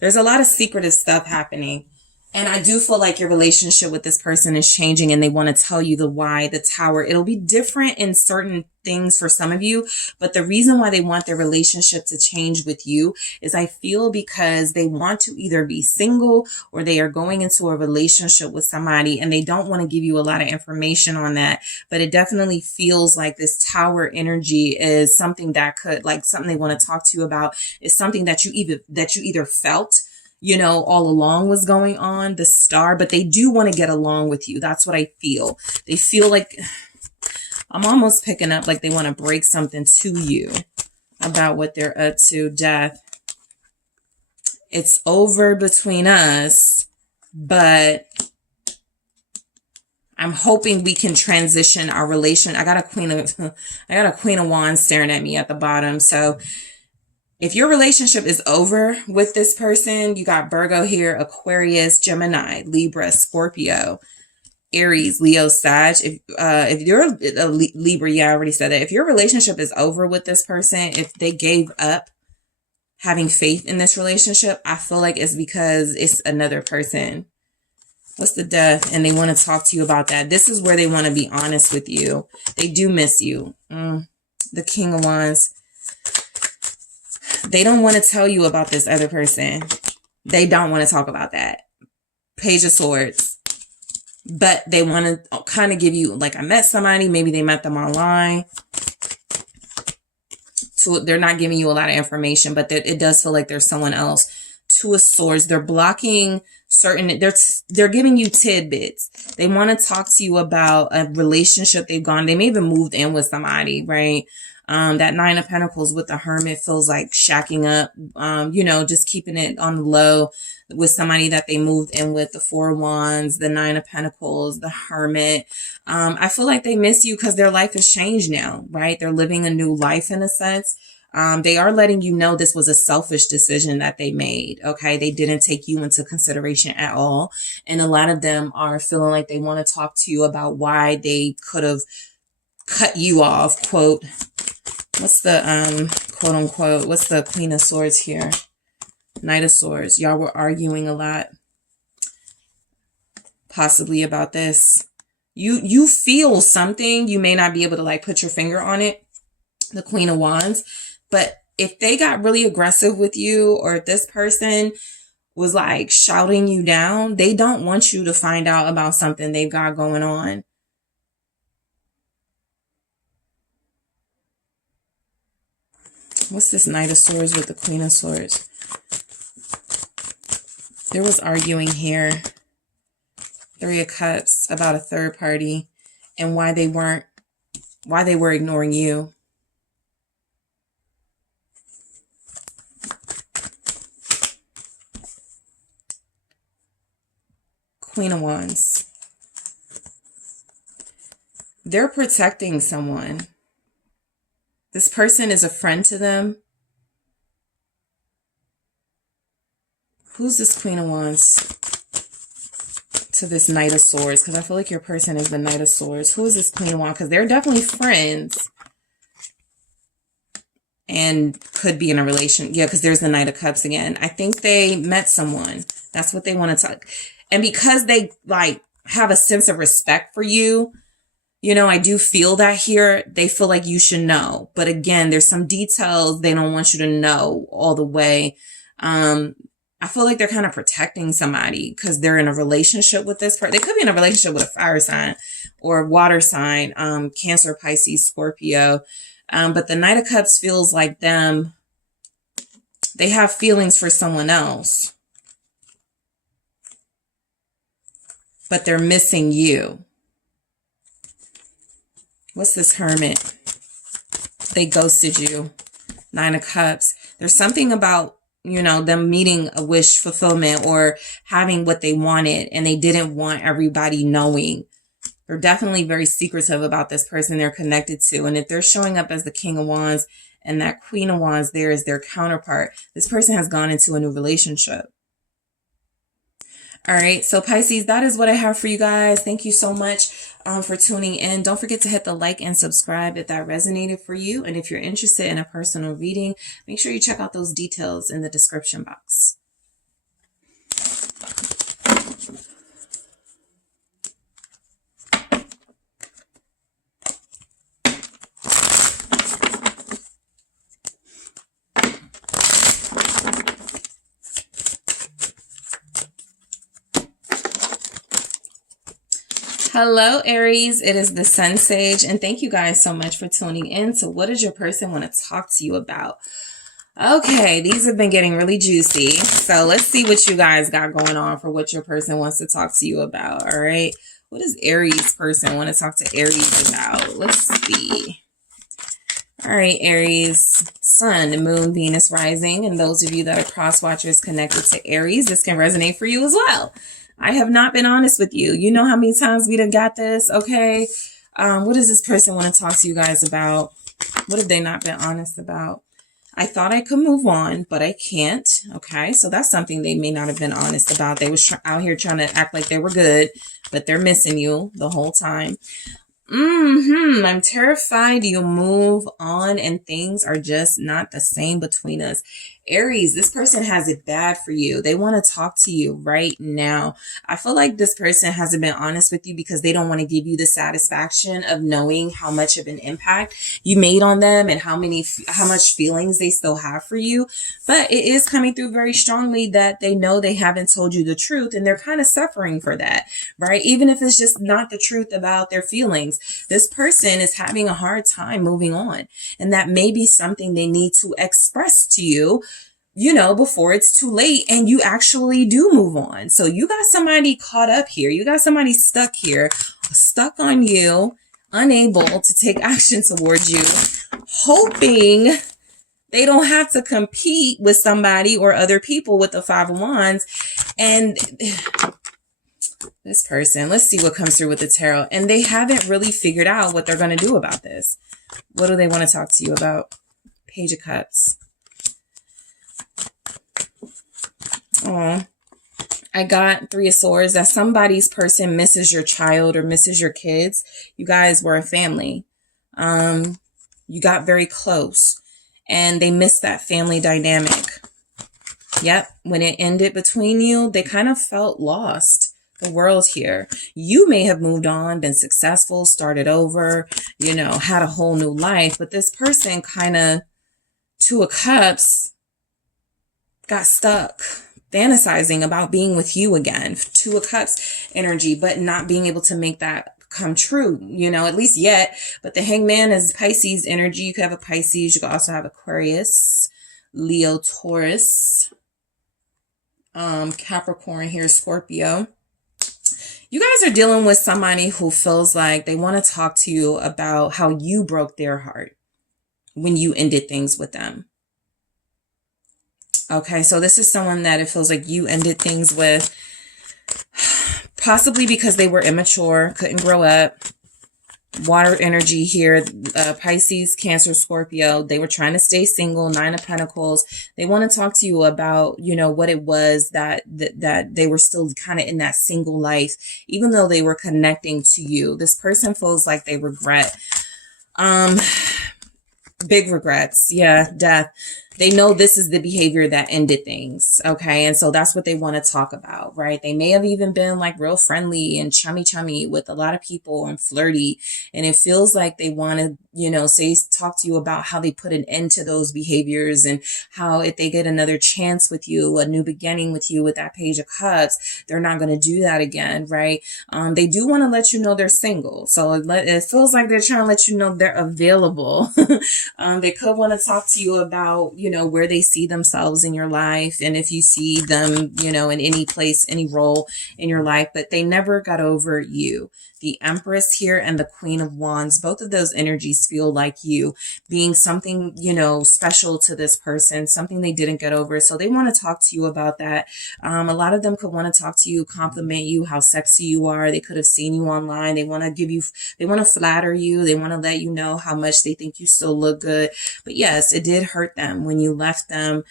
There's a lot of secretive stuff happening. And I do feel like your relationship with this person is changing and they want to tell you the why, the Tower. It'll be different in certain things for some of you. But the reason why they want their relationship to change with you is I feel because they want to either be single or they are going into a relationship with somebody and they don't want to give you a lot of information on that. But it definitely feels like this Tower energy is something that could, like something they want to talk to you about, is something that you either felt, you know, all along was going on, the Star, but they do want to get along with you. That's what I feel. They feel like, I'm almost picking up like they want to break something to you about what they're up to. Death. It's over between us, but I'm hoping we can transition our relation. I got a Queen of Wands staring at me at the bottom. So if your relationship is over with this person, you got Virgo here, Aquarius, Gemini, Libra, Scorpio, Aries, Leo, Sag. If you're a Libra, yeah, I already said that. If your relationship is over with this person, if they gave up having faith in this relationship, I feel like it's because it's another person. What's the Death? And they want to talk to you about that. This is where they want to be honest with you. They do miss you. The King of Wands. They don't want to tell you about this other person. They don't want to talk about that. Page of Swords. But they want to kind of give you, like, I met somebody. Maybe they met them online. They're not giving you a lot of information, but it does feel like there's someone else. Two of Swords. They're blocking certain, they're giving you tidbits. They want to talk to you about a relationship they've gone. They may even moved in with somebody, right? That Nine of Pentacles with the Hermit feels like shacking up, you know, just keeping it on the low with somebody that they moved in with. The Four of Wands, the Nine of Pentacles, the Hermit. I feel like they miss you because their life has changed now, right? They're living a new life in a sense. They are letting you know this was a selfish decision that they made. Okay. They didn't take you into consideration at all. And a lot of them are feeling like they want to talk to you about why they could have cut you off. Quote, what's the, quote unquote, what's the Queen of Swords here? Knight of Swords. Y'all were arguing a lot, possibly about this. You feel something. You may not be able to like put your finger on it. The Queen of Wands. But if they got really aggressive with you, or if this person was like shouting you down, they don't want you to find out about something they've got going on. What's this Knight of Swords with the Queen of Swords? There was arguing here. Three of Cups about a third party and why they were ignoring you. Queen of Wands. They're protecting someone. This person is a friend to them. Who's this Queen of Wands to this Knight of Swords? Because I feel like your person is the Knight of Swords. Who is this Queen of Wands? Because they're definitely friends. And could be in a relation. Yeah, because there's the Knight of Cups again. I think they met someone. That's what they want to talk. And because they like have a sense of respect for you, you know, I do feel that here. They feel like you should know. But again, there's some details they don't want you to know all the way. I feel like they're kind of protecting somebody because they're in a relationship with this person. They could be in a relationship with a fire sign or water sign, Cancer, Pisces, Scorpio. But the Knight of Cups feels like them. They have feelings for someone else. But they're missing you. What's this Hermit? They ghosted you. Nine of Cups. There's something about, you know, them meeting a wish fulfillment or having what they wanted and they didn't want everybody knowing. They're definitely very secretive about this person they're connected to. And if they're showing up as the King of Wands and that Queen of Wands there is their counterpart, this person has gone into a new relationship. All right, so Pisces, that is what I have for you guys. Thank you so much for tuning in. Don't forget to hit the like and subscribe if that resonated for you. And if you're interested in a personal reading, make sure you check out those details in the description box. Hello, Aries. It is the SunSage, and thank you guys so much for tuning in. So what does your person want to talk to you about? Okay, these have been getting really juicy. So let's see what you guys got going on for what your person wants to talk to you about. All right. What does Aries person want to talk to Aries about? Let's see. All right, Aries, Sun, Moon, Venus rising. And those of you that are cross watchers connected to Aries, this can resonate for you as well. I have not been honest with you. You know how many times we done got this, okay? What does this person want to talk to you guys about? What have they not been honest about? I thought I could move on, but I can't, okay? So that's something they may not have been honest about. They was out here trying to act like they were good, but they're missing you the whole time. I'm terrified you'll move on and things are just not the same between us. Aries, this person has it bad for you. They want to talk to you right now. I feel like this person hasn't been honest with you because they don't want to give you the satisfaction of knowing how much of an impact you made on them and how much feelings they still have for you. But it is coming through very strongly that they know they haven't told you the truth and they're kind of suffering for that, right? Even if it's just not the truth about their feelings, this person is having a hard time moving on. And that may be something they need to express to you, you know, before it's too late and you actually do move on. So you got somebody caught up here. You got somebody stuck here, stuck on you, unable to take action towards you, hoping they don't have to compete with somebody or other people with the Five of Wands. And this person, let's see what comes through with the tarot. And they haven't really figured out what they're going to do about this. What do they want to talk to you about? Page of Cups. Oh, I got Three of Swords. That somebody's person misses your child or misses your kids. You guys were a family. You got very close and they missed that family dynamic. Yep. When it ended between you, they kind of felt lost. The world here. You may have moved on, been successful, started over, you know, had a whole new life. But this person kind of, Two of Cups, got stuck fantasizing about being with you again. Two of Cups energy, but not being able to make that come true, you know, at least yet. But the Hangman is Pisces energy. You could have a Pisces. You could also have Aquarius, Leo, Taurus, Capricorn here, Scorpio. You guys are dealing with somebody who feels like they want to talk to you about how you broke their heart when you ended things with them. Okay, so this is someone that it feels like you ended things with, possibly because they were immature, couldn't grow up. Water energy here, Pisces, Cancer, Scorpio. They were trying to stay single. Nine of Pentacles. They want to talk to you about, you know, what it was that they were still kind of in that single life, even though they were connecting to you. This person feels like they regret, big regrets. Yeah, death. They know this is the behavior that ended things. Okay. And so that's what they want to talk about, right? They may have even been like real friendly and chummy with a lot of people and flirty. And it feels like they want to, you know, talk to you about how they put an end to those behaviors and how if they get another chance with you, a new beginning with you with that Page of Cups, they're not going to do that again, right? They do want to let you know they're single. So it feels like they're trying to let you know they're available. They could want to talk to you about, you know, where they see themselves in your life. And if you see them, you know, in any place, any role in your life, but they never got over you. The Empress here and the Queen of Wands, both of those energies feel like you being something, you know, special to this person, something they didn't get over. So they want to talk to you about that. A lot of them could want to talk to you, compliment you, how sexy you are. They could have seen you online. They want to give you, they want to flatter you. They want to let you know how much they think you still look good. But yes, it did hurt them when you left them.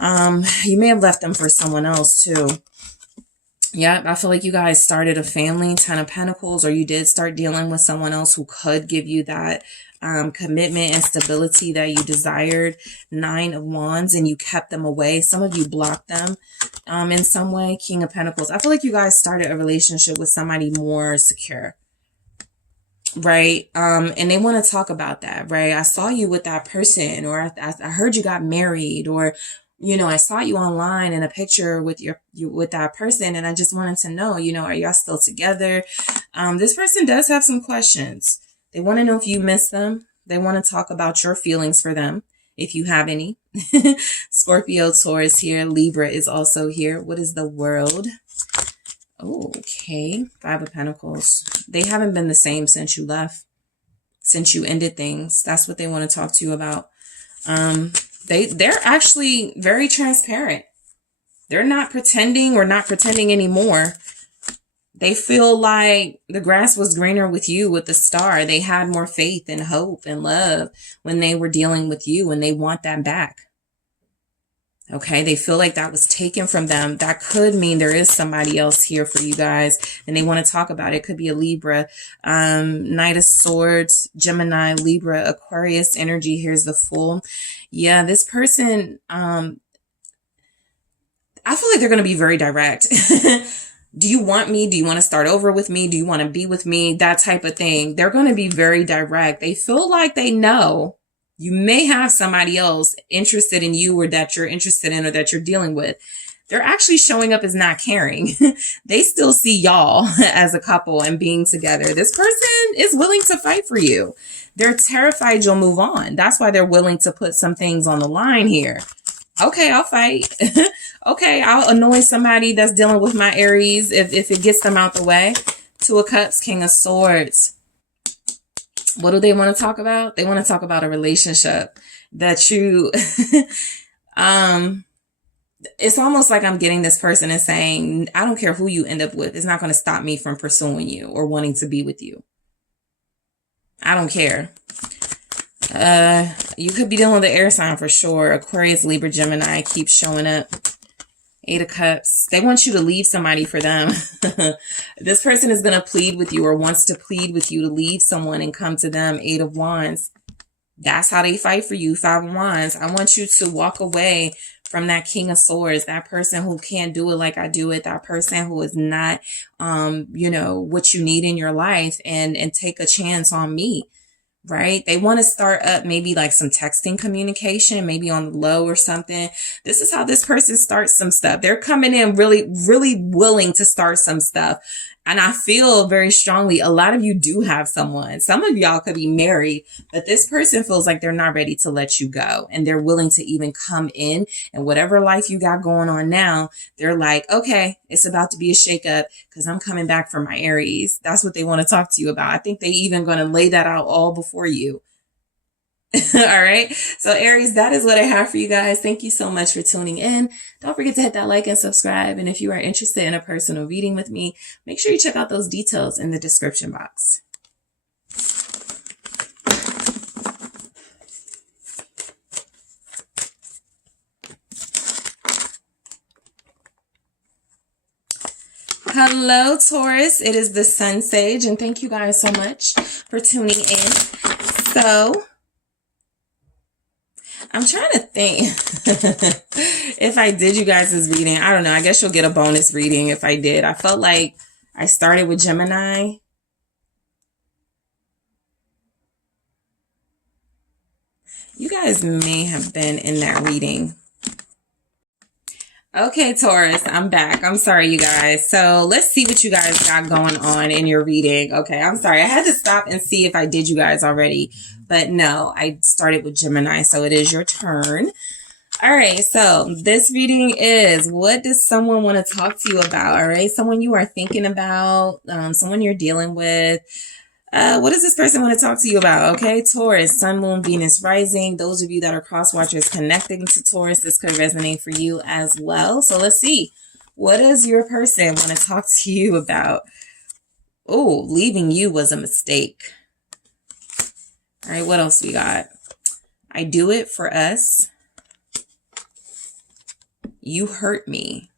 You may have left them for someone else too. Yep, I feel like you guys started a family, Ten of Pentacles, or you did start dealing with someone else who could give you that commitment and stability that you desired. Nine of Wands, and you kept them away. Some of you blocked them in some way. King of Pentacles. I feel like you guys started a relationship with somebody more secure, right? And they want to talk about that, right? I saw you with that person, or I heard you got married, or you know, I saw you online in a picture with with that person, and I just wanted to know, you know, are y'all still together? This person does have some questions. They want to know if you miss them. They want to talk about your feelings for them, if you have any. Scorpio, Taurus here. Libra is also here. What is the world? Oh, okay. Five of Pentacles. They haven't been the same since you left, since you ended things. That's what they want to talk to you about. They're actually very transparent. They're not pretending or not pretending anymore. They feel like the grass was greener with you, with the star. They had more faith and hope and love when they were dealing with you, and they want that back. Okay, they feel like that was taken from them. That could mean there is somebody else here for you guys, and they want to talk about it. It could be a Libra, Knight of Swords, Gemini, Libra, Aquarius energy. Here's the Fool. Yeah, this person, I feel like they're going to be very direct. Do you want me? Do you want to start over with me? Do you want to be with me? That type of thing. They're going to be very direct. They feel like they know you may have somebody else interested in you, or that you're interested in, or that you're dealing with. They're actually showing up as not caring. They still see y'all as a couple and being together. This person is willing to fight for you. They're terrified you'll move on. That's why they're willing to put some things on the line here. Okay, I'll fight. Okay, I'll annoy somebody that's dealing with my Aries if it gets them out the way. Two of Cups, King of Swords. What do they want to talk about? They want to talk about a relationship that you, it's almost like I'm getting this person and saying, I don't care who you end up with. It's not going to stop me from pursuing you or wanting to be with you. I don't care. You could be dealing with the air sign for sure. Aquarius, Libra, Gemini keep showing up. Eight of Cups. They want you to leave somebody for them. This person is going to plead with you, or wants to plead with you to leave someone and come to them. Eight of Wands. That's how they fight for you. Five of Wands. I want you to walk away from that King of Swords, that person who can't do it like I do it, that person who is not, you know, what you need in your life, and take a chance on me. Right? They want to start up maybe like some texting communication, maybe on the low or something. This is how this person starts some stuff. They're coming in really, really willing to start some stuff. And I feel very strongly, a lot of you do have someone. Some of y'all could be married, but this person feels like they're not ready to let you go. And they're willing to even come in, and whatever life you got going on now, they're like, okay, it's about to be a shakeup because I'm coming back from my Aries. That's what they want to talk to you about. I think they even going to lay that out all before you. All right. So Aries, that is what I have for you guys. Thank you so much for tuning in. Don't forget to hit that like and subscribe. And if you are interested in a personal reading with me, make sure you check out those details in the description box. Hello, Taurus. It is the SunSage, and thank you guys so much for tuning in. So I'm trying to think if I did you guys' reading. I don't know. I guess you'll get a bonus reading if I did. I felt like I started with Gemini. You guys may have been in that reading. Okay, Taurus, I'm back. I'm sorry, you guys. So let's see what you guys got going on in your reading. Okay, I'm sorry. I had to stop and see if I did you guys already. But no, I started with Gemini, so it is your turn. All right, so this reading is, what does someone want to talk to you about? All right, someone you are thinking about, someone you're dealing with. What does this person want to talk to you about? Okay, Taurus, Sun, Moon, Venus, Rising. Those of you that are cross watchers connecting to Taurus, this could resonate for you as well. So let's see. What does your person want to talk to you about? Oh, leaving you was a mistake. All right, what else we got? I do it for us. You hurt me.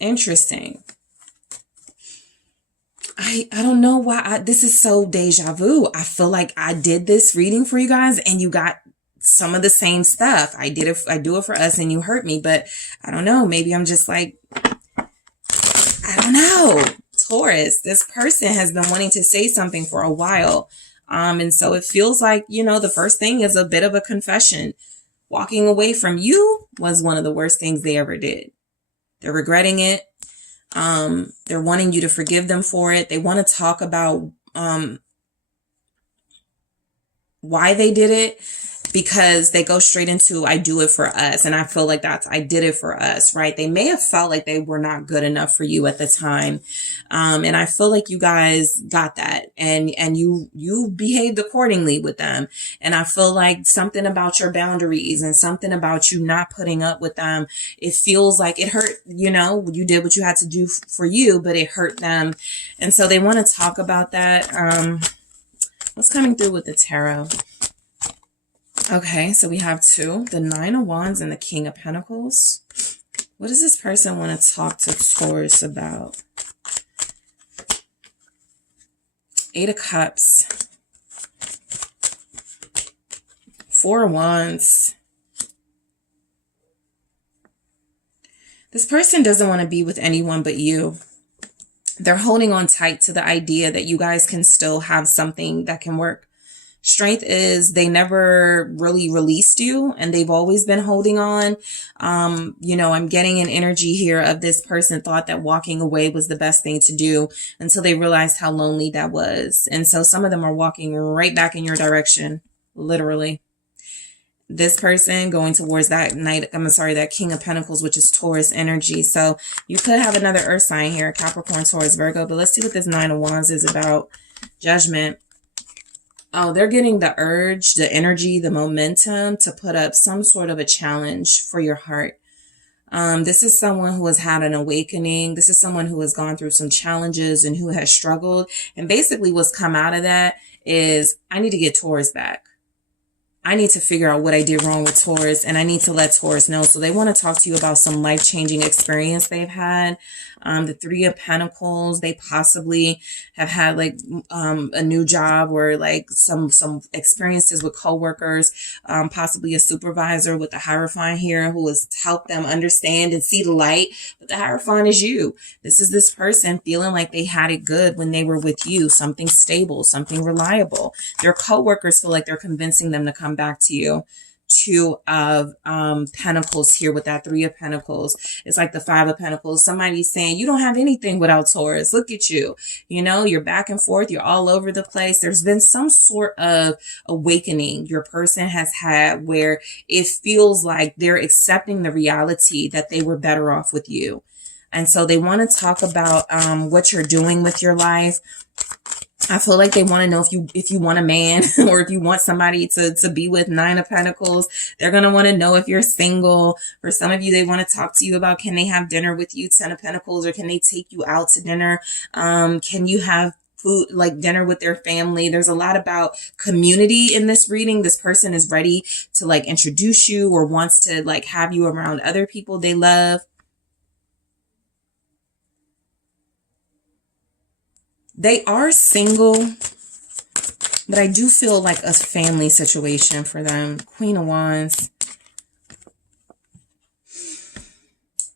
Interesting. I don't know why this is so deja vu. I feel like I did this reading for you guys and you got some of the same stuff. I do it for us and you hurt me, but I don't know. Maybe I'm just like, I don't know. Taurus, this person has been wanting to say something for a while. And so it feels like, you know, the first thing is a bit of a confession. Walking away from you was one of the worst things they ever did. They're regretting it. They're wanting you to forgive them for it. They want to talk about why they did it, because they go straight into, I do it for us. And I feel like that's, I did it for us, right? They may have felt like they were not good enough for you at the time. And I feel like you guys got that and you behaved accordingly with them. And I feel like something about your boundaries and something about you not putting up with them, it feels like it hurt, you know, you did what you had to do for you, but it hurt them. And so they want to talk about that. What's coming through with the tarot? Okay, so we have two, the Nine of Wands and the King of Pentacles. What does this person want to talk to Taurus about? Eight of Cups. Four of Wands. This person doesn't want to be with anyone but you. They're holding on tight to the idea that you guys can still have something that can work. Strength is they never really released you and they've always been holding on. You know, I'm getting an energy here of this person thought that walking away was the best thing to do until they realized how lonely that was. And so some of them are walking right back in your direction, literally. This person going towards that that King of Pentacles, which is Taurus energy. So you could have another earth sign here, Capricorn, Taurus, Virgo. But let's see what this Nine of Wands is about. Judgment. Oh, they're getting the urge, the energy, the momentum to put up some sort of a challenge for your heart. This is someone who has had an awakening. This is someone who has gone through some challenges and who has struggled. And basically what's come out of that is I need to get Taurus back. I need to figure out what I did wrong with Taurus and I need to let Taurus know. So they want to talk to you about some life-changing experience they've had. The Three of Pentacles, they possibly have had like a new job or like some experiences with coworkers, possibly a supervisor with the Hierophant here who has helped them understand and see the light. But the Hierophant is you. This is this person feeling like they had it good when they were with you, something stable, something reliable. Their coworkers feel like they're convincing them to come back to you. Two of Pentacles here with that Three of Pentacles. It's like the Five of Pentacles. Somebody's saying you don't have anything without Taurus. Look at you. You know, you're back and forth. You're all over the place. There's been some sort of awakening your person has had where it feels like they're accepting the reality that they were better off with you. And so they want to talk about what you're doing with your life. I feel like they want to know if you want a man or if you want somebody to be with. Nine of Pentacles. They're going to want to know if you're single. For some of you, they want to talk to you about, can they have dinner with you? Ten of Pentacles, or can they take you out to dinner? Can you have food, like dinner with their family? There's a lot about community in this reading. This person is ready to like introduce you or wants to like have you around other people they love. They are single, but I do feel like a family situation for them. Queen of Wands.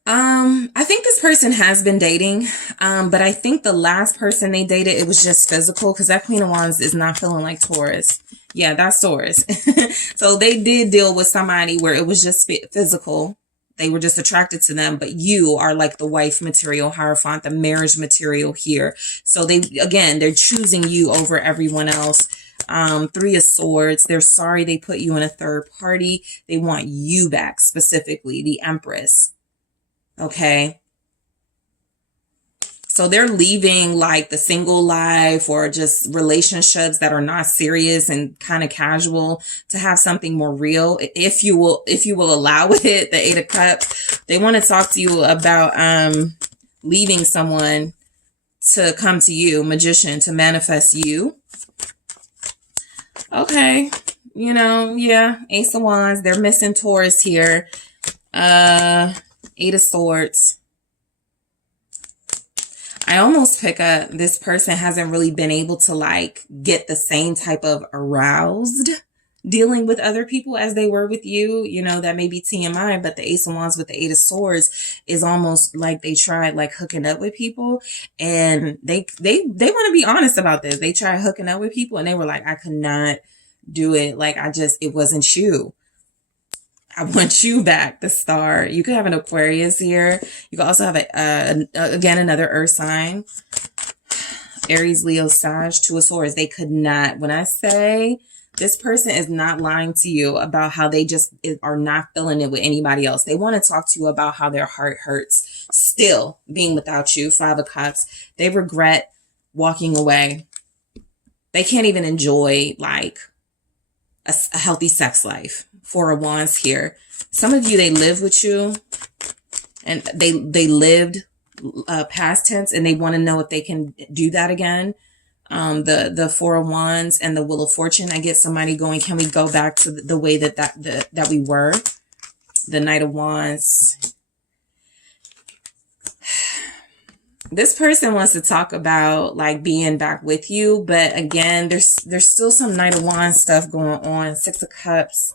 I think this person has been dating, but I think the last person they dated, it was just physical, because that Queen of Wands is not feeling like Taurus. Yeah, that's Taurus. So they did deal with somebody where it was just physical. They were just attracted to them, but you are like the wife material, Hierophant, the marriage material here. So they're choosing you over everyone else. Three of Swords. They're sorry they put you in a third party. They want you back, specifically the Empress. Okay. So they're leaving like the single life or just relationships that are not serious and kind of casual to have something more real. If you will allow it, the Eight of Cups, they want to talk to you about leaving someone to come to you, Magician, to manifest you. Okay. You know, yeah, Ace of Wands, they're missing Taurus here. Eight of Swords. I almost pick up this person hasn't really been able to like get the same type of aroused dealing with other people as they were with you. You know, that may be TMI, but the Ace of Wands with the Eight of Swords is almost like they tried like hooking up with people, and they want to be honest about this. They tried hooking up with people and they were like, I could not do it. Like, it wasn't you. I want you back, the Star. You could have an Aquarius here. You could also have again, another earth sign. Aries, Leo, Sag, Two of Swords. They could not, when I say this person is not lying to you about how they just are not feeling it with anybody else. They want to talk to you about how their heart hurts still being without you. Five of Cups. They regret walking away. They can't even enjoy like a healthy sex life. Four of Wands here. Some of you, they live with you and they lived past tense and they want to know if they can do that again. The Four of Wands and the Wheel of Fortune. I get somebody going, can we go back to the way that we were? The Knight of Wands. This person wants to talk about like being back with you, but again, there's still some Knight of Wands stuff going on. Six of Cups.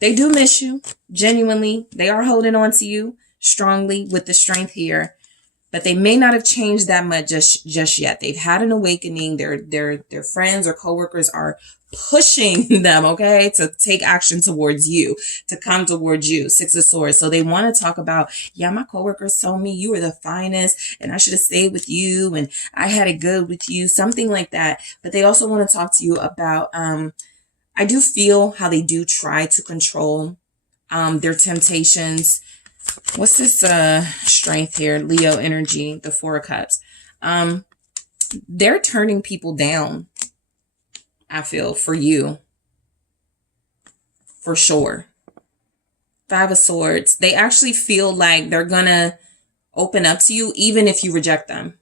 They do miss you, genuinely. They are holding on to you strongly with the strength here. But they may not have changed that much just yet. They've had an awakening. Their friends or coworkers are pushing them, okay, to take action towards you, to come towards you. Six of Swords. So they want to talk about, yeah, my coworkers told me you were the finest and I should have stayed with you and I had it good with you, something like that. But they also want to talk to you about, I do feel how they do try to control their temptations. What's this strength here? Leo energy, the Four of Cups. They're turning people down, I feel, for you. For sure. Five of Swords. They actually feel like they're going to open up to you even if you reject them.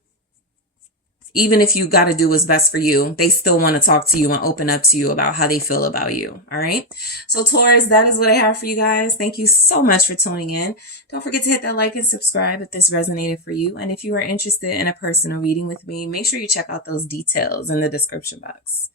Even if you got to do what's best for you, they still want to talk to you and open up to you about how they feel about you. All right. So Taurus, that is what I have for you guys. Thank you so much for tuning in. Don't forget to hit that like and subscribe if this resonated for you. And if you are interested in a personal reading with me, make sure you check out those details in the description box.